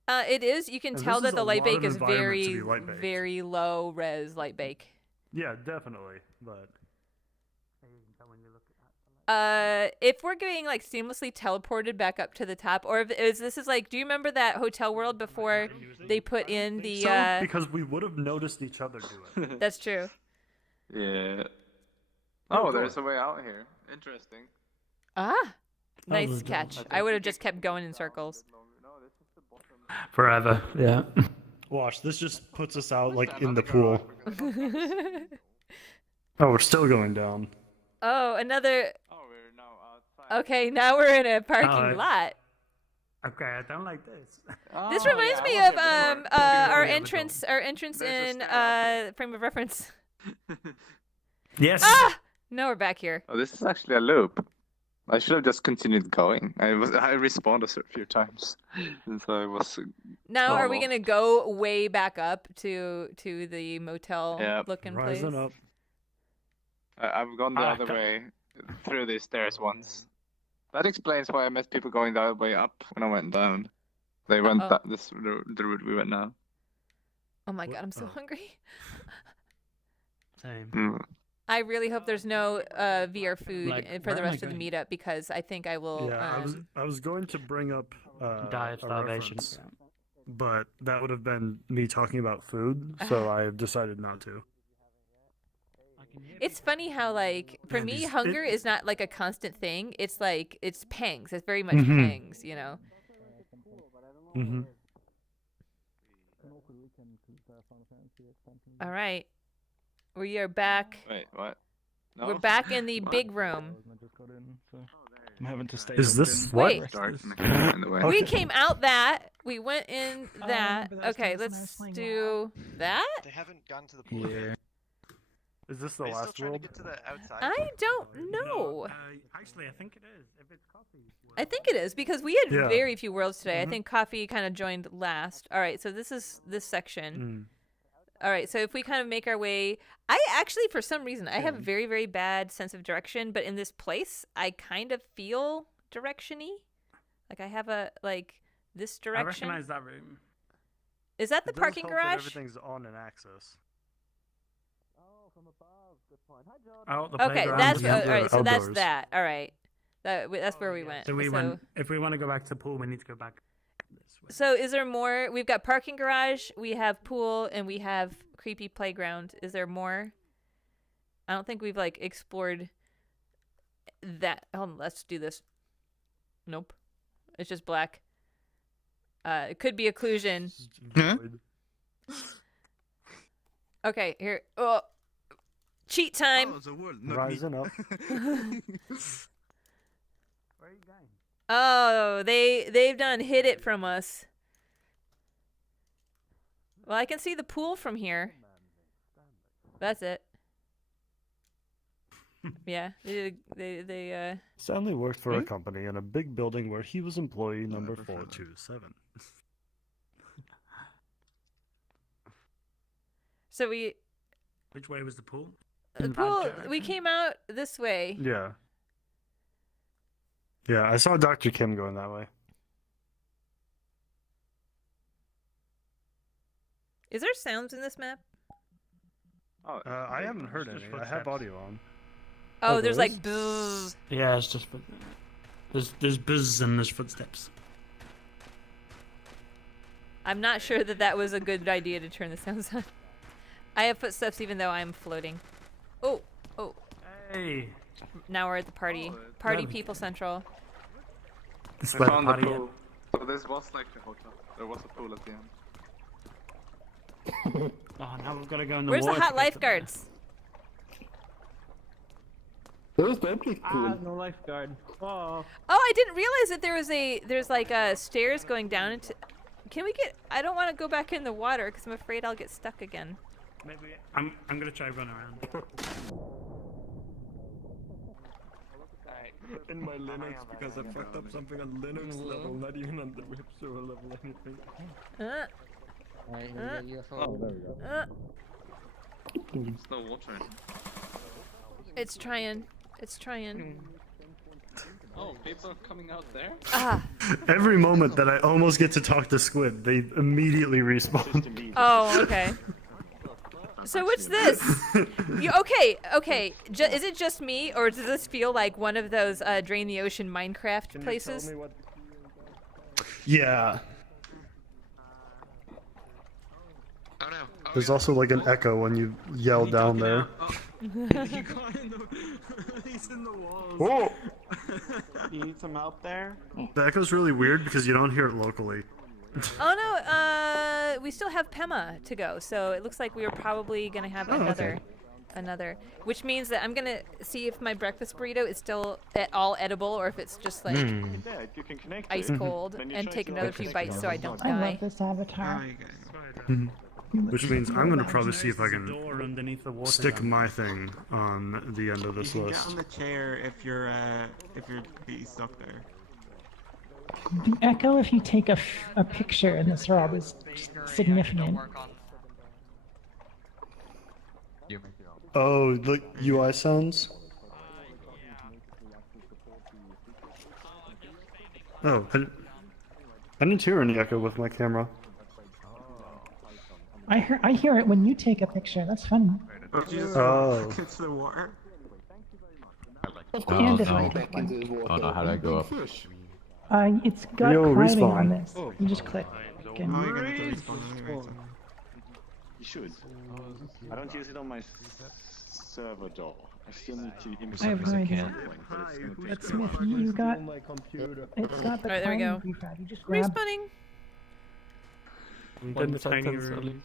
It is. You can And tell this that is the a light lot bake of is environment to very, be light baked. very low res light bake. Yeah, definitely, but. If we're getting like seamlessly teleported back up to the top, or if this is like, do you remember that hotel world before they put in the? So, because we would have noticed each other do it. That's true. Yeah. Oh, Oh, there's a way out here. Interesting. Ah, nice there's catch. one. I would have just kept going in circles. Forever. Yeah. Watch, this just puts us out like in the pool. Oh, we're still going down. Oh, another. Okay, now we're in a parking lot. Okay, I don't like this. This reminds me of our entrance in frame of reference. Yes. Ah! No, we're back here. Oh, this is actually a loop. I should have just continued going. I respawned a few times, and so I was. Now, are we gonna go way back up to the motel looking place? Rising up. I've gone the other way through these stairs once. That explains why I met people going the other way up when I went down. They went the route we went now. Oh my god, I'm so hungry. Same. I really hope there's no VR food for the rest of the meetup because I think I will. Yeah, I was going to bring up Diet a starvation. reference, but that would have been me talking about food, so I have decided not to. It's funny how like for me hunger is not like a constant thing. It's like it's pangs. It's very much pangs, you know. Mm-hmm. All right, we are back. Wait, what? No? We're back in the big room. I'm having to stay. Is this Wait. what? We came out that. We went in that. Okay, let's do that. They haven't gotten to the pool. Yeah. Is this the Are you last still trying world? to get to the outside? I don't know. Actually, I think it is. If it's coffee. I think it is because we had Yeah. very few worlds today. I think coffee kind of joined last. All right, so this is this section. All right, so if we kind of make our way, I actually, for some reason, I have a very, very bad sense of direction, but in this place, I kind of feel direction-y. Like I have a, like, this I direction. recognize that room. Is that the It does parking help that garage? Everything's on an axis. Oh, the Okay, playground. that's, Yeah, all right, so that's outdoors. that. All right. That's where we went. So we went. If we want to go back to the pool, we need to go back. So is there more? We've got parking garage, we have pool, and we have creepy playground. Is there more? I don't think we've like explored that. Hold on, let's do this. Nope. It's just black. It could be occlusion. Okay, here. Oh, cheat time. Rising up. Oh, they've done hid it from us. Well, I can see the pool from here. That's it. Yeah, they Stanley worked for a company in a big building where he was employee number 427. So we Which way was the pool? the pool. We came out this way. Yeah. Yeah, I saw Dr. Kim going that way. Is there sounds in this map? Oh, I haven't heard any. I have audio on. Oh, there's there like bzzz. Yeah, it's just there's buzz and there's footsteps. I'm not sure that was a good idea to turn the sounds on. I have footsteps even though I'm floating. Oh. Hey. Now we're at the party. Party People Central. We found the pool. So this was like the hotel. There was a pool at the end. Oh, now we've got to go in the Where's the water. hot lifeguards? Those definitely cool. No lifeguard. Oh. Oh, I didn't realize that there's like stairs going down into. Can we get? I don't want to go back in the water because I'm afraid I'll get stuck again. Maybe I'm gonna try run around. In my Linux, because I fucked up something on Linux level, not even on the web server level, anything. There's no water in it. It's trying. It's trying. Oh, people are coming out there? Ah. Every moment that I almost get to talk to Squid, they immediately respawn. Oh, okay. So what's this? Okay. Is it just me, or does this feel like one of those Drain the Ocean Minecraft places? Yeah. Oh no. There's also like an echo when you yell down there. He's in the walls. Whoa! You need some help there? The echo's really weird because you don't hear it locally. Oh no, we still have Pema to go, so it looks like we were probably gonna have another, which means that I'm gonna see if my breakfast burrito is still at all edible or if it's just like ice cold, and take another few bites so I don't I die. love this avatar. Which means I'm gonna probably see if I can Door underneath the water stick down. my thing on the end of this You can list. get on the chair if you're being stuck there. The echo, if you take a picture in this RAW, is significant. Oh, the UI sounds? Oh, I didn't hear any echo with my camera. I hear it when you take a picture. That's funny. Oh. It's the water. And if I take Oh no, how do I go up? it's got Yo, climbing respawn. on this. You just click. Oh, you're gonna go respawn anyway. So. You should. I don't use it on my server though. I still need to import I have no idea. it. But Smith, you got. It's got the Alright, there we go. climbing prefab. You just grab. Respawning. In the tiny room.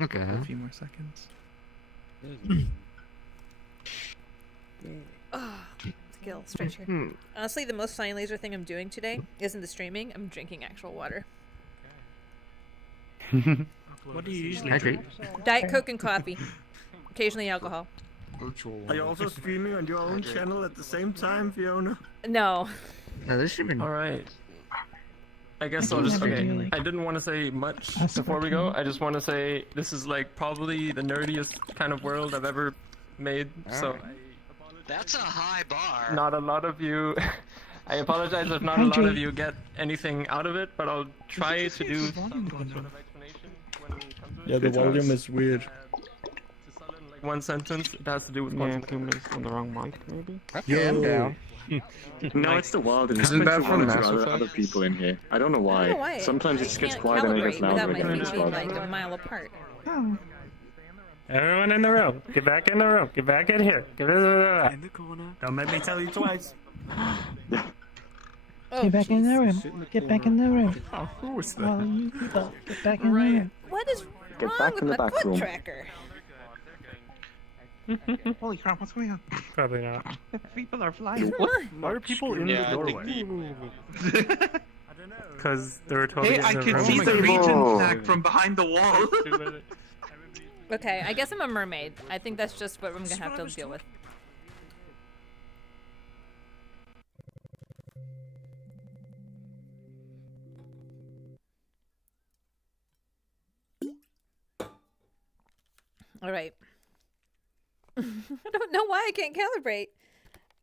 Okay. A few more seconds. Skill stretcher. Honestly, the most CyanLaser thing I'm doing today isn't the streaming. I'm drinking actual water. What do you usually Hydrate. drink? Diet Coke and coffee. Occasionally alcohol. Are you also streaming on your own channel at the same time, Fiona? No. No, this should be. Alright. I guess I I'll just. never Okay. do, like, I didn't want to say much us before we go. working. I just want to say this is like probably the nerdiest kind of world I've ever made. So. That's a high bar. Not a lot of you. I apologize if not a lot of you get anything out of it, but I'll try to do some sort of explanation when it comes to it. Yeah, the volume is weird. Like one sentence, it has to do with quantum mechanics on the wrong mic, maybe. Okay, I'm down. No, it's the world. It's Isn't that from one or two Mass other Effect? people in here. I don't know why. I don't know why. Sometimes it I just gets can't quiet and it gets calibrate louder without again. my It feet gets being louder. like a mile apart. Oh. Everyone in the room, get back in the room, get back in here. Get in the corner. Don't make me tell you twice. Get back in the room. Get back in the room. Oh, who was that? Well, you people, get back in the room. What is Get wrong back with in the my back foot room. tracker? Holy crap, what's going on? Probably not. People are flying. Why are people in the doorway? Because they were totally Hey, I in the can room. see the region Oh. tag from behind the wall. Okay, I guess I'm a mermaid. I think that's just what I'm gonna have to deal with. All right. I don't know why I can't calibrate.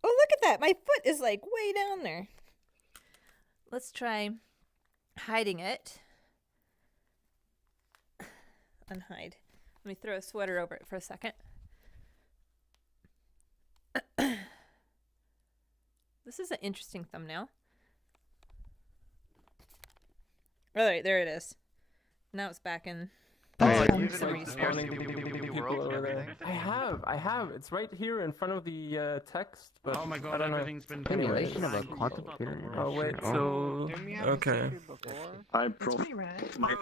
Oh, look at that. My foot is like way down there. Let's try hiding it. Unhide. Let me throw a sweater over it for a second. This is an interesting thumbnail. All right, there it is. Now it's back in That's you fun. like spawning people over there. I have. It's right here in front of the text. But Oh my god, I don't know. everything's been Simulation of a quantum computer. Oh wait, so okay. I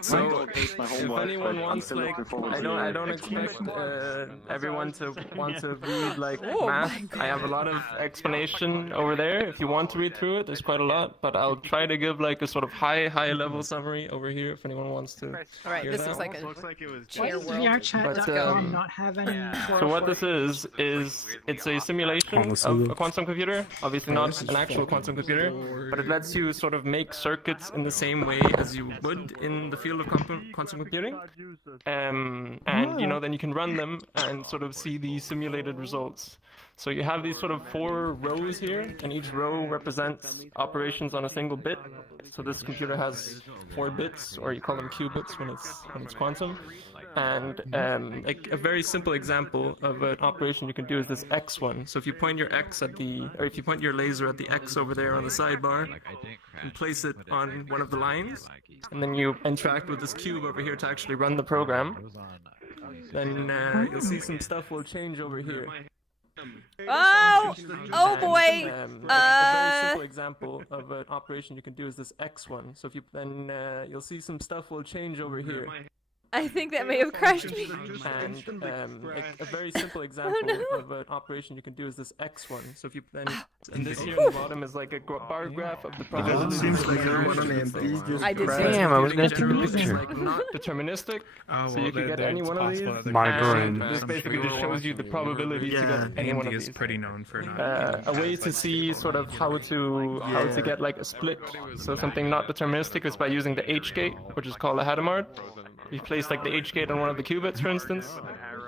So dog ate my if homework, anyone but I'm wants still like, looking forward I to don't your expect explanation. everyone to want to read like Oh my math. I have a lot of explanation over there. If you want to read through it, there's quite a lot. But I'll try to give like a sort of high level summary over here if anyone wants to. All right, hear this that. looks like a Why chair does world. VRChat.com not have any? So what this is it's a simulation of a quantum computer. Obviously not an actual quantum computer, but it lets you sort of make circuits in the same way as you would in the field of quantum computing. And you know, then you can run them and sort of see the simulated results. So you have these sort of 4 rows here, and each row represents operations on a single bit. So this computer has 4 bits, or you call them qubits when it's quantum. And like a very simple example of an operation you can do is this X one. So if you point your X at if you point your laser at the X over there on the sidebar, and place it on one of the lines, and then you interact with this cube over here to actually run the program, then you'll see some stuff will change over here. Oh boy! A very simple example of an operation you can do is this X one. So if you you'll see some stuff will change over here. I think that may have crushed me. And a very simple example of an operation you can do is this X one. So if you and this here at the bottom is like a bar graph of the probability. It seems like everyone on AMD just I did. Damn, I was gonna take a picture. Like not deterministic, so you can get any one of these. My brain. This basically just shows you the probability to get any one of AMD these. is pretty known for not. A way to see sort of how to get like a split. So something not deterministic is by using the H gate, which is called a Hadamard. You place like the H gate on one of the qubits, for instance,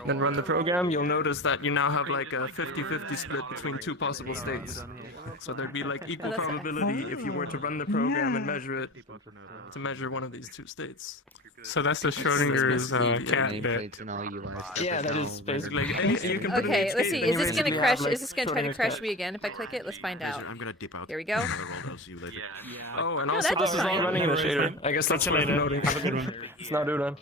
then run the program, you'll notice that you now have like a 50-50 split between 2 possible states. So there'd be like equal probability if you were to run the program and measure it, to measure one of these 2 states. So that's the Schrodinger's cat bit. Yeah, that is basically. You can put Okay, let's see. Is this gonna basically crash? have, like, Is this gonna try to Schrodinger's crash cat. me again if I click it? Let's find out. I'm gonna dip out. Here we go. I'll see you later. Oh, and No, also that's this is all fine. running in a shader. I guess that's Catch you worth later. noting. Have a good one. It's not Udon.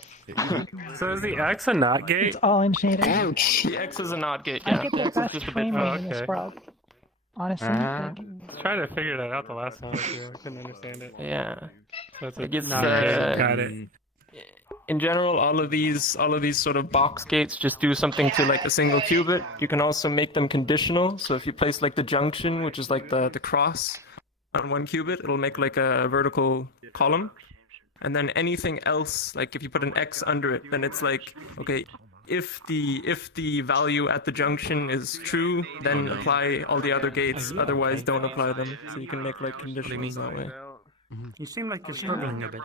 So is the X a NOT gate? It's all in shading. The X is a NOT gate. I Yeah, get the the X is best just a bit. framing in this world. Honestly, like, I was trying to figure that out the last time too. I couldn't understand it. Yeah. So it's a Like it's, NOT gate. Got it. In general, all of these sort of box gates just do something to like a single qubit. You can also make them conditional. So if you place like the junction, which is like the cross on one qubit, it'll make like a vertical column. And then anything else, like if you put an X under it, then it's like, okay, if the value at the junction is true, then apply all the other gates, otherwise don't apply them. So you can make like conditions that way. You seem like you're struggling a bit.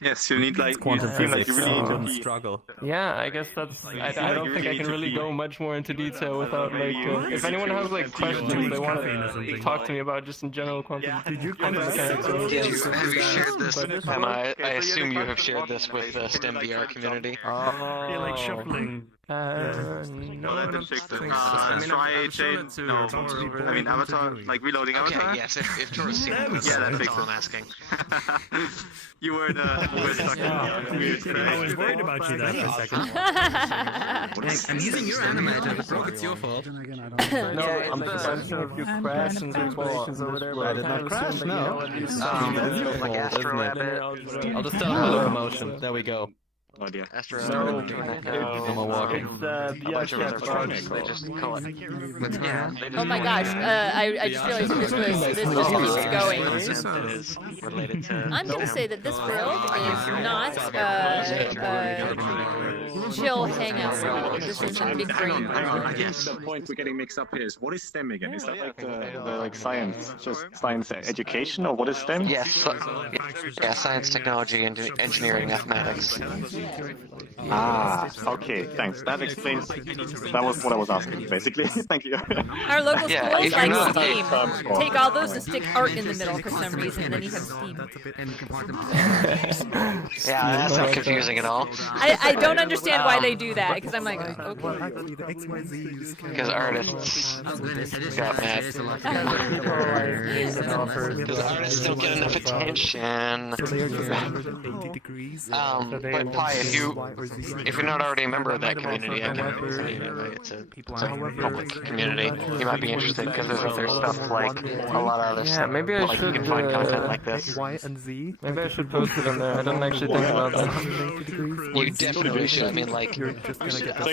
Yes, you need like Quantum you feel like physics. you really need to Struggle. Yeah, I guess that's. I don't think I can really go much more into detail without like. If anyone has like questions they want to talk to me about, just in general quantum mechanics. Have you shared this? Emma, I assume you have shared this with the STEM VR community. Yeah, like shuffling. No, I don't think so. try change. No, I mean Avatar, like reloading Avatar. Okay, yes, if Tor's seen this, Yeah, that that's makes all I'm sense. asking. You were stuck in weird space. I was worried about you there for a second. I'm using your animator. If it broke, it's your fault. No, I'm just if you crash and there's violations over there, but I did not crash. No. Like Astro Rabbit. I'll just tell the locomotion. There we go. Oh dear. Astro So, Rabbit doing that kind of I'm a walker. It's a bunch of electronics. They just call it. Yeah. They just Oh my gosh! I just realized this keeps going. It is related to. I'm gonna say that this world is not chill hangout world. This is a big brain world. Yes. The point we're getting mixed up here is what is STEM again? Is that like The like science, just science education, or what is STEM? Yes. Yeah, science, technology, and engineering, mathematics. Ah, okay, thanks. That explains. That was what I was asking, basically. Thank you. Our local Yeah, schools if like you're not- STEAM. Take all those and stick art in the middle for some reason, and then you have STEAM. Yeah, that's not confusing at all. I don't understand understand why they do that because I'm like, okay. Because artists got mad. Because artists don't get enough attention. But Pi, if you're not already a member of that community, I can it's a public community. You might be interested because there's other stuff like a lot of other stuff. Yeah, maybe I should. You can find content like this. Y and Z. Maybe I should post it on there. I didn't actually think about that. You definitely should. I mean, like, you're just gonna get. I'm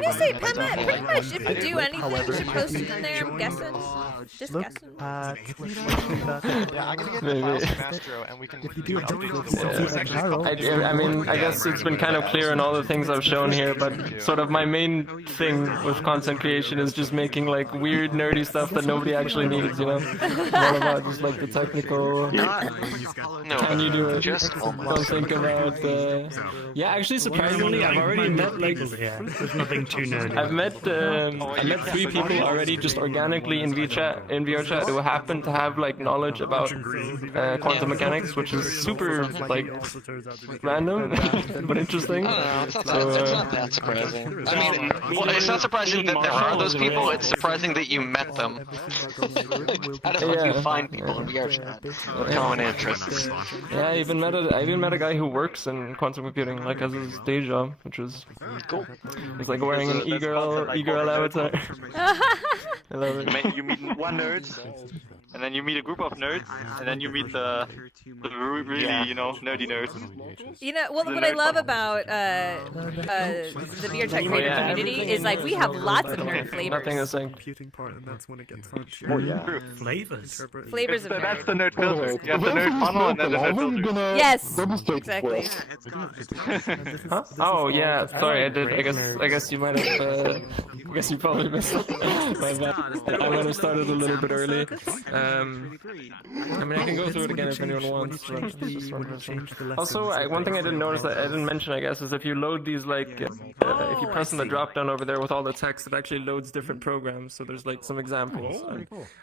gonna say, Pema, pretty much if you do anything, you should post it in there. I'm guessing. Just guessing. Yeah, I'm gonna get the files from Astro, and we can. If you do I mean, I guess it's been kind of clear in all the things I've shown here, but sort of my main thing with content creation is just making like weird, nerdy stuff that nobody actually needs, you know? What about just like the technical? Can you do it? Don't think about yeah, actually, surprisingly, I've already met like there's nothing too nerdy. I met 3 people already just organically in VRChat who happen to have like knowledge about quantum mechanics, which is super like random but interesting. It's not that surprising. I mean, well, it's not surprising that there are those people. It's surprising that you met them. How the fuck do you find people in VRChat? Common interests. Yeah, I even met a guy who works in quantum computing, like as his day job, which was cool. He's like wearing an e-girl avatar. I love it. You meet one nerd, and then you meet a group of nerds, and then you meet the really, nerdy nerds. You know, well, what I love about the VRChat creator community is like we have lots of nerd flavors. Nothing is saying. Computing part, and that's when it gets fun. Flavors. Flavors of nerd. That's the nerd filter. You have the nerd funnel and then the nerd filter. Yes, exactly. Huh? Oh yeah, sorry. I guess you might have. I guess you probably missed it. My bad. I might have started a little bit early. I mean, I can go through it again if anyone wants. Also, one thing I didn't notice that I didn't mention, I guess, is if you load these, like, if you press on the drop down over there with all the text, it actually loads different programs. So there's like some examples.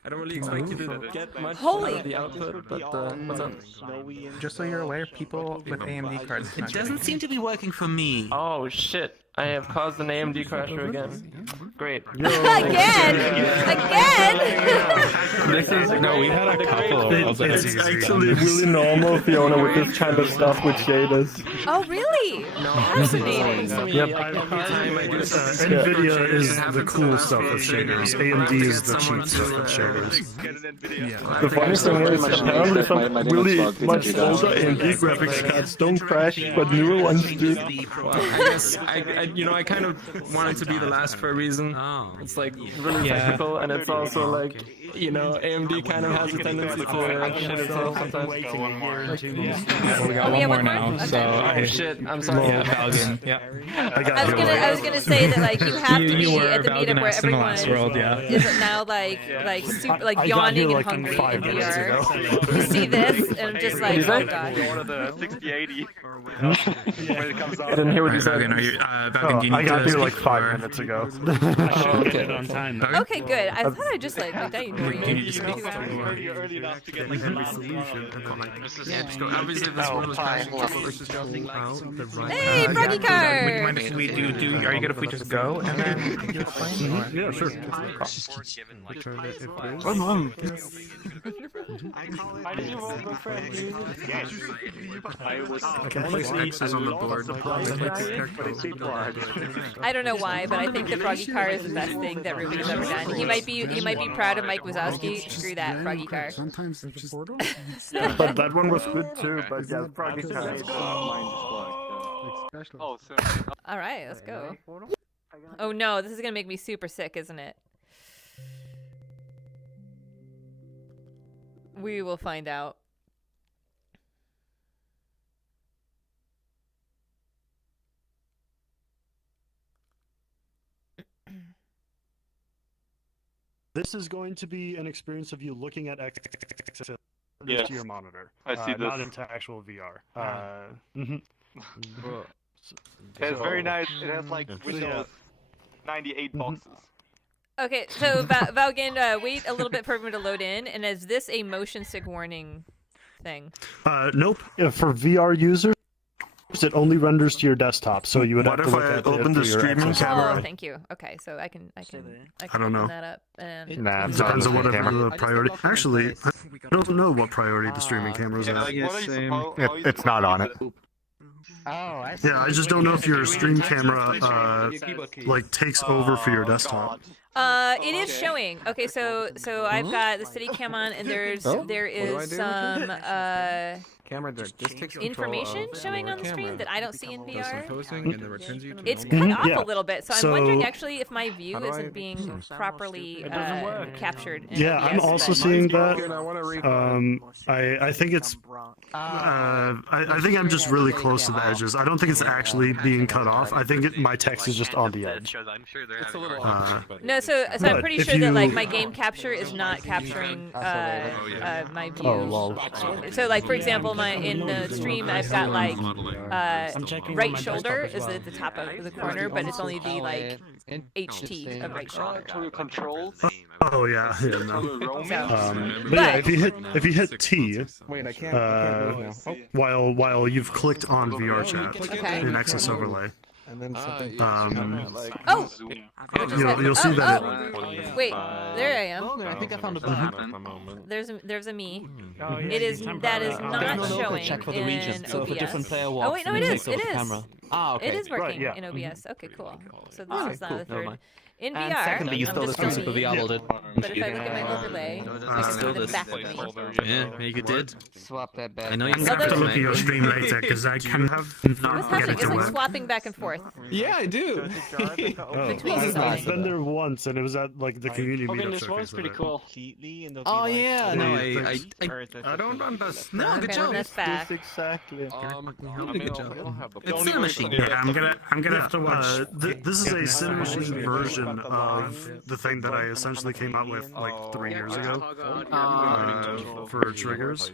I don't really expect you to get much out of the output, but what's up? Just so you're aware, people with AMD cards. It doesn't seem to be working for me. Oh shit. I have caused an AMD crasher again. Great. Again! This is we've had a couple of those. It's actually really normal, Fiona, with this kind of stuff with shaders. Oh, really? Fascinating. Yep. NVIDIA is the cool stuff with shaders. AMD is the cheap stuff with shaders. The funny thing is, apparently some really much older AMD graphics cards don't crash, but newer ones do. I kind of wanted to be the last for a reason. It's like really technical, and it's also like, AMD kind of has a tendency to shit itself sometimes. We got one more now, so shit, I'm sorry. Yeah, I was gonna say that like you have to be at the meetup where everyone is now like super like yawning and hungry in VR. You see this and I'm just like, oh god. The 6080. I didn't hear what you said. I got here like 5 minutes ago. Okay, on time. Okay, good. I thought I just like that you were early enough to get like the last obviously this one was hey, Froggy Car! Would you mind if we do? Are you good if we just go and then? Yeah, sure. Come on. How did you vote my friend, dude? Yes. I was. I can place X's on the board. I don't know why, but I think the Froggy Car is the best thing that Ruby's ever done. He might be proud of Mike Wazowski. Screw that, Froggy Car. Sometimes it's just... But that one was good too, but yeah, Froggy Car. Oh, sorry. Alright, let's go. Oh no, this is gonna make me super sick, isn't it? We will find out. This is going to be an experience of you looking at X to your monitor. I see this. Not into actual VR. It's very nice. It has like Windows 98 boxes. Okay, so Valgan, wait a little bit for everyone to load in, and is this a motion sick warning thing? Nope. For VR users, it only renders to your desktop, so you would have to look at open the streaming camera? Oh, thank you. Okay, so I can I don't open know. that up. And Nah, it depends on whatever the priority. Actually, I don't know what priority the streaming cameras are. It's not on it. Oh, I see. Yeah, I just don't know if your stream camera like takes over for your desktop. It is showing. Okay, so I've got the steady cam on, and there is some Camera that just takes information control of showing on the camera. screen that I don't see in Does some VR. posing and then returns you to It's normal. cut off Yeah. a little bit, so I'm So- wondering actually if my view How do I- isn't being properly captured. In Yeah, I'm OBS, also but- seeing that. I think it's. I think I'm just really close to the edges. I don't think it's actually being cut off. I think my text is just on the edge. No, so I'm But pretty if sure that like you- my game capture is not capturing my view. Oh, lol. So like for example, in the stream I've got like right shoulder is at the top of the corner, but it's only the like HT of right shoulder. Oh yeah. No. So, But yeah, if you hit T, Wait, I can't move now. while you've clicked on VRChat Okay. in Access Overlay, And then something. Oh! you'll see that Wait, there I am. I think I found a bug. There's a me. Oh, yeah. It is that is There's not no local showing check for the in region, so if a OBS. different player Oh walks wait, no, in, it it is. takes It over the is. camera. Ah, okay. It is working Right, yeah. in OBS. Okay, cool. So this Okay, is not cool, the never third. mind. In And VR, secondly, you I'm stole just this from showing Super me. VR did. But if I look at my overlay, I can see the back of me. Yeah, you did. Swap that back. I know you I'm gonna have to look at your stream later because I can not What's get happening? it It's to like work. swapping back and forth. Yeah, I do. Between I've been there once, and it was at like the community meetup this showcase. one's pretty of it. cool. Oh yeah, no, I don't understand. No, good Okay, job. then that's back. exactly. Good job. It's Cinema Machine. Yeah, I'm gonna have to watch. This is a Cinema Machine version of the thing that I essentially came out with like 3 years ago for triggers.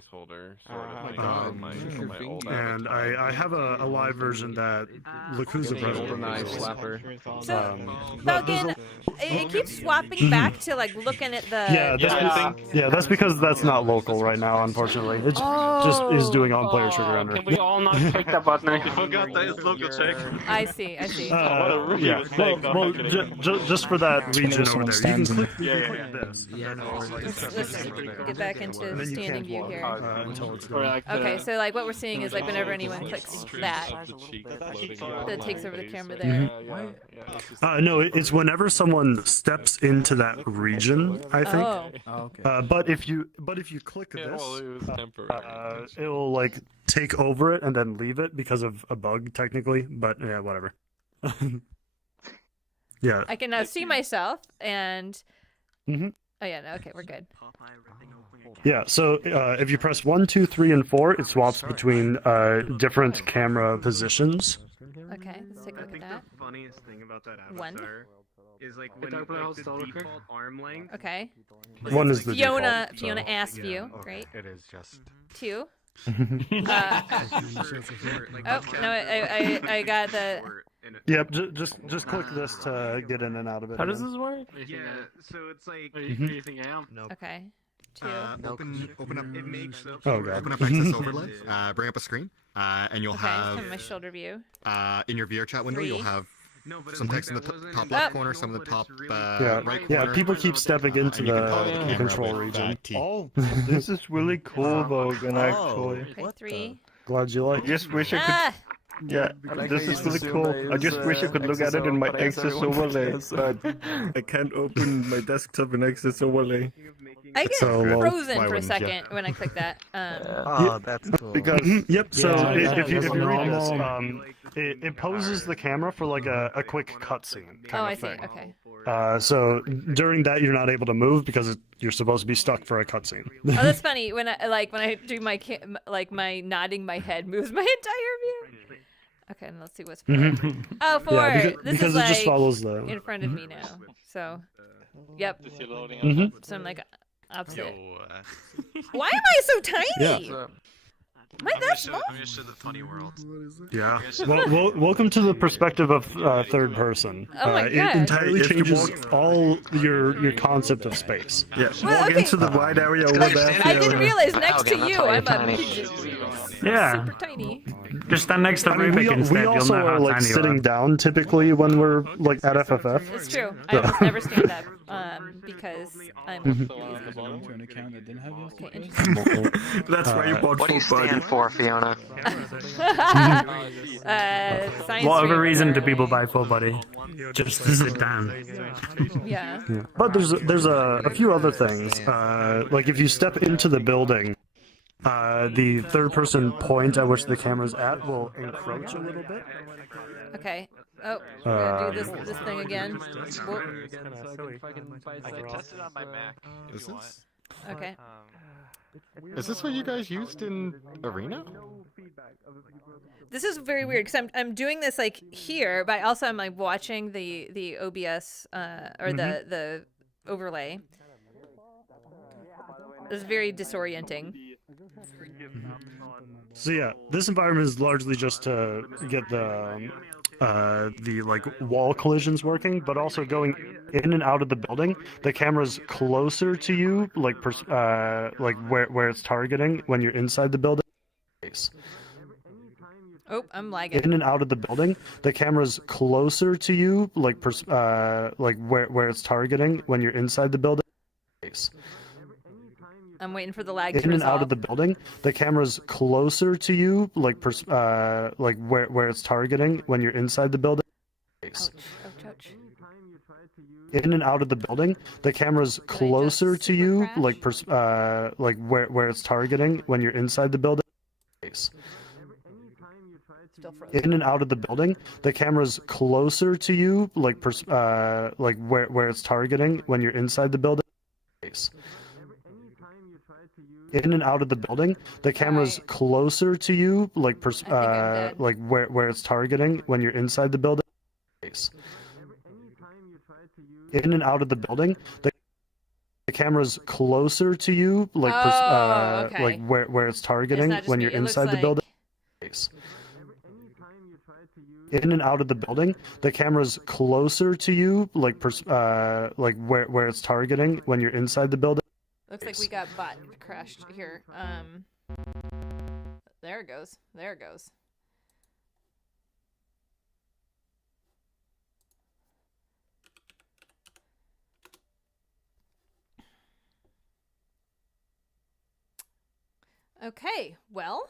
And I have a live version that Lakuza presents. So, Falcon, it keeps swapping back to like looking at the. That's because that's not local right now, unfortunately. It just is doing on-player trigger render. Can we all not click that button? You forgot that it's local check. I see. Yeah, well, just for that region over there, you can click this. Let's get back into standing view here. Until it's done. Okay, so like what we're seeing is like whenever anyone clicks that takes over the camera there. No, it's whenever someone steps into that region, I think. Oh. But if you click this, it'll like take over it and then leave it because of a bug technically. But yeah, whatever. Yeah. I can now see myself and. Mhm. Oh yeah, no, okay, we're good. Yeah, so if you press 1, 2, 3, and 4, it swaps between different camera positions. Okay, let's take a look at that. The funniest thing about that One. avatar is like when like, the default arm length. Okay. One is the Fiona default, so- ass view. Great. It is just. 2. Oh no, I got the. Yep, just click this to get in and out of it. How does this work? Yeah, so it's like. Who do you think I am? No. Okay. 2. Open up. It makes up. Oh god. Open up Access Overlay. Bring up a screen, and you'll Okay, have. come in my shoulder view. In your VRChat window, 3. you'll have. Some text in the top Oh. left corner, some in the top right corner. Yeah, people keep stepping into the control region. Oh, this is really cool, Logan. Actually, Okay, 3. Glad you like. I just wish I could. Yeah, this is really cool. I just wish I could look at it in my Access Overlay, but I can't open my desktop in Access Overlay. I get frozen for a second when I click that. That's cool. Because yep. So if you read this, normal. it poses the camera for like a quick cutscene. Oh, I see. Okay. So during that, you're not able to move because you're supposed to be stuck for a cutscene. Oh, that's funny. When I do my my nodding my head moves my entire view. Okay, and let's see what's 4. Oh, 4. Yeah, this because is it like just follows the. in front of me now. So, yep. So I'm like opposite. Why am I so tiny? Yeah. Am I that small? I'm used to the funny world. Yeah. Well, welcome to the perspective of third person. Oh my It God. entirely If you changes walk- all your concept of space. Yeah, Well, walk okay. into the wide area over there. I didn't realize next to that's you, why I'm you're a tiny. Yeah. super tiny. Just stand next to I mean, Rubik we instead. You'll also know are how like tiny you sitting are. down typically when we're like at FFF. It's true. I almost never stand up because I'm lazy. Okay, interesting. That's why you bought What do you full body. stand for, Fiona? Science Whatever stream. reason do people buy full body? Just to sit down. Yeah. Yeah. But there's a few other things. Like if you step into the building, the third person point at which the camera's at will encroach a little bit. Okay. Oh, we're gonna do this thing again. Whoop. I can test it on my Mac. Is this? Okay. Is this what you guys used in Arena? This is very weird because I'm doing this like here, but also I'm like watching the OBS or the overlay. It's very disorienting. So yeah, this environment is largely just to get the like wall collisions working, but also going in and out of the building. The camera's closer to you, like where it's targeting when you're inside the building. Oh, I'm lagging. In and out of the building, the camera's closer to you, like where it's targeting when you're inside the building. I'm waiting for the lag to In and out resolve. of the building, the camera's closer to you, like where it's targeting when you're inside the building. Ouch, ouch. In and out of the building, the camera's closer to you, like where it's targeting when you're inside the building. Still frozen. In and out of the building, the camera's closer to you, like where it's targeting when you're inside the building. In and out of the building, the camera's closer to you, like where it's targeting when you're inside the building. In and out of the building, the camera's closer to you, like where it's targeting when you're inside the building. In and out of the building, the camera's closer to you, like where it's targeting when you're inside the building. Looks like we got bot crashed here. There it goes. There it goes. Okay, well.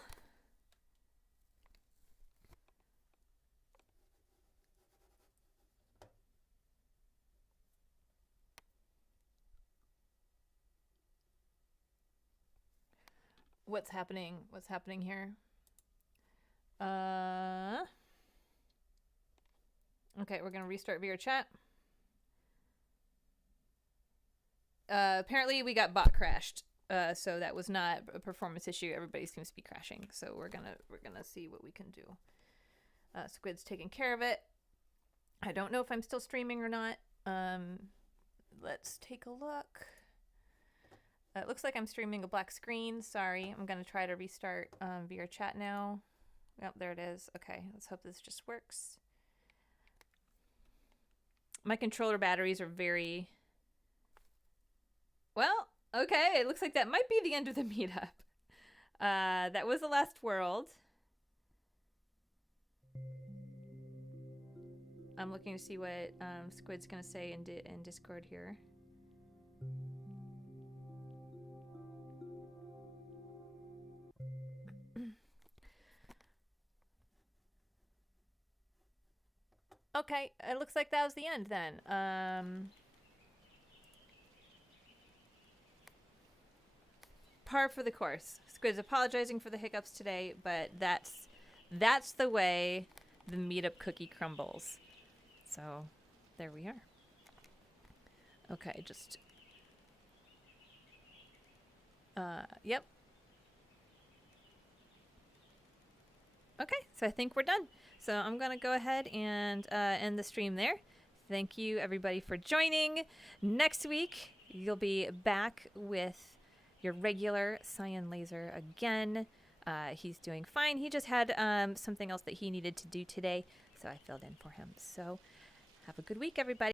What's happening? What's happening here? Okay, we're gonna restart VRChat. Apparently we got bot crashed. So that was not a performance issue. Everybody seems to be crashing. So we're gonna see what we can do. Squid's taking care of it. I don't know if I'm still streaming or not. Let's take a look. It looks like I'm streaming a black screen. Sorry, I'm gonna try to restart VRChat now. Yep, there it is. Okay, let's hope this just works. My controller batteries are very... Well, okay, it looks like that might be the end of the meetup. That was the last world. I'm looking to see what Squid's gonna say in Discord here. Okay, it looks like that was the end then. Par for the course. Squid's apologizing for the hiccups today, but that's the way the meetup cookie crumbles. So, there we are. Okay, just... yep. Okay, so I think we're done. So I'm going to go ahead and end the stream there. Thank you, everybody, for joining. Next week, you'll be back with your regular CyanLaser again. he's doing fine. He just had something else that he needed to do today, so I filled in for him. So have a good week, everybody.